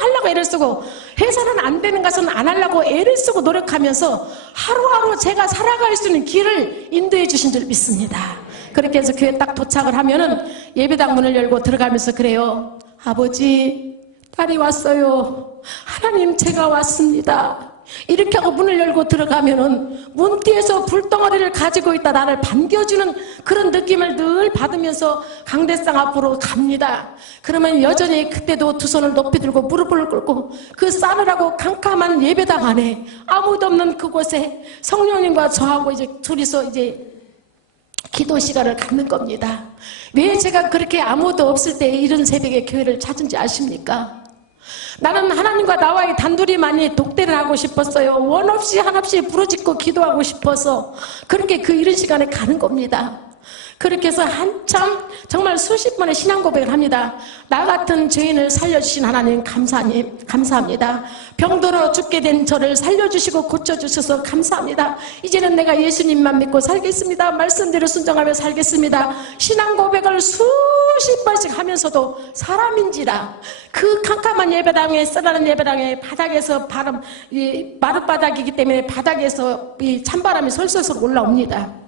하려고 애를 쓰고 해서는 안 되는 것은 안 하려고 애를 쓰고 노력하면서 하루하루 제가 살아갈 수 있는 길을 인도해 주신 줄 믿습니다. 그렇게 해서 교회 딱 도착을 하면은 예배당 문을 열고 들어가면서 그래요. 아버지, 딸이 왔어요. 하나님, 제가 왔습니다. 이렇게 하고 문을 열고 들어가면은 문 뒤에서 불덩어리를 가지고 있다 나를 반겨주는 그런 느낌을 늘 받으면서 강대상 앞으로 갑니다. 그러면 여전히 그때도 두 손을 높이 들고 무릎을 꿇고 그 싸늘하고 캄캄한 예배당 안에 아무도 없는 그곳에 성령님과 저하고 이제 둘이서 이제 기도 시간을 갖는 겁니다. 왜 제가 그렇게 아무도 없을 때 이런 새벽에 교회를 찾은지 아십니까? 나는 하나님과 나와의 단둘이만이 독대를 하고 싶었어요. 원 없이 한없이 부르짖고 기도하고 싶어서 그렇게 이런 시간에 가는 겁니다. 그렇게 해서 한참 정말 수십 번의 신앙 고백을 합니다. 나 같은 죄인을 살려주신 하나님 감사합니다. 병들어 죽게 된 저를 살려주시고 고쳐주셔서 감사합니다. 이제는 내가 예수님만 믿고 살겠습니다. 말씀대로 순종하며 살겠습니다. 신앙 고백을 수십 번씩 하면서도 사람인지라 그 캄캄한 예배당에 쓰라는 예배당에 바닥에서 마룻바닥이기 때문에 바닥에서 이 찬바람이 솔솔솔 올라옵니다.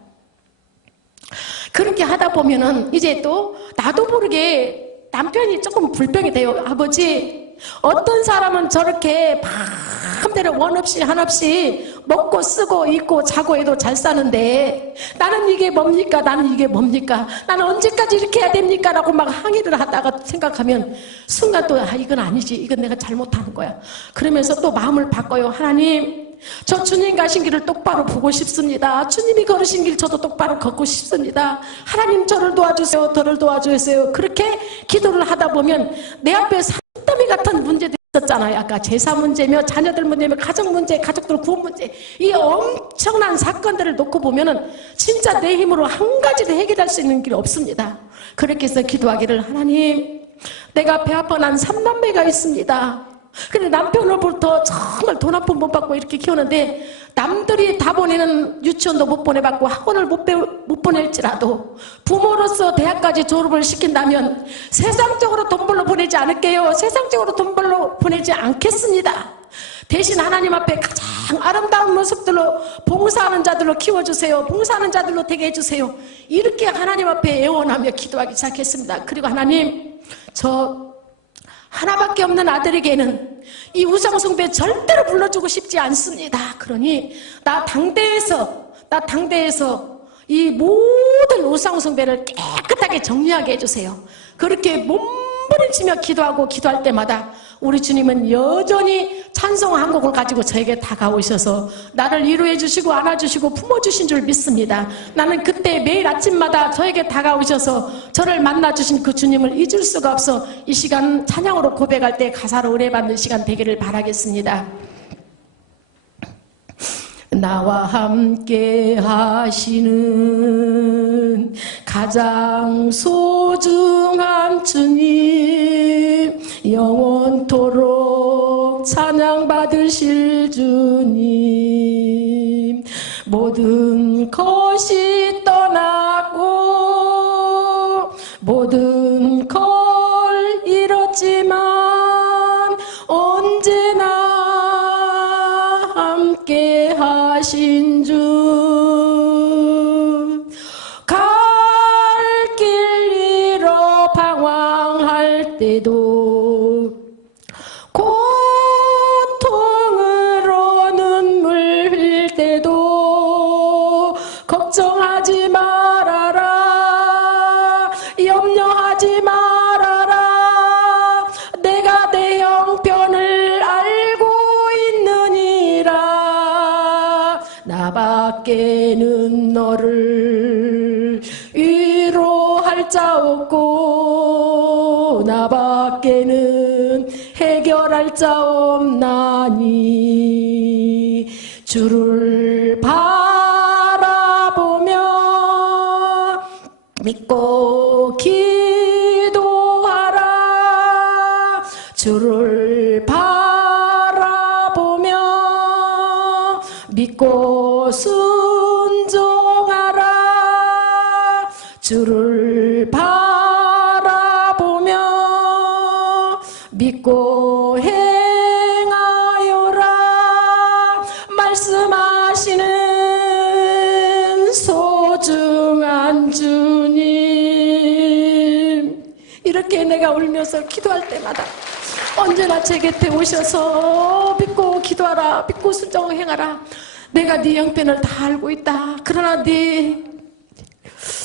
그렇게 하다 보면은 이제 또 나도 모르게 남편이 조금 불평이 돼요. 아버지, 어떤 사람은 저렇게 마음대로 원 없이 한없이 먹고 쓰고 입고 자고 해도 잘 사는데 나는 이게 뭡니까? 나는 이게 뭡니까? 나는 언제까지 이렇게 해야 됩니까? 라고 막 항의를 하다가 생각하면 순간 또 이건 아니지. 이건 내가 잘못하는 거야. 그러면서 또 마음을 바꿔요. 하나님, 저 주님 가신 길을 똑바로 보고 싶습니다. 주님이 걸으신 길 저도 똑바로 걷고 싶습니다. 하나님 저를 도와주세요. 저를 도와주세요. 그렇게 기도를 하다 보면 내 앞에 산더미 같은 문제들이 있었잖아요. 아까 제사 문제며 자녀들 문제며 가정 문제, 가족들 구원 문제, 이 엄청난 사건들을 놓고 보면은 진짜 내 힘으로 한 가지도 해결할 수 있는 길이 없습니다. 그렇게 해서 기도하기를, 하나님, 내가 배 아파 난 3남매가 있습니다. 근데 남편으로부터 정말 돈 한 푼 못 받고 이렇게 키우는데 남들이 다 보내는 유치원도 못 보내받고 학원을 못 보낼지라도 부모로서 대학까지 졸업을 시킨다면 세상적으로 돈 벌러 보내지 않을게요. 세상적으로 돈 벌러 보내지 않겠습니다. 대신 하나님 앞에 가장 아름다운 모습들로 봉사하는 자들로 키워주세요. 봉사하는 자들로 되게 해주세요. 이렇게 하나님 앞에 애원하며 기도하기 시작했습니다. 그리고 하나님, 저 하나밖에 없는 아들에게는 이 우상숭배 절대로 불러주고 싶지 않습니다. 그러니 나 당대에서 이 모든 우상숭배를 깨끗하게 정리하게 해주세요. 그렇게 몸부림치며 기도할 때마다 우리 주님은 여전히 찬송 한 곡을 가지고 저에게 다가오셔서 나를 위로해 주시고 안아주시고 품어주신 줄 믿습니다. 나는 그때 매일 아침마다 저에게 다가오셔서 저를 만나주신 그 주님을 잊을 수가 없어 이 시간 찬양으로 고백할 때 가사로 의뢰받는 시간 되기를 바라겠습니다. 나와 함께 하시는 가장 소중한 주님, 영원토록 찬양받으실 주님, 모든 것이 떠나고 모든 걸 잃었지만 언제나 함께 하신 주, 갈 길 잃어 방황할 때도 고통으로 눈물 흘릴 때도 걱정하지 말아라, 염려하지 말아라, 내가 내 형편을 알고 있느니라. 나밖에는 너를 위로할 자 없고 나밖에는 해결할 자 없나니 주를 바라보며 믿고 기도하라. 주를 바라보며 믿고 순종하라. 주를 바라보며 믿고 행하여라. 말씀하시는 소중한 주님, 이렇게 내가 울면서 기도할 때마다 언제나 제 곁에 오셔서 믿고 기도하라, 믿고 순종을 행하라. 내가 네 형편을 다 알고 있다. 그러나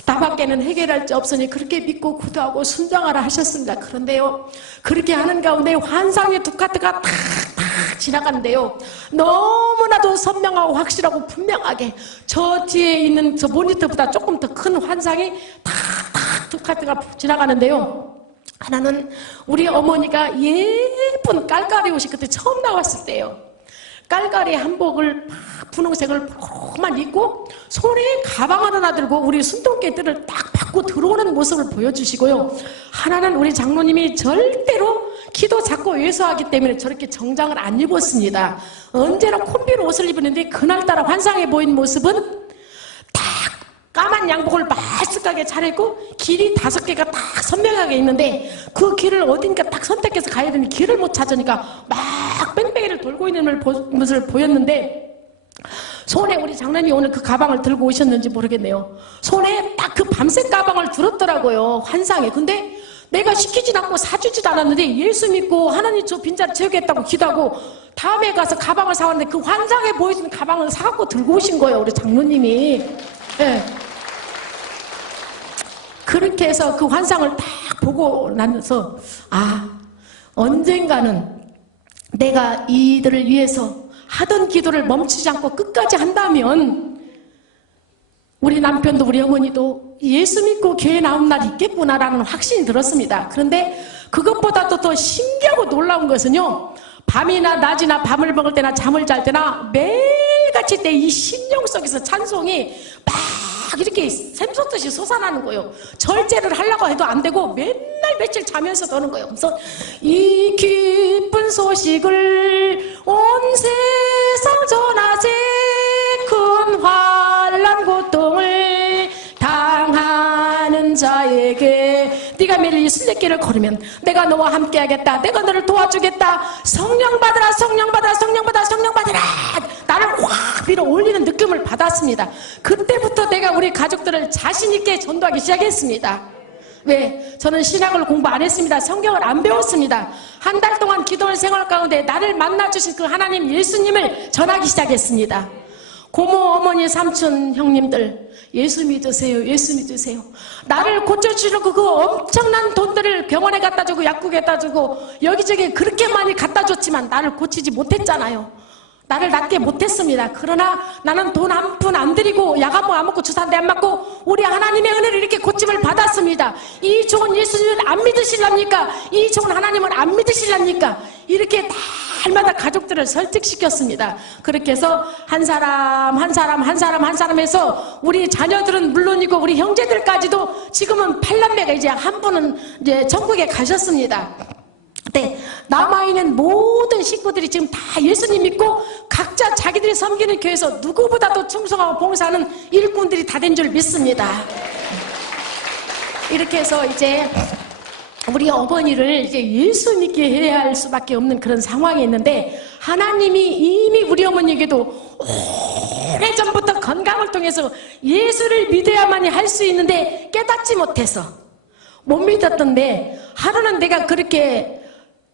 나밖에는 해결할 자 없으니 그렇게 믿고 기도하고 순종하라 하셨습니다. 그런데요, 그렇게 하는 가운데 환상의 두 카드가 탁탁 지나가는데요, 너무나도 선명하고 확실하고 분명하게 저 뒤에 있는 저 모니터보다 조금 더 큰 환상이 탁탁 두 카드가 지나가는데요, 하나는 우리 어머니가 예쁜 깔깔이 옷이 그때 처음 나왔을 때예요. 깔깔이 한복을 분홍색을 만 입고 손에 가방 하나 들고 우리 순동깨들을 딱 받고 들어오는 모습을 보여주시고요. 하나는 우리 장로님이 절대로 기도 자꾸 외소하기 때문에 저렇게 정장을 안 입었습니다. 언제나 콤비로 옷을 입었는데 그날따라 환상해 보인 모습은 딱 까만 양복을 말쓱하게 차려입고 길이 5개가 딱 선명하게 있는데 그 길을 어딘가 딱 선택해서 가야 되는 길을 못 찾으니까 막 뺑뺑이를 돌고 있는 모습을 보였는데 손에 우리 장로님이 오늘 그 가방을 들고 오셨는지 모르겠네요. 손에 딱 그 밤색 가방을 들었더라고요. 환상에. 근데 내가 시키지도 않고 사주지도 않았는데 예수 믿고 하나님 저 빈자리 채우겠다고 기도하고 다음에 가서 가방을 사왔는데 그 환상에 보여주는 가방을 사갖고 들고 오신 거예요. 우리 장로님이. 네. 그렇게 해서 그 환상을 딱 보고 나면서 언젠가는 내가 이들을 위해서 하던 기도를 멈추지 않고 끝까지 한다면 우리 남편도 우리 어머니도 예수 믿고 교회 나온 날이 있겠구나라는 확신이 들었습니다. 그런데 그것보다도 더 신기하고 놀라운 것은요, 밤이나 낮이나 밥을 먹을 때나 잠을 잘 때나 매일같이 내 이 심령 속에서 찬송이 막 이렇게 샘솟듯이 솟아나는 거예요. 절제를 하려고 해도 안 되고 맨날 며칠 자면서 도는 거예요. 그래서 이 기쁜 소식을 온 세상 전하세, 큰 환난 고통을 당하는 자에게 네가 매일 이 순례길을 걸으면 내가 너와 함께 하겠다, 내가 너를 도와주겠다, 성령 받으라, 성령 받으라, 성령 받으라, 성령 받으라, 나를 확 밀어 올리는 느낌을 받았습니다. 그때부터 내가 우리 가족들을 자신 있게 전도하기 시작했습니다. 왜? 저는 신학을 공부 안 했습니다. 성경을 안 배웠습니다. 한 달 동안 기도하는 생활 가운데 나를 만나주신 그 하나님 예수님을 전하기 시작했습니다. 고모, 어머니, 삼촌, 형님들, 예수 믿으세요, 예수 믿으세요. 나를 고쳐주려고 그 엄청난 돈들을 병원에 갖다 주고 약국에 갖다 주고 여기저기 그렇게 많이 갖다 줬지만 나를 고치지 못했잖아요. 나를 낫게 못했습니다. 그러나 나는 돈 한 푼 안 드리고 약 한 번 안 먹고 주사 한 대 안 맞고 우리 하나님의 은혜를 이렇게 고침을 받았습니다. 이 좋은 예수님을 안 믿으실랍니까? 이 좋은 하나님을 안 믿으실랍니까? 이렇게 날마다 가족들을 설득시켰습니다. 그렇게 해서 한 사람 해서 우리 자녀들은 물론이고 우리 형제들까지도 지금은 8남매가 이제 한 분은 이제 전국에 가셨습니다. 네, 남아있는 모든 식구들이 지금 다 예수님 믿고 각자 자기들이 섬기는 교회에서 누구보다도 충성하고 봉사하는 일꾼들이 다 된 줄 믿습니다. 이렇게 해서 이제 우리 어머니를 이제 예수 믿게 해야 할 수밖에 없는 그런 상황이 있는데 하나님이 이미 우리 어머니에게도 오래전부터 건강을 통해서 예수를 믿어야만이 할 수 있는데 깨닫지 못해서 못 믿었던데 하루는 내가 그렇게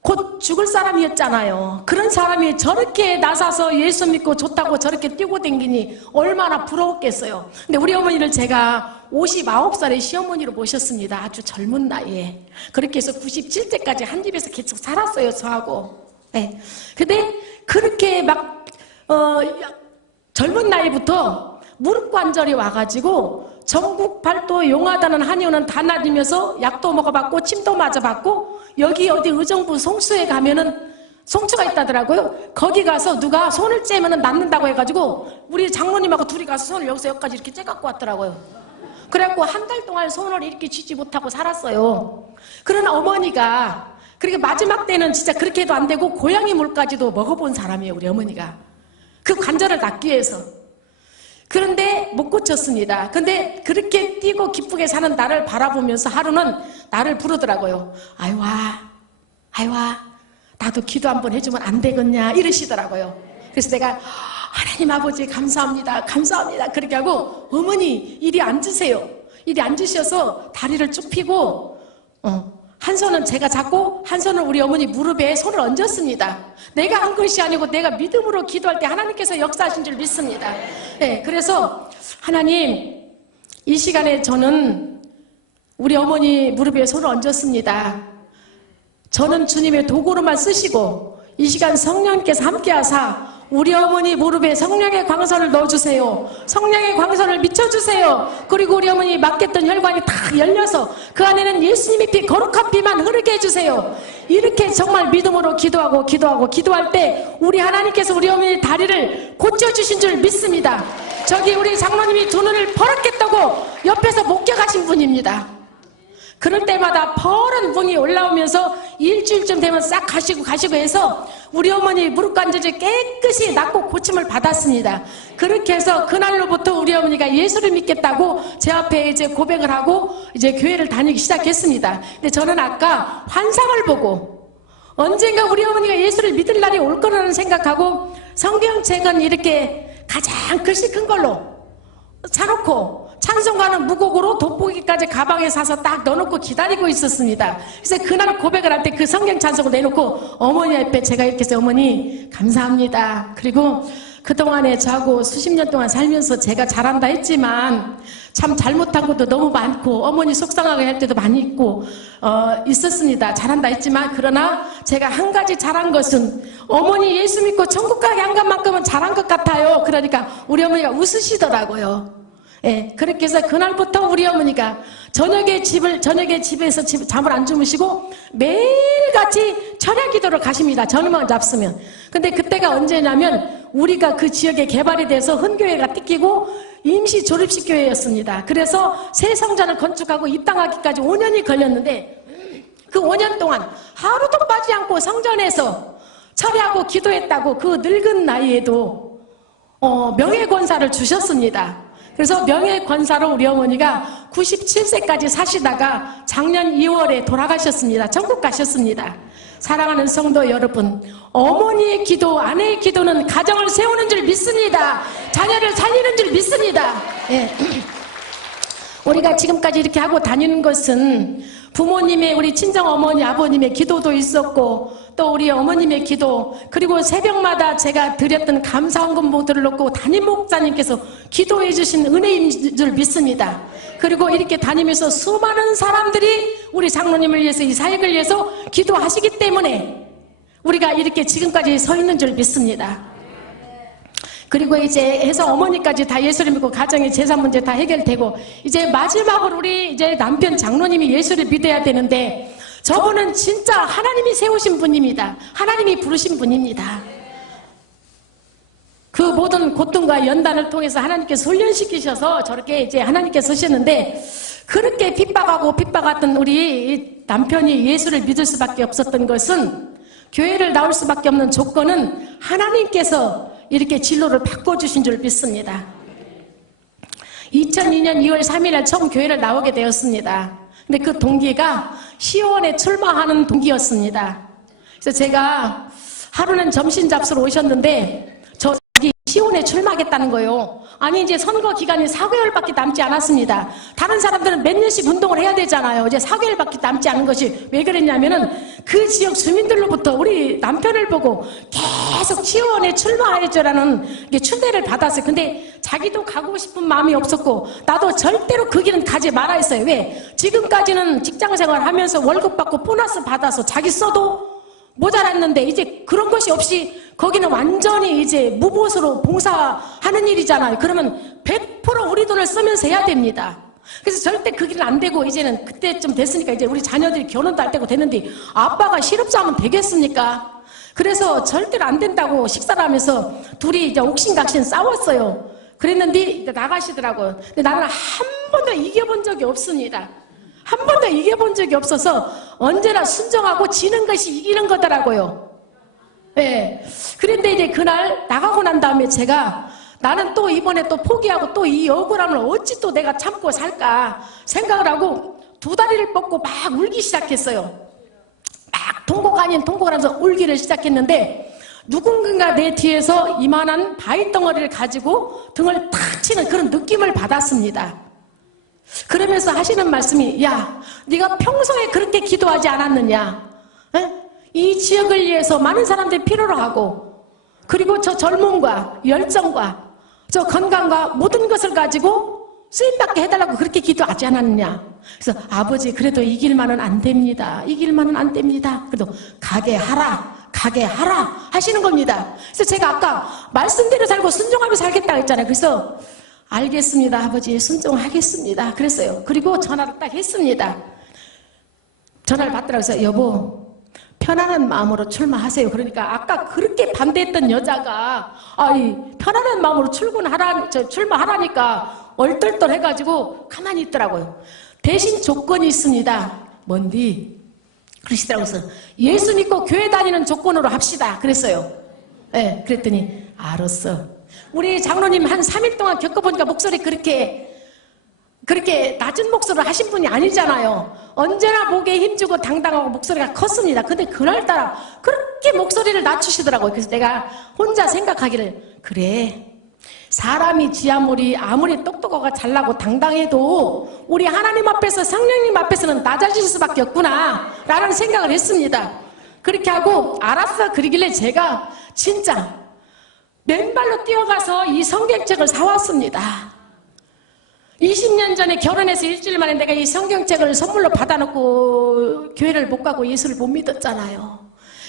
곧 죽을 사람이었잖아요. 그런 사람이 저렇게 나서서 예수 믿고 좋다고 저렇게 뛰고 댕기니 얼마나 부러웠겠어요. 근데 우리 어머니를 제가 59살의 시어머니로 모셨습니다. 아주 젊은 나이에. 그렇게 해서 97세까지 한 집에서 계속 살았어요, 저하고. 네. 근데 그렇게 막 젊은 나이부터 무릎 관절이 와가지고 전국 발도 용하다는 한의원은 다 다니면서 약도 먹어봤고 침도 맞아봤고 여기 어디 의정부 송수에 가면은 송수가 있다더라고요. 거기 가서 누가 손을 째면은 낫는다고 해가지고 우리 장모님하고 둘이 가서 손을 여기서 여기까지 이렇게 째갖고 왔더라고요. 그래갖고 한 달 동안 손을 이렇게 쥐지 못하고 살았어요. 그런 어머니가 그렇게 마지막 때는 진짜 그렇게 해도 안 되고 고양이 물까지도 먹어본 사람이에요, 우리 어머니가. 그 관절을 낫기 위해서. 그런데 못 고쳤습니다. 근데 그렇게 뛰고 기쁘게 사는 나를 바라보면서 하루는 나를 부르더라고요. 아이와, 나도 기도 한번 해주면 안 되겠냐 이러시더라고요. 그래서 내가 하나님 아버지 감사합니다. 그렇게 하고 어머니 이리 앉으세요. 이리 앉으셔서 다리를 쭉 펴고 한 손은 제가 잡고 한 손은 우리 어머니 무릎에 손을 얹었습니다. 내가 한 것이 아니고 내가 믿음으로 기도할 때 하나님께서 역사하신 줄 믿습니다. 네, 그래서 하나님 이 시간에 저는 우리 어머니 무릎에 손을 얹었습니다. 저는 주님의 도구로만 쓰시고 이 시간 성령께서 함께 하사 우리 어머니 무릎에 성령의 광선을 넣어주세요. 성령의 광선을 미쳐주세요. 그리고 우리 어머니 막혔던 혈관이 다 열려서 그 안에는 예수님의 피, 거룩한 피만 흐르게 해주세요. 이렇게 정말 믿음으로 기도할 때 우리 하나님께서 우리 어머니 다리를 고쳐주신 줄 믿습니다. 저기 우리 장로님이 두 눈을 버럭게 떠고 옆에서 목격하신 분입니다. 그럴 때마다 퍼런 붕이 올라오면서 일주일쯤 되면 싹 가시고 해서 우리 어머니 무릎 관절이 깨끗이 낫고 고침을 받았습니다. 그렇게 해서 그날로부터 우리 어머니가 예수를 믿겠다고 제 앞에 이제 고백을 하고 이제 교회를 다니기 시작했습니다. 근데 저는 아까 환상을 보고 언젠가 우리 어머니가 예수를 믿을 날이 올 거라는 생각하고 성경책은 이렇게 가장 글씨 큰 걸로 사놓고 찬송가는 무곡으로 돋보기까지 가방에 사서 딱 넣어놓고 기다리고 있었습니다. 그래서 그날 고백을 할 때 그 성경 찬송을 내놓고 어머니 앞에 제가 이렇게 해서 어머니 감사합니다. 그리고 그동안에 저하고 수십 년 동안 살면서 제가 잘한다 했지만 참 잘못한 것도 너무 많고 어머니 속상하게 할 때도 많이 있고 있었습니다. 잘한다 했지만 그러나 제가 한 가지 잘한 것은 어머니 예수 믿고 천국 가게 한 것만큼은 잘한 것 같아요. 그러니까 우리 어머니가 웃으시더라고요. 예, 그렇게 해서 그날부터 우리 어머니가 저녁에 집에서 잠을 안 주무시고 매일같이 철야 기도를 가십니다. 저녁만 잡수면. 근데 그때가 언제냐면 우리가 그 지역에 개발이 돼서 흔교회가 뜯기고 임시 조립식 교회였습니다. 그래서 새 성전을 건축하고 입당하기까지 5년이 걸렸는데 그 5년 동안 하루도 빠지지 않고 성전에서 철야하고 기도했다고 그 늙은 나이에도 명예권사를 주셨습니다. 그래서 명예권사로 우리 어머니가 97세까지 사시다가 작년 2월에 돌아가셨습니다. 천국 가셨습니다. 사랑하는 성도 여러분, 어머니의 기도, 아내의 기도는 가정을 세우는 줄 믿습니다. 자녀를 살리는 줄 믿습니다. 예. 우리가 지금까지 이렇게 하고 다니는 것은 부모님의, 우리 친정 어머니 아버님의 기도도 있었고 또 우리 어머님의 기도, 그리고 새벽마다 제가 드렸던 감사헌금 모두를 놓고 담임 목사님께서 기도해 주신 은혜인 줄 믿습니다. 그리고 이렇게 다니면서 수많은 사람들이 우리 장로님을 위해서, 이 사역을 위해서 기도하시기 때문에 우리가 이렇게 지금까지 서 있는 줄 믿습니다. 그리고 이제 해서 어머니까지 다 예수를 믿고 가정의 재산 문제 다 해결되고 이제 마지막으로 우리 이제 남편 장로님이 예수를 믿어야 되는데 저분은 진짜 하나님이 세우신 분입니다. 하나님이 부르신 분입니다. 그 모든 고통과 연단을 통해서 하나님께서 훈련시키셔서 저렇게 이제 하나님께서 쓰셨는데 그렇게 핍박했던 우리 남편이 예수를 믿을 수밖에 없었던 것은 교회를 나올 수밖에 없는 조건은 하나님께서 이렇게 진로를 바꿔주신 줄 믿습니다. 2002년 2월 3일에 처음 교회를 나오게 되었습니다. 근데 그 동기가 시의원에 출마하는 동기였습니다. 그래서 제가 하루는 점심 잡수러 오셨는데 자기 시의원에 출마하겠다는 거예요. 아니 이제 선거 기간이 4개월밖에 남지 않았습니다. 다른 사람들은 몇 년씩 운동을 해야 되잖아요. 이제 4개월밖에 남지 않은 것이 왜 그랬냐면은 그 지역 주민들로부터 우리 남편을 보고 계속 시의원에 출마해줘라는 추대를 받았어요. 근데 자기도 가고 싶은 마음이 없었고 나도 절대로 그 길은 가지 말아 했어요. 왜? 지금까지는 직장생활 하면서 월급 받고 보너스 받아서 자기 써도 모자랐는데 이제 그런 것이 없이 거기는 완전히 이제 무보수로 봉사하는 일이잖아요. 그러면 100% 우리 돈을 쓰면서 해야 됩니다. 그래서 절대 그 길은 안 되고 이제는 그때쯤 됐으니까 이제 우리 자녀들이 결혼도 할 때고 됐는데 아빠가 실업자면 되겠습니까? 그래서 절대로 안 된다고 식사를 하면서 둘이 이제 옥신각신 싸웠어요. 그랬는데 이제 나가시더라고요. 근데 나는 한 번도 이겨본 적이 없습니다. 한 번도 이겨본 적이 없어서 언제나 순종하고 지는 것이 이기는 거더라고요. 예. 그런데 이제 그날 나가고 난 다음에 제가 나는 또 이번에 또 포기하고 또 이 억울함을 어찌 또 내가 참고 살까 생각을 하고 두 다리를 뻗고 막 울기 시작했어요. 막 통곡 아닌 통곡을 하면서 울기를 시작했는데 누군가 내 뒤에서 이만한 바위 덩어리를 가지고 등을 탁 치는 그런 느낌을 받았습니다. 그러면서 하시는 말씀이 야, 네가 평소에 그렇게 기도하지 않았느냐? 에? 이 지역을 위해서 많은 사람들이 필요로 하고 그리고 저 젊음과 열정과 저 건강과 모든 것을 가지고 쓰임받게 해달라고 그렇게 기도하지 않았느냐? 그래서 아버지 그래도 이길만은 안 됩니다. 이길만은 안 됩니다. 그래도 가게 하라. 가게 하라 하시는 겁니다. 그래서 제가 아까 말씀대로 살고 순종하며 살겠다고 했잖아요. 그래서 알겠습니다 아버지, 순종하겠습니다 그랬어요. 그리고 전화를 딱 했습니다. 전화를 받더라고요. 그래서 여보, 편안한 마음으로 출마하세요. 그러니까 아까 그렇게 반대했던 여자가 편안한 마음으로 출마하라니까 얼떨떨 해가지고 가만히 있더라고요. 대신 조건이 있습니다. 뭔디? 그러시더라고요. 그래서 예수 믿고 교회 다니는 조건으로 합시다 그랬어요. 네, 그랬더니 알았어. 우리 장로님 한 3일 동안 겪어보니까 목소리 그렇게 낮은 목소리를 하신 분이 아니잖아요. 언제나 목에 힘주고 당당하고 목소리가 컸습니다. 근데 그날따라 그렇게 목소리를 낮추시더라고요. 그래서 내가 혼자 생각하기를, 그래, 사람이 지 아무리 똑똑하고 잘나고 당당해도 우리 하나님 앞에서, 성령님 앞에서는 낮아질 수밖에 없구나 라는 생각을 했습니다. 그렇게 하고 알았어 그러길래 제가 진짜 맨발로 뛰어가서 이 성경책을 사왔습니다. 20년 전에 결혼해서 일주일 만에 내가 이 성경책을 선물로 받아놓고 교회를 못 가고 예수를 못 믿었잖아요.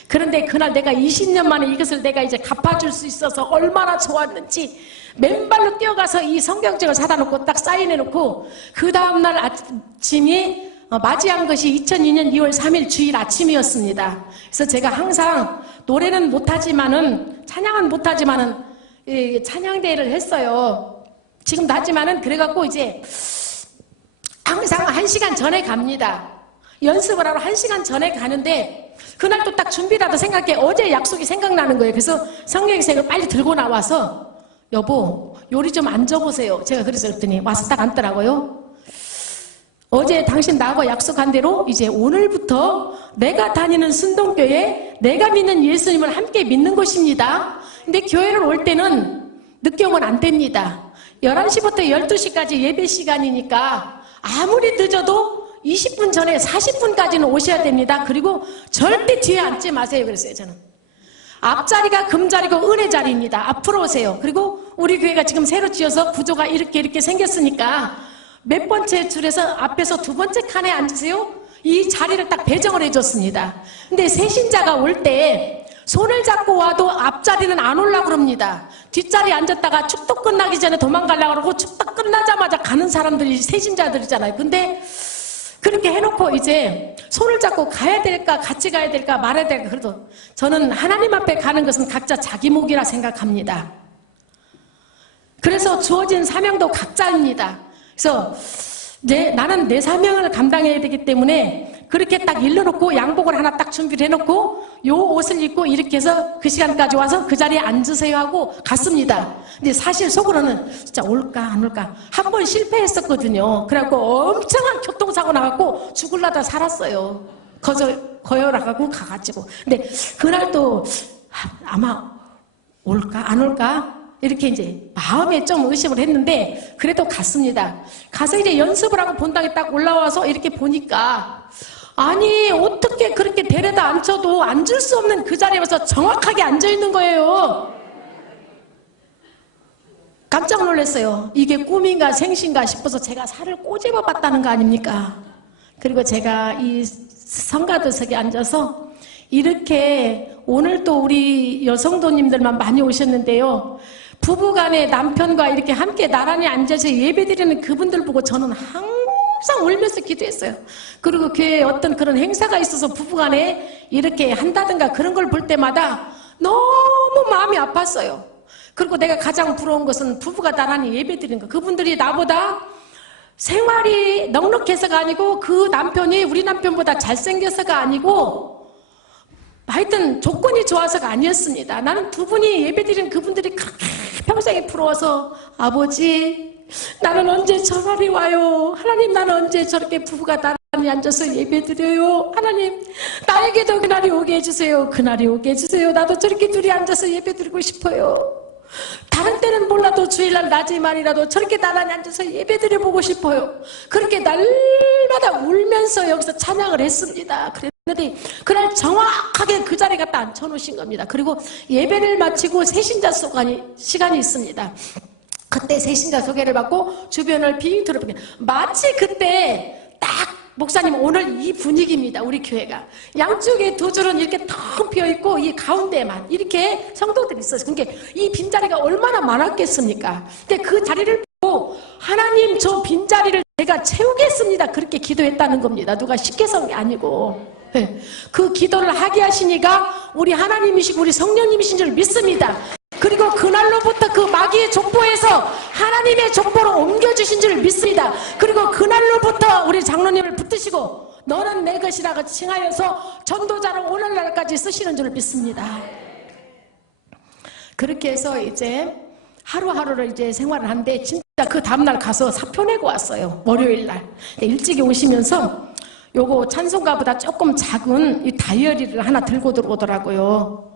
그런데 그날 내가 20년 만에 이것을 내가 이제 갚아줄 수 있어서 얼마나 좋았는지 맨발로 뛰어가서 이 성경책을 사다 놓고 딱 사인해놓고 그 다음날 아침이 맞이한 것이 2002년 2월 3일 주일 아침이었습니다. 그래서 제가 항상 노래는 못하지만은, 찬양은 못하지만은 찬양대회를 했어요. 지금도 하지만은, 그래갖고 이제 항상 1시간 전에 갑니다. 연습을 하러 1시간 전에 가는데 그날 또 딱 준비라도 생각해. 어제 약속이 생각나는 거예요. 그래서 성경책을 빨리 들고 나와서 여보, 요리 좀 앉아보세요. 제가 그랬더니 와서 딱 앉더라고요. 어제 당신 나하고 약속한 대로 이제 오늘부터 내가 다니는 순동교회, 내가 믿는 예수님을 함께 믿는 것입니다. 근데 교회를 올 때는 늦게 오면 안 됩니다. 11시부터 12시까지 예배 시간이니까 아무리 늦어도 20분 전에 40분까지는 오셔야 됩니다. 그리고 절대 뒤에 앉지 마세요 그랬어요. 저는 앞자리가 금자리고 은혜자리입니다. 앞으로 오세요. 그리고 우리 교회가 지금 새로 지어서 구조가 이렇게 생겼으니까 몇 번째 줄에서 앞에서 두 번째 칸에 앉으세요. 이 자리를 딱 배정을 해줬습니다. 근데 새신자가 올 때 손을 잡고 와도 앞자리는 안 올라고 그럽니다. 뒷자리에 앉았다가 축도 끝나기 전에 도망가려고 그러고 축도 끝나자마자 가는 사람들이 새신자들이잖아요. 근데 그렇게 해놓고 이제 손을 잡고 가야 될까 같이 가야 될까 말아야 될까, 그래도 저는 하나님 앞에 가는 것은 각자 자기 몫이라 생각합니다. 그래서 주어진 사명도 각자입니다. 그래서 나는 내 사명을 감당해야 되기 때문에 그렇게 딱 일러놓고 양복을 하나 딱 준비를 해놓고 요 옷을 입고 이렇게 해서 그 시간까지 와서 그 자리에 앉으세요 하고 갔습니다. 근데 사실 속으로는 진짜 올까 안 올까 한 번 실패했었거든요. 그래갖고 엄청난 교통사고 나갖고 죽을라다 살았어요. 거여라가고 가가지고. 근데 그날도 아마 올까 안 올까 이렇게 이제 마음에 좀 의심을 했는데 그래도 갔습니다. 가서 이제 연습을 하고 본당에 딱 올라와서 이렇게 보니까 아니 어떻게 그렇게 데려다 앉혀도 앉을 수 없는 그 자리에 와서 정확하게 앉아있는 거예요. 깜짝 놀랐어요. 이게 꿈인가 생신가 싶어서 제가 살을 꼬집어 봤다는 거 아닙니까? 그리고 제가 이 성가대석에 앉아서 이렇게 오늘 또 우리 여성도님들만 많이 오셨는데요. 부부간에 남편과 이렇게 함께 나란히 앉아서 예배드리는 그분들 보고 저는 항상 울면서 기도했어요. 그리고 교회에 어떤 그런 행사가 있어서 부부간에 이렇게 한다든가 그런 걸 볼 때마다 너무 마음이 아팠어요. 그리고 내가 가장 부러운 것은 부부가 나란히 예배드리는 거. 그분들이 나보다 생활이 넉넉해서가 아니고 그 남편이 우리 남편보다 잘생겨서가 아니고 하여튼 조건이 좋아서가 아니었습니다. 나는 두 분이 예배드리는 그분들이 그렇게 평생에 부러워서 아버지 나는 언제 저 날이 와요. 하나님 나는 언제 저렇게 부부가 나란히 앉아서 예배드려요. 하나님 나에게도 그날이 오게 해주세요. 그날이 오게 해주세요. 나도 저렇게 둘이 앉아서 예배드리고 싶어요. 다른 때는 몰라도 주일날 낮에만이라도 저렇게 나란히 앉아서 예배드려보고 싶어요. 그렇게 날마다 울면서 여기서 찬양을 했습니다. 그랬는데 그날 정확하게 그 자리에 갖다 앉혀놓으신 겁니다. 그리고 예배를 마치고 새신자 시간이 있습니다. 그때 새신자 소개를 받고 주변을 빙 둘러보게 마치 그때 딱 목사님 오늘 이 분위기입니다. 우리 교회가 양쪽에 두 줄은 이렇게 텅 비어있고 이 가운데만 이렇게 성도들이 있어요. 그러니까 이 빈자리가 얼마나 많았겠습니까? 근데 그 자리를 보고 하나님 저 빈자리를 제가 채우겠습니다. 그렇게 기도했다는 겁니다. 누가 쉽게 선 게 아니고. 네. 그 기도를 하게 하시니까 우리 하나님이시고 우리 성령님이신 줄 믿습니다. 그리고 그날로부터 그 마귀의 족보에서 하나님의 족보로 옮겨주신 줄 믿습니다. 그리고 그날로부터 우리 장로님을 붙드시고 너는 내 것이라고 칭하여서 전도자를 오늘날까지 쓰시는 줄 믿습니다. 그렇게 해서 이제 하루하루를 이제 생활을 하는데 진짜 그 다음날 가서 사표 내고 왔어요. 월요일날. 일찍이 오시면서 요거 찬송가보다 조금 작은 이 다이어리를 하나 들고 들어오더라고요.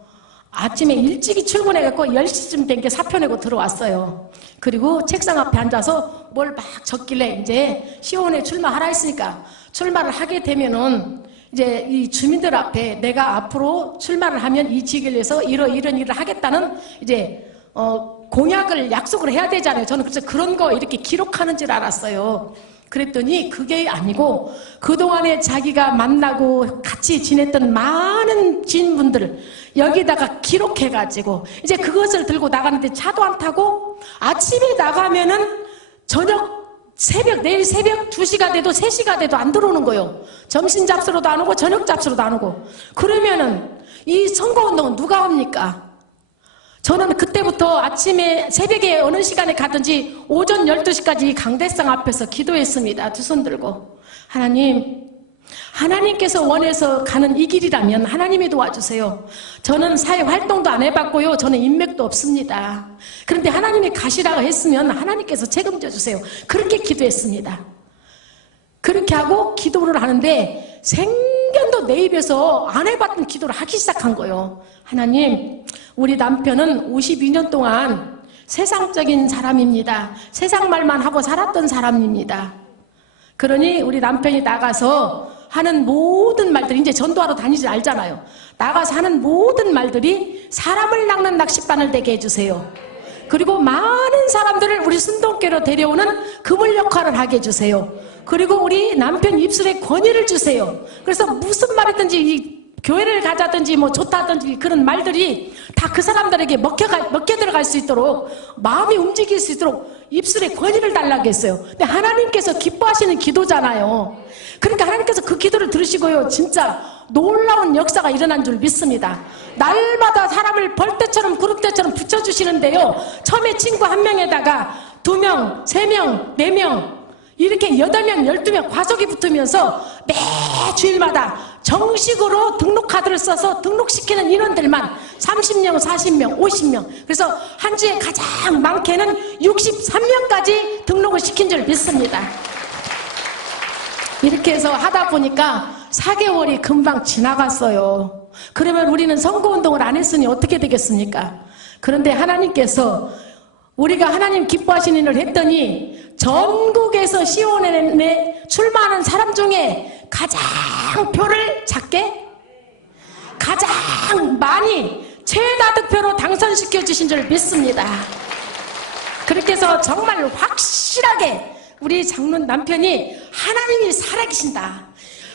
아침에 일찍이 출근해갖고 10시쯤 된 게 사표 내고 들어왔어요. 그리고 책상 앞에 앉아서 뭘 막 적길래 이제 시원에 출마하라 했으니까 출마를 하게 되면은 이제 이 주민들 앞에 내가 앞으로 출마를 하면 이 직을 위해서 이런 일을 하겠다는 이제 공약을 약속을 해야 되잖아요. 저는 그래서 그런 거 이렇게 기록하는 줄 알았어요. 그랬더니 그게 아니고 그동안에 자기가 만나고 같이 지냈던 많은 지인분들을 여기다가 기록해가지고 이제 그것을 들고 나가는데 차도 안 타고 아침에 나가면은 내일 새벽 2시가 돼도 3시가 돼도 안 들어오는 거예요. 점심 잡수로도 안 오고 저녁 잡수로도 안 오고. 그러면은 이 선거운동은 누가 합니까? 저는 그때부터 아침에 새벽에 어느 시간에 가든지 오전 12시까지 강대상 앞에서 기도했습니다. 두 손 들고. 하나님께서 원해서 가는 이 길이라면 하나님이 도와주세요. 저는 사회 활동도 안 해봤고요. 저는 인맥도 없습니다. 그런데 하나님이 가시라고 했으면 하나님께서 책임져 주세요. 그렇게 기도했습니다. 그렇게 하고 기도를 하는데 생전도 내 입에서 안 해봤던 기도를 하기 시작한 거예요. 하나님, 우리 남편은 52년 동안 세상적인 사람입니다. 세상 말만 하고 살았던 사람입니다. 그러니 우리 남편이 나가서 하는 모든 말들이 이제 전도하러 다니지 알잖아요. 나가서 하는 모든 말들이 사람을 낚는 낚싯바늘 되게 해주세요. 그리고 많은 사람들을 우리 순동교로 데려오는 그물 역할을 하게 해주세요. 그리고 우리 남편 입술에 권위를 주세요. 그래서 무슨 말이든지 이 교회를 가자든지 뭐 좋다든지 그런 말들이 다 그 사람들에게 먹혀 들어갈 수 있도록 마음이 움직일 수 있도록 입술에 권위를 달라고 했어요. 근데 하나님께서 기뻐하시는 기도잖아요. 그러니까 하나님께서 그 기도를 들으시고요. 진짜 놀라운 역사가 일어난 줄 믿습니다. 날마다 사람을 벌떼처럼 그룹떼처럼 붙여주시는데요. 처음에 친구 1명에다가 2명, 3명, 4명 이렇게 8명, 12명 과속이 붙으면서 매 주일마다 정식으로 등록카드를 써서 등록시키는 인원들만 30명, 40명, 50명. 그래서 한 주에 가장 많게는 63명까지 등록을 시킨 줄 믿습니다. 이렇게 해서 하다 보니까 4개월이 금방 지나갔어요. 그러면 우리는 선거운동을 안 했으니 어떻게 되겠습니까? 그런데 하나님께서 우리가 하나님 기뻐하시는 일을 했더니 전국에서 시온에 출마하는 사람 중에 가장 표를 작게 가장 많이 최다 득표로 당선시켜 주신 줄 믿습니다. 그렇게 해서 정말 확실하게 우리 장로 남편이 하나님이 살아계신다.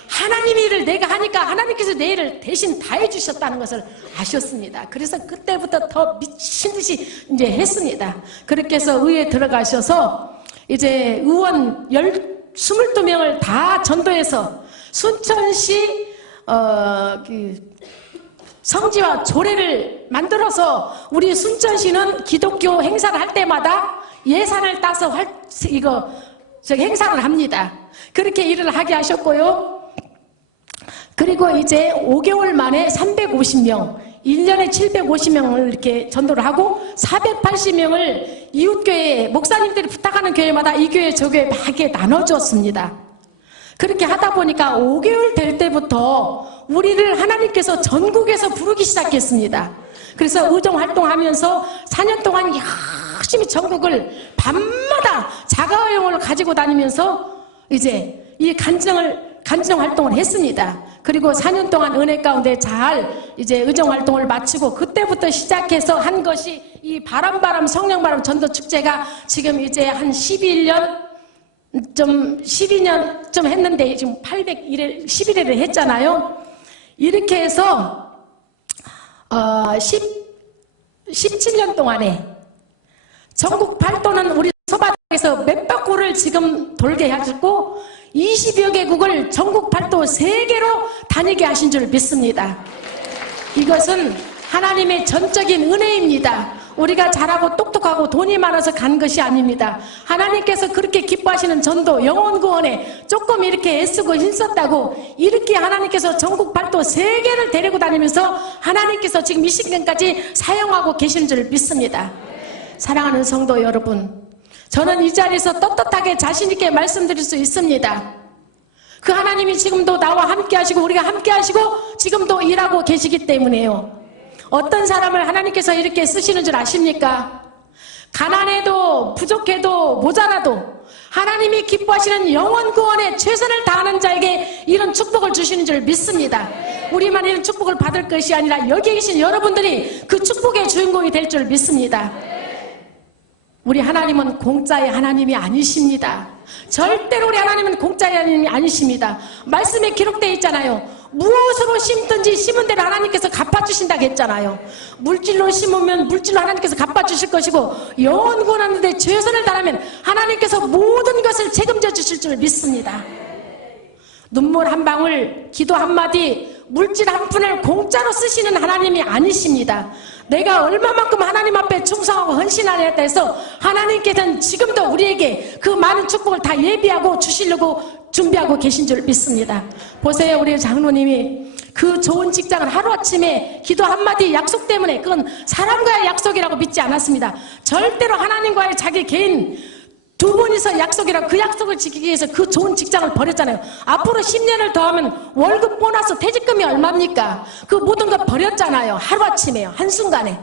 하나님의 일을 내가 하니까 하나님께서 내 일을 대신 다 해주셨다는 것을 아셨습니다. 그래서 그때부터 더 미친 듯이 이제 했습니다. 그렇게 해서 의회에 들어가셔서 이제 의원 22명을 다 전도해서 순천시 성지와 조례를 만들어서 우리 순천시는 기독교 행사를 할 때마다 예산을 따서 행사를 합니다. 그렇게 일을 하게 하셨고요. 그리고 이제 5개월 만에 350명, 1년에 750명을 이렇게 전도를 하고 480명을 이웃교회, 목사님들이 부탁하는 교회마다 이 교회, 저 교회 막 이렇게 나눠주었습니다. 그렇게 하다 보니까 5개월 될 때부터 우리를 하나님께서 전국에서 부르기 시작했습니다. 그래서 의정활동하면서 4년 동안 열심히 전국을 밤마다 자가용을 가지고 다니면서 이제 이 간증 활동을 했습니다. 그리고 4년 동안 은혜 가운데 잘 이제 의정 활동을 마치고 그때부터 시작해서 한 것이 이 바람 성령바람 전도 축제가 지금 이제 한 11년 좀 12년 좀 했는데 지금 11회를 했잖아요. 이렇게 해서 17년 동안에 전국 발도는 우리 소바닥에서 몇 바퀴를 지금 돌게 해주고 20여 개국을 전국 발도 세계로 다니게 하신 줄 믿습니다. 이것은 하나님의 전적인 은혜입니다. 우리가 잘하고 똑똑하고 돈이 많아서 간 것이 아닙니다. 하나님께서 그렇게 기뻐하시는 전도 영혼구원에 조금 이렇게 애쓰고 힘썼다고 이렇게 하나님께서 전국 발도 세계를 데리고 다니면서 하나님께서 지금 이 시간까지 사용하고 계신 줄 믿습니다. 사랑하는 성도 여러분, 저는 이 자리에서 떳떳하게 자신있게 말씀드릴 수 있습니다. 그 하나님이 지금도 나와 함께 하시고 우리가 함께 하시고 지금도 일하고 계시기 때문에요. 어떤 사람을 하나님께서 이렇게 쓰시는 줄 아십니까? 가난해도 부족해도 모자라도 하나님이 기뻐하시는 영원 구원에 최선을 다하는 자에게 이런 축복을 주시는 줄 믿습니다. 우리만 이런 축복을 받을 것이 아니라 여기 계신 여러분들이 그 축복의 주인공이 될 줄 믿습니다. 우리 하나님은 공짜의 하나님이 아니십니다. 절대로 우리 하나님은 공짜의 하나님이 아니십니다. 말씀에 기록되어 있잖아요. 무엇으로 심든지 심은 대로 하나님께서 갚아주신다고 했잖아요. 물질로 심으면 물질로 하나님께서 갚아주실 것이고 영원 구원하는데 최선을 다하면 하나님께서 모든 것을 책임져 주실 줄 믿습니다. 눈물 한 방울, 기도 한마디, 물질 한 푼을 공짜로 쓰시는 하나님이 아니십니다. 내가 얼마만큼 하나님 앞에 충성하고 헌신하였다 해서 하나님께서는 지금도 우리에게 그 많은 축복을 다 예비하고 주시려고 준비하고 계신 줄 믿습니다. 보세요, 우리 장로님이 그 좋은 직장을 하루아침에 기도 한마디 약속 때문에, 그건 사람과의 약속이라고 믿지 않았습니다. 절대로 하나님과의 자기 개인 두 분이서 약속이라고, 그 약속을 지키기 위해서 그 좋은 직장을 버렸잖아요. 앞으로 10년을 더하면 월급 보너스 퇴직금이 얼마입니까? 그 모든 걸 버렸잖아요. 하루아침에요. 한순간에.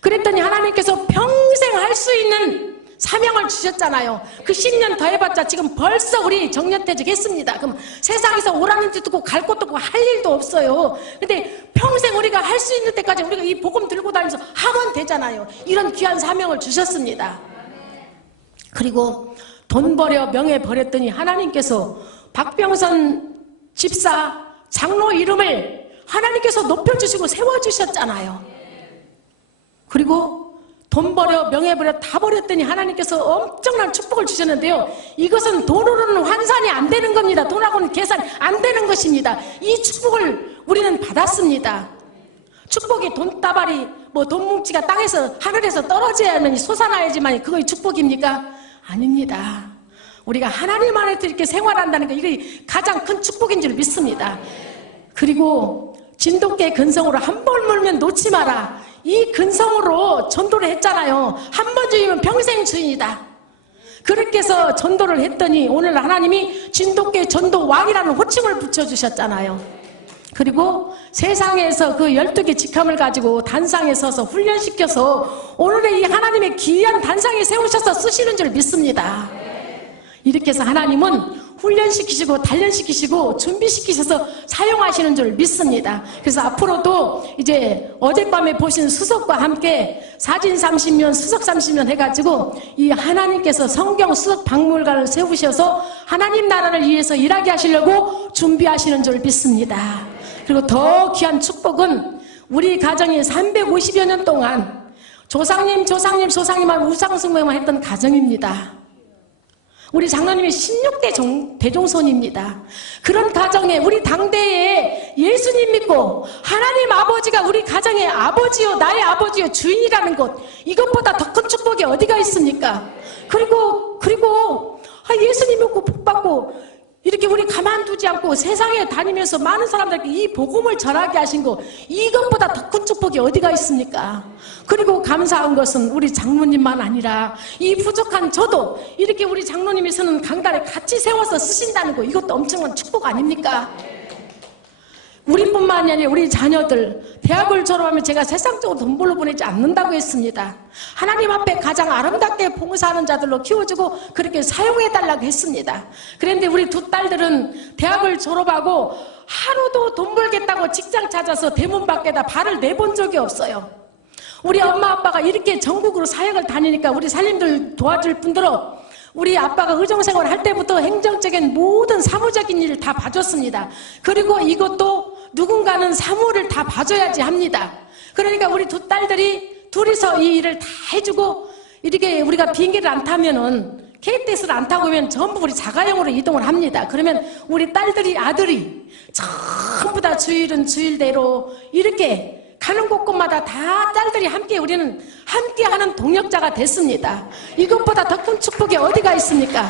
그랬더니 하나님께서 평생 할 수 있는 사명을 주셨잖아요. 그 10년 더 해봤자 지금 벌써 우리 정년퇴직 했습니다. 그럼 세상에서 오라는 뜻도 없고 갈 곳도 없고 할 일도 없어요. 근데 평생 우리가 할 수 있는 때까지 우리가 이 복음 들고 다니면서 하면 되잖아요. 이런 귀한 사명을 주셨습니다. 그리고 돈 버려 명예 버렸더니 하나님께서 박병선 집사 장로 이름을 하나님께서 높여주시고 세워주셨잖아요. 그리고 돈 버려 명예 버려 다 버렸더니 하나님께서 엄청난 축복을 주셨는데요. 이것은 돈으로는 환산이 안 되는 겁니다. 돈하고는 계산이 안 되는 것입니다. 이 축복을 우리는 받았습니다. 축복이 돈다발이 돈 뭉치가 땅에서 하늘에서 떨어져야만 솟아나야지만 그거의 축복입니까? 아닙니다. 우리가 하나님 안에서 이렇게 생활한다는 거, 이게 가장 큰 축복인 줄 믿습니다. 그리고 진돗개 근성으로 한 번 물면 놓지 마라. 이 근성으로 전도를 했잖아요. 한 번 주이면 평생 주인이다. 그렇게 해서 전도를 했더니 오늘 하나님이 진돗개 전도 왕이라는 호칭을 붙여주셨잖아요. 그리고 세상에서 그 12개 직함을 가지고 단상에 서서 훈련시켜서 오늘의 이 하나님의 귀한 단상에 세우셔서 쓰시는 줄 믿습니다. 이렇게 해서 하나님은 훈련시키시고 단련시키시고 준비시키셔서 사용하시는 줄 믿습니다. 그래서 앞으로도 이제 어젯밤에 보신 수석과 함께 사진 30년 수석 30년 해가지고 이 하나님께서 성경 수석 박물관을 세우셔서 하나님 나라를 위해서 일하게 하시려고 준비하시는 줄 믿습니다. 그리고 더 귀한 축복은 우리 가정이 350여 년 동안 조상님만 우상숭배만 했던 가정입니다. 우리 장로님이 16대 대종손입니다. 그런 가정에 우리 당대에 예수님 믿고 하나님 아버지가 우리 가정의 아버지요 나의 아버지요 주인이라는 것, 이것보다 더 큰 축복이 어디가 있습니까? 그리고 예수님 믿고 복받고 이렇게 우리 가만두지 않고 세상에 다니면서 많은 사람들에게 이 복음을 전하게 하신 거, 이것보다 더 큰 축복이 어디가 있습니까? 그리고 감사한 것은 우리 장로님만 아니라 이 부족한 저도 이렇게 우리 장로님이 서는 강단에 같이 세워서 쓰신다는 거, 이것도 엄청난 축복 아닙니까? 우리뿐만 아니라 우리 자녀들 대학을 졸업하면 제가 세상적으로 돈 벌러 보내지 않는다고 했습니다. 하나님 앞에 가장 아름답게 봉사하는 자들로 키워주고 그렇게 사용해달라고 했습니다. 그런데 우리 두 딸들은 대학을 졸업하고 하루도 돈 벌겠다고 직장 찾아서 대문 밖에다 발을 내본 적이 없어요. 우리 엄마 아빠가 이렇게 전국으로 사역을 다니니까 우리 살림들 도와줄 분들은 우리 아빠가 의정생활 할 때부터 행정적인 모든 사무적인 일을 다 봐줬습니다. 그리고 이것도 누군가는 사무를 다 봐줘야지 합니다. 그러니까 우리 두 딸들이 둘이서 이 일을 다 해주고, 이렇게 우리가 비행기를 안 타면은, KTX를 안 타고 오면 전부 우리 자가용으로 이동을 합니다. 그러면 우리 딸들이, 아들이 전부 다 주일은 주일대로 이렇게 가는 곳곳마다 다 딸들이 함께, 우리는 함께 하는 동역자가 됐습니다. 이것보다 더 큰 축복이 어디가 있습니까?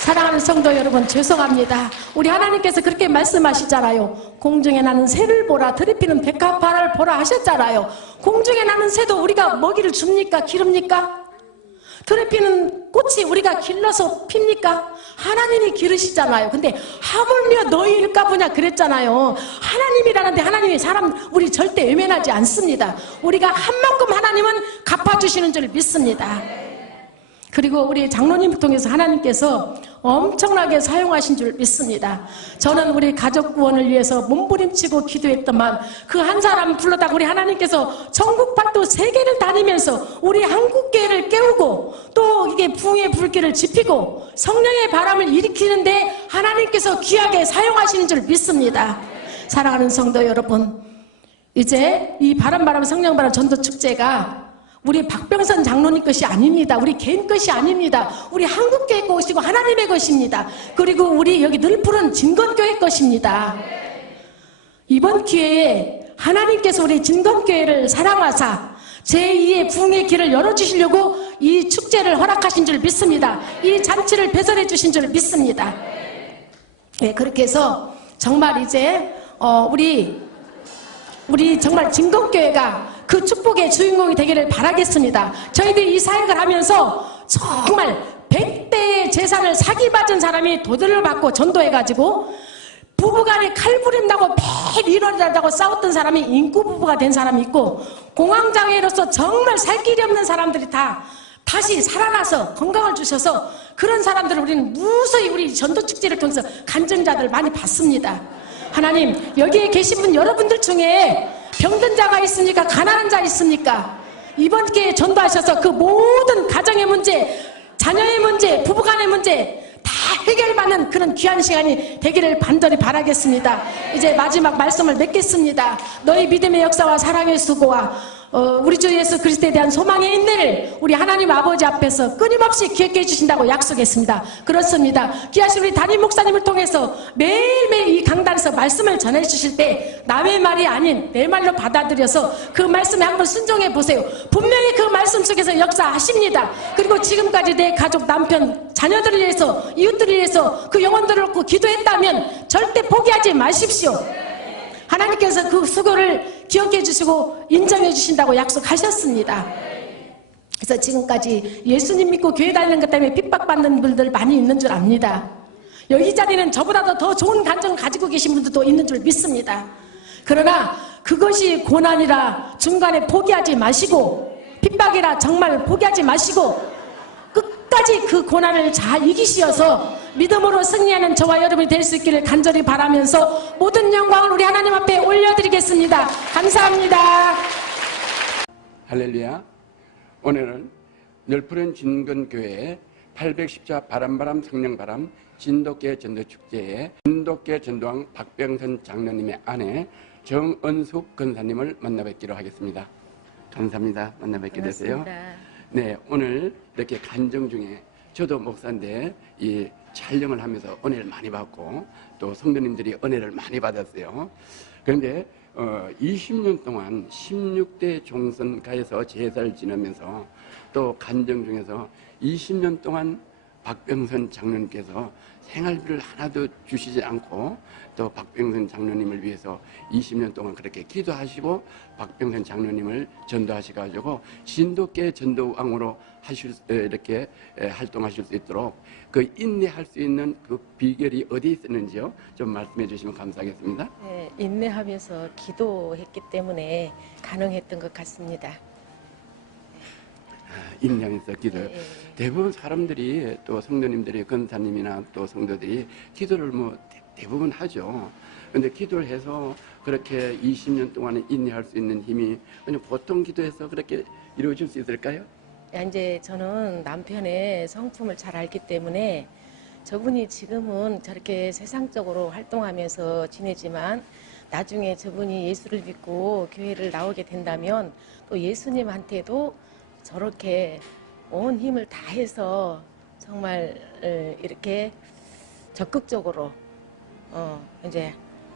사랑하는 성도 여러분, 죄송합니다. 우리 하나님께서 그렇게 말씀하시잖아요. 공중에 나는 새를 보라, 들이피는 백합화를 보라 하셨잖아요. 공중에 나는 새도 우리가 먹이를 줍니까? 기릅니까? 들이피는 꽃이 우리가 길러서 핍니까? 하나님이 기르시잖아요. 근데 하물며 너희일까 보냐 그랬잖아요. 하나님이라는데 하나님이 사람 우리 절대 외면하지 않습니다. 우리가 한 만큼 하나님은 갚아주시는 줄 믿습니다. 그리고 우리 장로님을 통해서 하나님께서 엄청나게 사용하신 줄 믿습니다. 저는 우리 가족 구원을 위해서 몸부림치고 기도했더만 그 한 사람 불러다가 우리 하나님께서 전국 팔도 세계를 다니면서 우리 한국교회를 깨우고 또 이게 부흥의 불길을 지피고 성령의 바람을 일으키는데 하나님께서 귀하게 사용하시는 줄 믿습니다. 사랑하는 성도 여러분, 이제 이 바람 성령바람 전도축제가 우리 박병선 장로님 것이 아닙니다. 우리 개인 것이 아닙니다. 우리 한국교회 것이고 하나님의 것입니다. 그리고 우리 여기 늘 푸른 진건교회 것입니다. 이번 기회에 하나님께서 우리 진건교회를 사랑하사 제2의 부흥의 길을 열어주시려고 이 축제를 허락하신 줄 믿습니다. 이 잔치를 배설해 주신 줄 믿습니다. 네, 그렇게 해서 정말 이제 우리 정말 진건교회가 그 축복의 주인공이 되기를 바라겠습니다. 저희들이 이 사역을 하면서 정말 100대의 재산을 사기받은 사람이 도전을 받고 전도해가지고 부부간에 칼부림 나고 매일 일어나자고 싸웠던 사람이 인구부부가 된 사람이 있고, 공황장애로서 정말 살 길이 없는 사람들이 다 다시 살아나서 건강을 주셔서 그런 사람들을 우리는 무수히 우리 전도축제를 통해서 간증자들 많이 봤습니다. 하나님, 여기에 계신 분 여러분들 중에 병든 자가 있습니까? 가난한 자 있습니까? 이번 기회에 전도하셔서 그 모든 가정의 문제, 자녀의 문제, 부부간의 문제 다 해결받는 그런 귀한 시간이 되기를 간절히 바라겠습니다. 이제 마지막 말씀을 맺겠습니다. 너희 믿음의 역사와 사랑의 수고와 우리 주 예수 그리스도에 대한 소망의 인내를 우리 하나님 아버지 앞에서 끊임없이 기억해 주신다고 약속했습니다. 그렇습니다. 귀하신 우리 담임 목사님을 통해서 매일매일 이 강단에서 말씀을 전해 주실 때 남의 말이 아닌 내 말로 받아들여서 그 말씀에 한번 순종해 보세요. 분명히 그 말씀 속에서 역사하십니다. 그리고 지금까지 내 가족, 남편, 자녀들을 위해서, 이웃들을 위해서 그 영혼들을 놓고 기도했다면 절대 포기하지 마십시오. 하나님께서 그 수고를 기억해 주시고 인정해 주신다고 약속하셨습니다. 그래서 지금까지 예수님 믿고 교회 다니는 것 때문에 핍박받는 분들 많이 있는 줄 압니다. 여기 자리는 저보다도 더 좋은 감정을 가지고 계신 분들도 있는 줄 믿습니다. 그러나 그것이 고난이라 중간에 포기하지 마시고, 핍박이라 정말 포기하지 마시고 끝까지 그 고난을 잘 이기시어서 믿음으로 승리하는 저와 여러분이 될 수 있기를 간절히 바라면서 모든 영광을 우리 하나님 앞에 올려드리겠습니다. 감사합니다. 할렐루야. 오늘은 널푸른 진건교회 810자 바람바람 성령바람 진돗개 전도축제에 진돗개 전도왕 박병선 장로님의 아내 정은숙 권사님을 만나뵙기로 하겠습니다. 감사합니다. 만나뵙게 되세요. 네, 오늘 이렇게 간증 중에 저도 목사인데 이 촬영을 하면서 은혜를 많이 받고 또 성도님들이 은혜를 많이 받았어요. 그런데 20년 동안 16대 종선가에서 제사를 지내면서 또 간증 중에서 20년 동안 박병선 장로님께서 생활비를 하나도 주시지 않고 또 박병선 장로님을 위해서 20년 동안 그렇게 기도하시고 박병선 장로님을 전도하셔가지고 진돗개 전도왕으로 이렇게 활동하실 수 있도록 그 인내할 수 있는 그 비결이 어디에 있었는지요? 좀 말씀해 주시면 감사하겠습니다. 네, 인내하면서 기도했기 때문에 가능했던 것 같습니다. 인내하면서 기도. 대부분 사람들이 또 성도님들이 권사님이나 또 성도들이 기도를 뭐 대부분 하죠. 그런데 기도를 해서 그렇게 20년 동안 인내할 수 있는 힘이 그냥 보통 기도해서 그렇게 이루어질 수 있을까요? 이제 저는 남편의 성품을 잘 알기 때문에 저분이 지금은 저렇게 세상적으로 활동하면서 지내지만 나중에 저분이 예수를 믿고 교회를 나오게 된다면 또 예수님한테도 저렇게 온 힘을 다해서 정말 이렇게 적극적으로 이제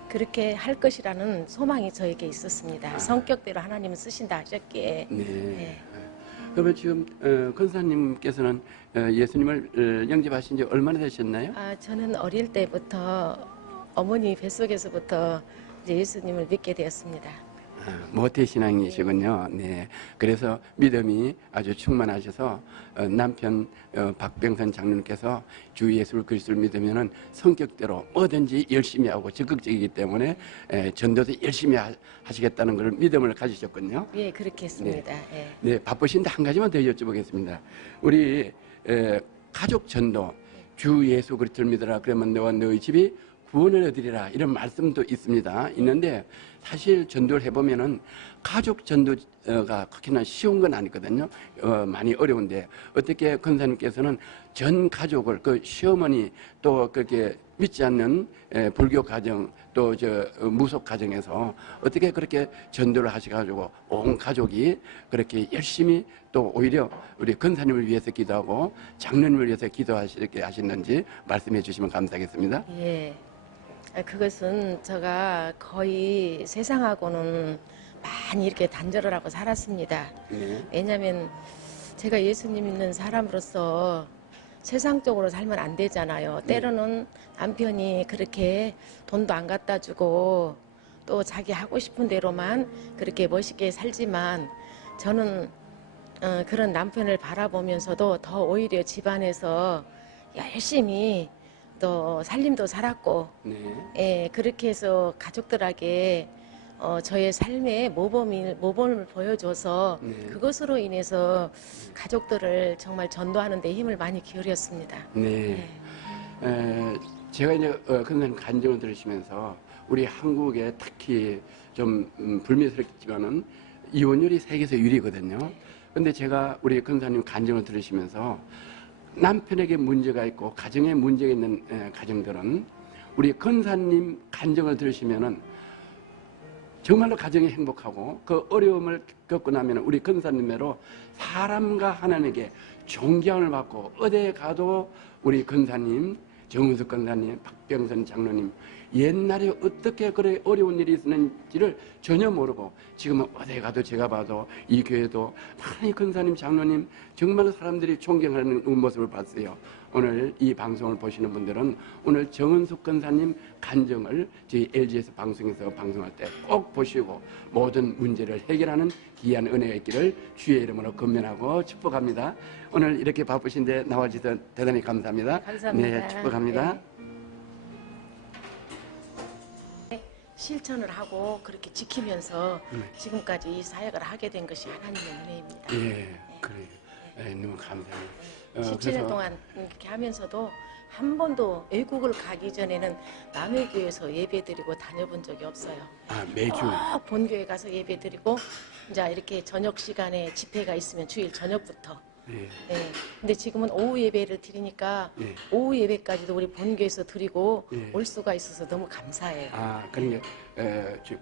그렇게 할 것이라는 소망이 저에게 있었습니다. 성격대로 하나님은 쓰신다 하셨기에. 네. 네. 그러면 지금 권사님께서는 예수님을 영접하신 지 얼마나 되셨나요? 저는 어릴 때부터 어머니 뱃속에서부터 이제 예수님을 믿게 되었습니다. 모태 신앙이시군요. 네. 그래서 믿음이 아주 충만하셔서 남편 박병선 장로님께서 주 예수 그리스도를 믿으면은 성격대로 뭐든지 열심히 하고 적극적이기 때문에 전도도 열심히 하시겠다는 걸 믿음을 가지셨군요. 예, 그렇게 했습니다. 예. 네, 바쁘신데 한 가지만 더 여쭤보겠습니다. 우리 가족 전도, 주 예수 그리스도를 믿으라 그러면 너와 너희 집이 구원을 얻으리라 이런 말씀도 있는데 사실 전도를 해보면은 가족 전도가 그렇게나 쉬운 건 아니거든요. 많이 어려운데 어떻게 권사님께서는 전 가족을 그 시어머니 또 그렇게 믿지 않는 불교 가정 또 무속 가정에서 어떻게 그렇게 전도를 하셔가지고 온 가족이 그렇게 열심히 또 오히려 우리 권사님을 위해서 기도하고 장로님을 위해서 기도하시게 하시는지 말씀해 주시면 감사하겠습니다. 예. 그것은 제가 거의 세상하고는 많이 이렇게 단절을 하고 살았습니다. 네. 왜냐하면 제가 예수님 믿는 사람으로서 세상적으로 살면 안 되잖아요. 때로는 남편이 그렇게 돈도 안 갖다 주고 또 자기 하고 싶은 대로만 그렇게 멋있게 살지만 저는 그런 남편을 바라보면서도 더 오히려 집안에서 열심히 또 살림도 살았고 네. 예, 그렇게 해서 가족들에게 저의 삶의 모범을 보여줘서 네. 그것으로 인해서 가족들을 정말 전도하는 데 힘을 많이 기울였습니다. 네. 제가 이제 권사님 간증을 들으시면서 우리 한국에 특히 좀 불미스럽지만은 이혼율이 세계에서 1위거든요. 근데 제가 우리 권사님 간증을 들으시면서 남편에게 문제가 있고 가정에 문제가 있는 가정들은 우리 권사님 간증을 들으시면은 정말로 가정이 행복하고 그 어려움을 겪고 나면 우리 권사님으로 사람과 하나님에게 존경을 받고 어디에 가도 우리 권사님, 정은숙 권사님, 박병선 장로님 옛날에 어떻게 그래 어려운 일이 있었는지를 전혀 모르고 지금은 어디에 가도 제가 봐도 이 교회도 많이 권사님, 장로님 정말로 사람들이 존경하는 모습을 봤어요. 오늘 이 방송을 보시는 분들은 오늘 정은숙 권사님 간증을 저희 LG에서 방송에서 방송할 때 꼭 보시고 모든 문제를 해결하는 귀한 은혜가 있기를 주의 이름으로 건면하고 축복합니다. 오늘 이렇게 바쁘신데 나와주셔서 대단히 감사합니다. 감사합니다. 네, 축복합니다. 네. 실천을 하고 그렇게 지키면서 지금까지 이 사역을 하게 된 것이 하나님의 은혜입니다. 예, 그래요. 너무 감사해요. 17년 동안 이렇게 하면서도 한 번도 외국을 가기 전에는 남의 교회에서 예배드리고 다녀본 적이 없어요. 매주. 꼭 본교회 가서 예배드리고 이제 이렇게 저녁 시간에 집회가 있으면 주일 저녁부터. 예. 네. 근데 지금은 오후 예배를 드리니까 예. 오후 예배까지도 우리 본교에서 드리고 예. 올 수가 있어서 너무 감사해요. 그러니까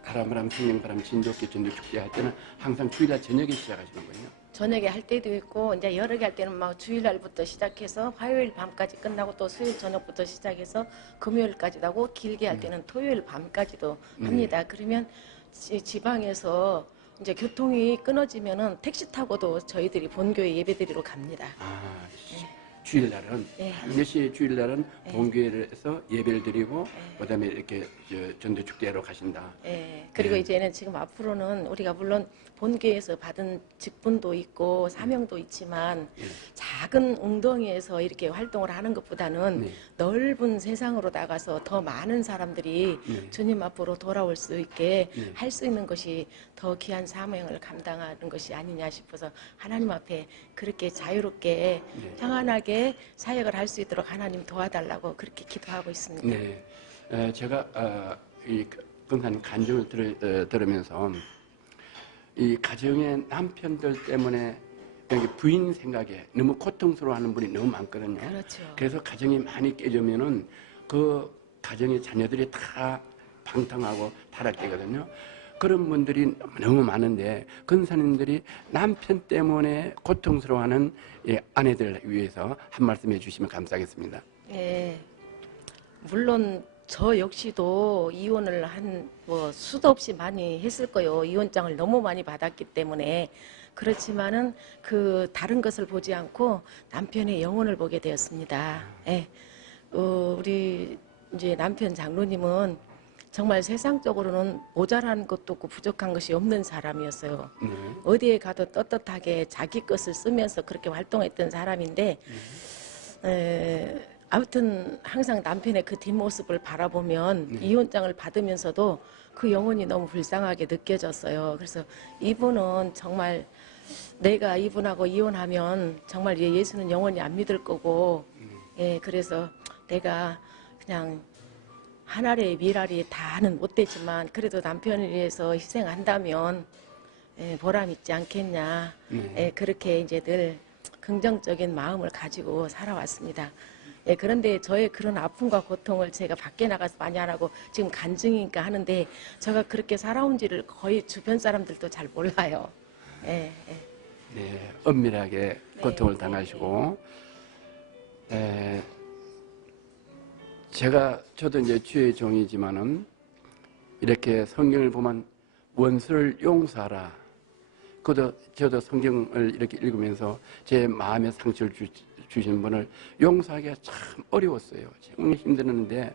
바람 생명바람 진돗개 전도축제 할 때는 항상 주일날 저녁에 시작하시는 거예요? 저녁에 할 때도 있고 이제 여러 개 할 때는 막 주일날부터 시작해서 화요일 밤까지 끝나고 또 수요일 저녁부터 시작해서 금요일까지도 하고 길게 할 때는 토요일 밤까지도 합니다. 그러면 지방에서 이제 교통이 끊어지면은 택시 타고도 저희들이 본교회 예배드리러 갑니다. 주일날은 네. 반드시 주일날은 본교회에서 예배를 드리고 그다음에 이렇게 전도축제로 가신다. 그리고 이제는 지금 앞으로는 우리가 물론 본교회에서 받은 직분도 있고 사명도 있지만 작은 웅덩이에서 이렇게 활동을 하는 것보다는 넓은 세상으로 나가서 더 많은 사람들이 주님 앞으로 돌아올 수 있게 할 수 있는 것이 더 귀한 사명을 감당하는 것이 아니냐 싶어서 하나님 앞에 그렇게 자유롭게 평안하게 사역을 할 수 있도록 하나님 도와달라고 그렇게 기도하고 있습니다. 네, 제가 이 권사님 간증을 들으면서 이 가정의 남편들 때문에 여기 부인 생각에 너무 고통스러워하는 분이 너무 많거든요. 그렇죠. 그래서 가정이 많이 깨지면은 그 가정의 자녀들이 다 방탕하고 타락되거든요. 그런 분들이 너무 많은데 근사님들이 남편 때문에 고통스러워하는 아내들 위해서 한 말씀 해주시면 감사하겠습니다. 예. 물론 저 역시도 이혼을 뭐 수도 없이 많이 했을 거요. 이혼장을 너무 많이 받았기 때문에. 그렇지만은 그 다른 것을 보지 않고 남편의 영혼을 보게 되었습니다. 예. 우리 이제 남편 장로님은 정말 세상적으로는 모자란 것도 없고 부족한 것이 없는 사람이었어요. 어디에 가도 떳떳하게 자기 것을 쓰면서 그렇게 활동했던 사람인데, 아무튼 항상 남편의 그 뒷모습을 바라보면 이혼장을 받으면서도 그 영혼이 너무 불쌍하게 느껴졌어요. 그래서 이분은 정말 내가 이분하고 이혼하면 정말 예수는 영원히 안 믿을 거고, 예, 그래서 내가 그냥 하나의 미랄이 다는 못 되지만 그래도 남편을 위해서 희생한다면 보람 있지 않겠냐. 그렇게 이제 늘 긍정적인 마음을 가지고 살아왔습니다. 그런데 저의 그런 아픔과 고통을 제가 밖에 나가서 많이 안 하고 지금 간증이니까 하는데 제가 그렇게 살아온지를 거의 주변 사람들도 잘 몰라요. 네, 엄밀하게 고통을 당하시고 저도 이제 주의 종이지만은 이렇게 성경을 보면 원수를 용서하라. 저도 성경을 이렇게 읽으면서 제 마음에 상처를 주신 분을 용서하기가 참 어려웠어요. 정말 힘들었는데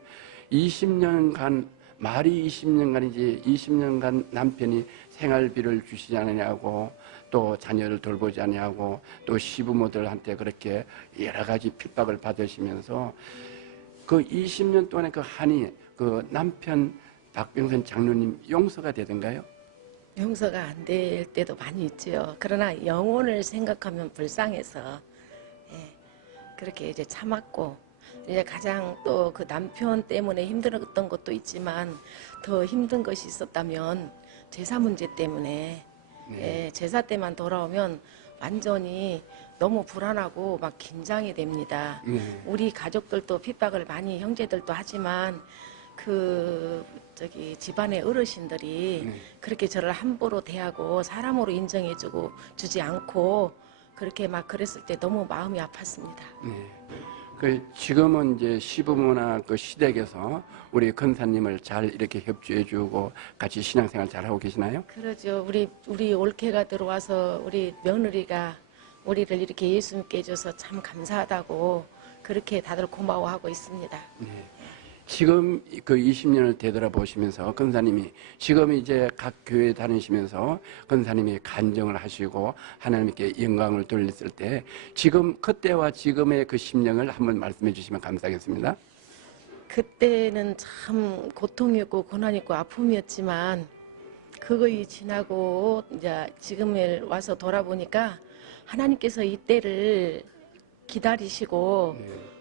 20년간 말이 20년간이지 20년간 남편이 생활비를 주시지 않느냐고 또 자녀를 돌보지 않냐고 또 시부모들한테 그렇게 여러 가지 핍박을 받으시면서 그 20년 동안의 그 한이 그 남편 박병선 장로님 용서가 되던가요? 용서가 안 될 때도 많이 있죠. 그러나 영혼을 생각하면 불쌍해서 그렇게 이제 참았고 이제 가장 또 그 남편 때문에 힘들었던 것도 있지만 더 힘든 것이 있었다면 제사 문제 때문에 제사 때만 돌아오면 완전히 너무 불안하고 막 긴장이 됩니다. 우리 가족들도 핍박을 많이 형제들도 하지만 집안의 어르신들이 그렇게 저를 함부로 대하고 사람으로 인정해주고 주지 않고 그렇게 막 그랬을 때 너무 마음이 아팠습니다. 지금은 이제 시부모나 그 시댁에서 우리 권사님을 잘 이렇게 협조해주고 같이 신앙생활 잘 하고 계시나요? 그러죠. 우리 올케가 들어와서 우리 며느리가 우리를 이렇게 예수 믿게 해줘서 참 감사하다고 그렇게 다들 고마워하고 있습니다. 지금 그 20년을 되돌아보시면서 권사님이 지금 이제 각 교회 다니시면서 권사님이 간증을 하시고 하나님께 영광을 돌렸을 때 지금 그때와 지금의 그 심령을 한번 말씀해 주시면 감사하겠습니다. 그때는 참 고통이었고 고난이었고 아픔이었지만 그거이 지나고 이제 지금에 와서 돌아보니까 하나님께서 이때를 기다리시고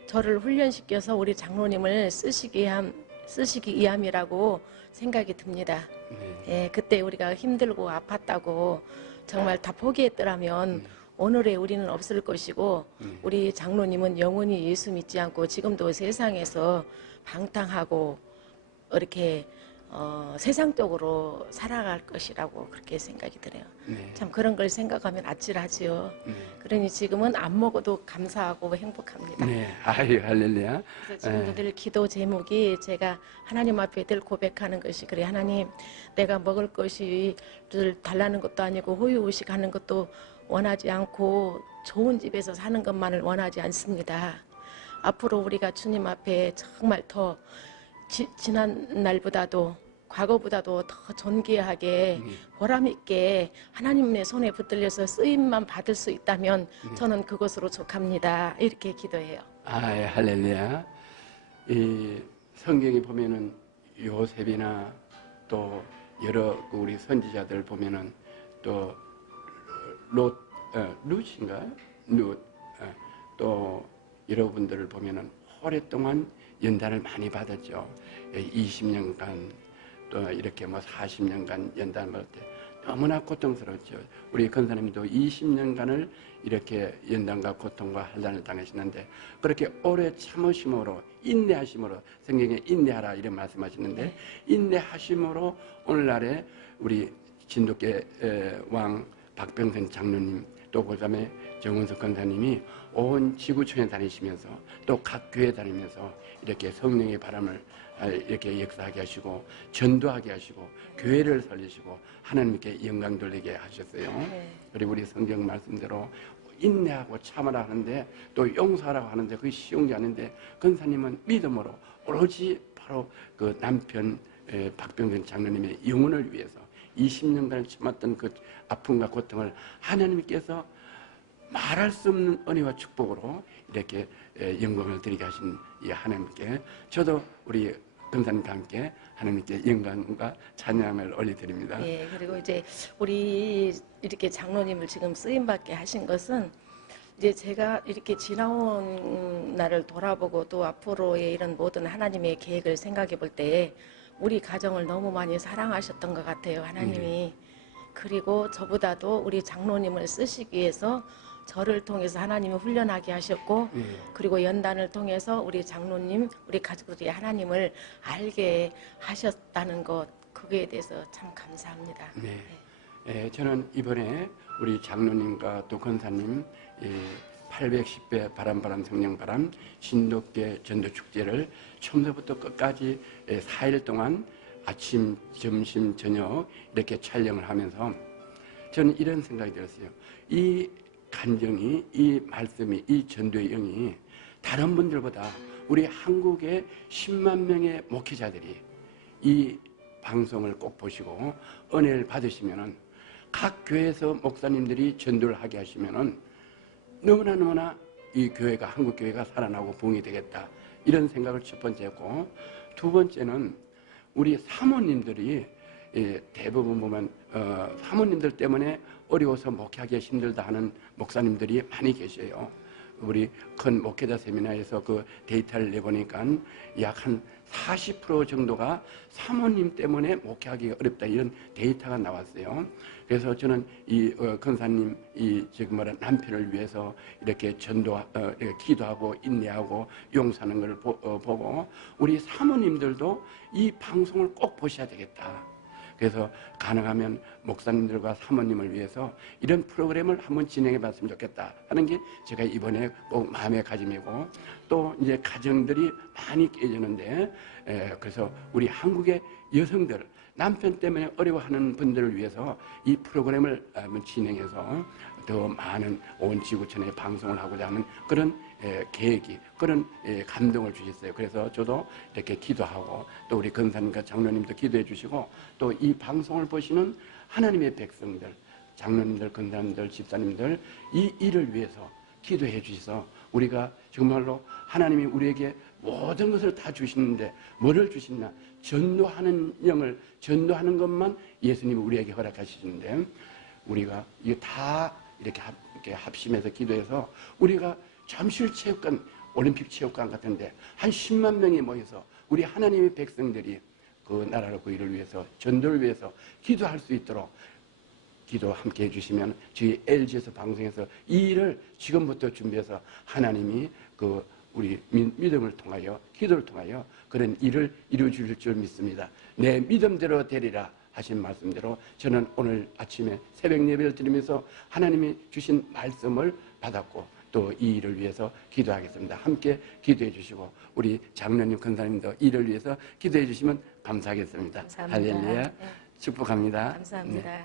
저를 훈련시켜서 우리 장로님을 쓰시기 위함이라고 생각이 듭니다. 그때 우리가 힘들고 아팠다고 정말 다 포기했더라면 오늘의 우리는 없을 것이고 우리 장로님은 영원히 예수 믿지 않고 지금도 세상에서 방탕하고 이렇게 세상적으로 살아갈 것이라고 그렇게 생각이 들어요. 참 그런 걸 생각하면 아찔하지요. 그러니 지금은 안 먹어도 감사하고 행복합니다. 아유 할렐루야. 그래서 지금도 늘 기도 제목이 제가 하나님 앞에 늘 고백하는 것이 그래 하나님 내가 먹을 것이 달라는 것도 아니고 호유호식하는 것도 원하지 않고 좋은 집에서 사는 것만을 원하지 않습니다. 앞으로 우리가 주님 앞에 정말 더 지난 날보다도 과거보다도 더 존귀하게 보람있게 하나님의 손에 붙들려서 쓰임만 받을 수 있다면 저는 그것으로 족합니다. 이렇게 기도해요. 할렐루야. 이 성경에 보면은 요셉이나 또 여러 우리 선지자들 보면은 또 룻인가요? 또 여러분들을 보면은 오랫동안 연단을 많이 받았죠. 20년간 또 이렇게 40년간 연단을 받을 때 너무나 고통스러웠죠. 우리 권사님도 20년간을 이렇게 연단과 고통과 환난을 당하시는데 그렇게 오래 참으심으로 인내하심으로 성경에 인내하라 이런 말씀하시는데 인내하심으로 오늘날에 우리 진돗개 왕 박병선 장로님 또 그다음에 정은석 권사님이 온 지구촌에 다니시면서 또 각 교회 다니면서 이렇게 성령의 바람을 이렇게 역사하게 하시고 전도하게 하시고 교회를 살리시고 하나님께 영광 돌리게 하셨어요. 그리고 우리 성경 말씀대로 인내하고 참으라 하는데 또 용서하라고 하는데 그게 쉬운 게 아닌데 권사님은 믿음으로 오로지 바로 그 남편 박병선 장로님의 영혼을 위해서 20년간 참았던 그 아픔과 고통을 하나님께서 말할 수 없는 은혜와 축복으로 이렇게 영광을 드리게 하신 이 하나님께 저도 우리 권사님과 함께 하나님께 영광과 찬양을 올려드립니다. 예, 그리고 이제 우리 이렇게 장로님을 지금 쓰임받게 하신 것은 이제 제가 이렇게 지나온 날을 돌아보고 또 앞으로의 이런 모든 하나님의 계획을 생각해 볼 때 우리 가정을 너무 많이 사랑하셨던 것 같아요, 하나님이. 그리고 저보다도 우리 장로님을 쓰시기 위해서 저를 통해서 하나님을 훈련하게 하셨고 그리고 연단을 통해서 우리 장로님, 우리 가족들이 하나님을 알게 하셨다는 것 그거에 대해서 참 감사합니다. 네. 저는 이번에 우리 장로님과 또 권사님 810배 바람 성령바람 진돗개 전도축제를 처음부터 끝까지 4일 동안 아침, 점심, 저녁 이렇게 촬영을 하면서 저는 이런 생각이 들었어요. 이 간정이, 이 말씀이, 이 전도의 영이 다른 분들보다 우리 한국의 10만 명의 목회자들이 이 방송을 꼭 보시고 은혜를 받으시면은 각 교회에서 목사님들이 전도를 하게 하시면은 너무나 이 교회가 한국 교회가 살아나고 부흥이 되겠다 이런 생각을 첫 번째 했고 두 번째는 우리 사모님들이 대부분 보면 사모님들 때문에 어려워서 목회하기 힘들다 하는 목사님들이 많이 계셔요. 우리 큰 목회자 세미나에서 그 데이터를 내보니까 약 한 40% 정도가 사모님 때문에 목회하기가 어렵다 이런 데이터가 나왔어요. 그래서 저는 이 권사님 이 지금 말한 남편을 위해서 이렇게 이렇게 기도하고 인내하고 용서하는 걸 보고 우리 사모님들도 이 방송을 꼭 보셔야 되겠다. 그래서 가능하면 목사님들과 사모님을 위해서 이런 프로그램을 한번 진행해 봤으면 좋겠다 하는 게 제가 이번에 꼭 마음의 가짐이고 또 이제 가정들이 많이 깨지는데 그래서 우리 한국의 여성들 남편 때문에 어려워하는 분들을 위해서 이 프로그램을 한번 진행해서 더 많은 온 지구촌에 방송을 하고자 하는 그런 계획이 그런 감동을 주셨어요. 그래서 저도 이렇게 기도하고 또 우리 권사님과 장로님도 기도해 주시고 또 이 방송을 보시는 하나님의 백성들 장로님들, 권사님들, 집사님들 이 일을 위해서 기도해 주셔서 우리가 정말로 하나님이 우리에게 모든 것을 다 주시는데 뭐를 주시냐 전도하는 영을 전도하는 것만 예수님이 우리에게 허락하시는데 우리가 이게 다 이렇게 합심해서 기도해서 우리가 잠실체육관 올림픽 체육관 같은데 한 10만 명이 모여서 우리 하나님의 백성들이 그 나라를 그 일을 위해서 전도를 위해서 기도할 수 있도록 기도 함께 해주시면 저희 LG에서 방송에서 이 일을 지금부터 준비해서 하나님이 그 우리 믿음을 통하여 기도를 통하여 그런 일을 이루어 주실 줄 믿습니다. 내 믿음대로 되리라 하신 말씀대로 저는 오늘 아침에 새벽 예배를 드리면서 하나님이 주신 말씀을 받았고 또 이 일을 위해서 기도하겠습니다. 함께 기도해 주시고 우리 장로님, 권사님도 이를 위해서 기도해 주시면 감사하겠습니다. 감사합니다. 할렐루야. 축복합니다. 감사합니다. 네.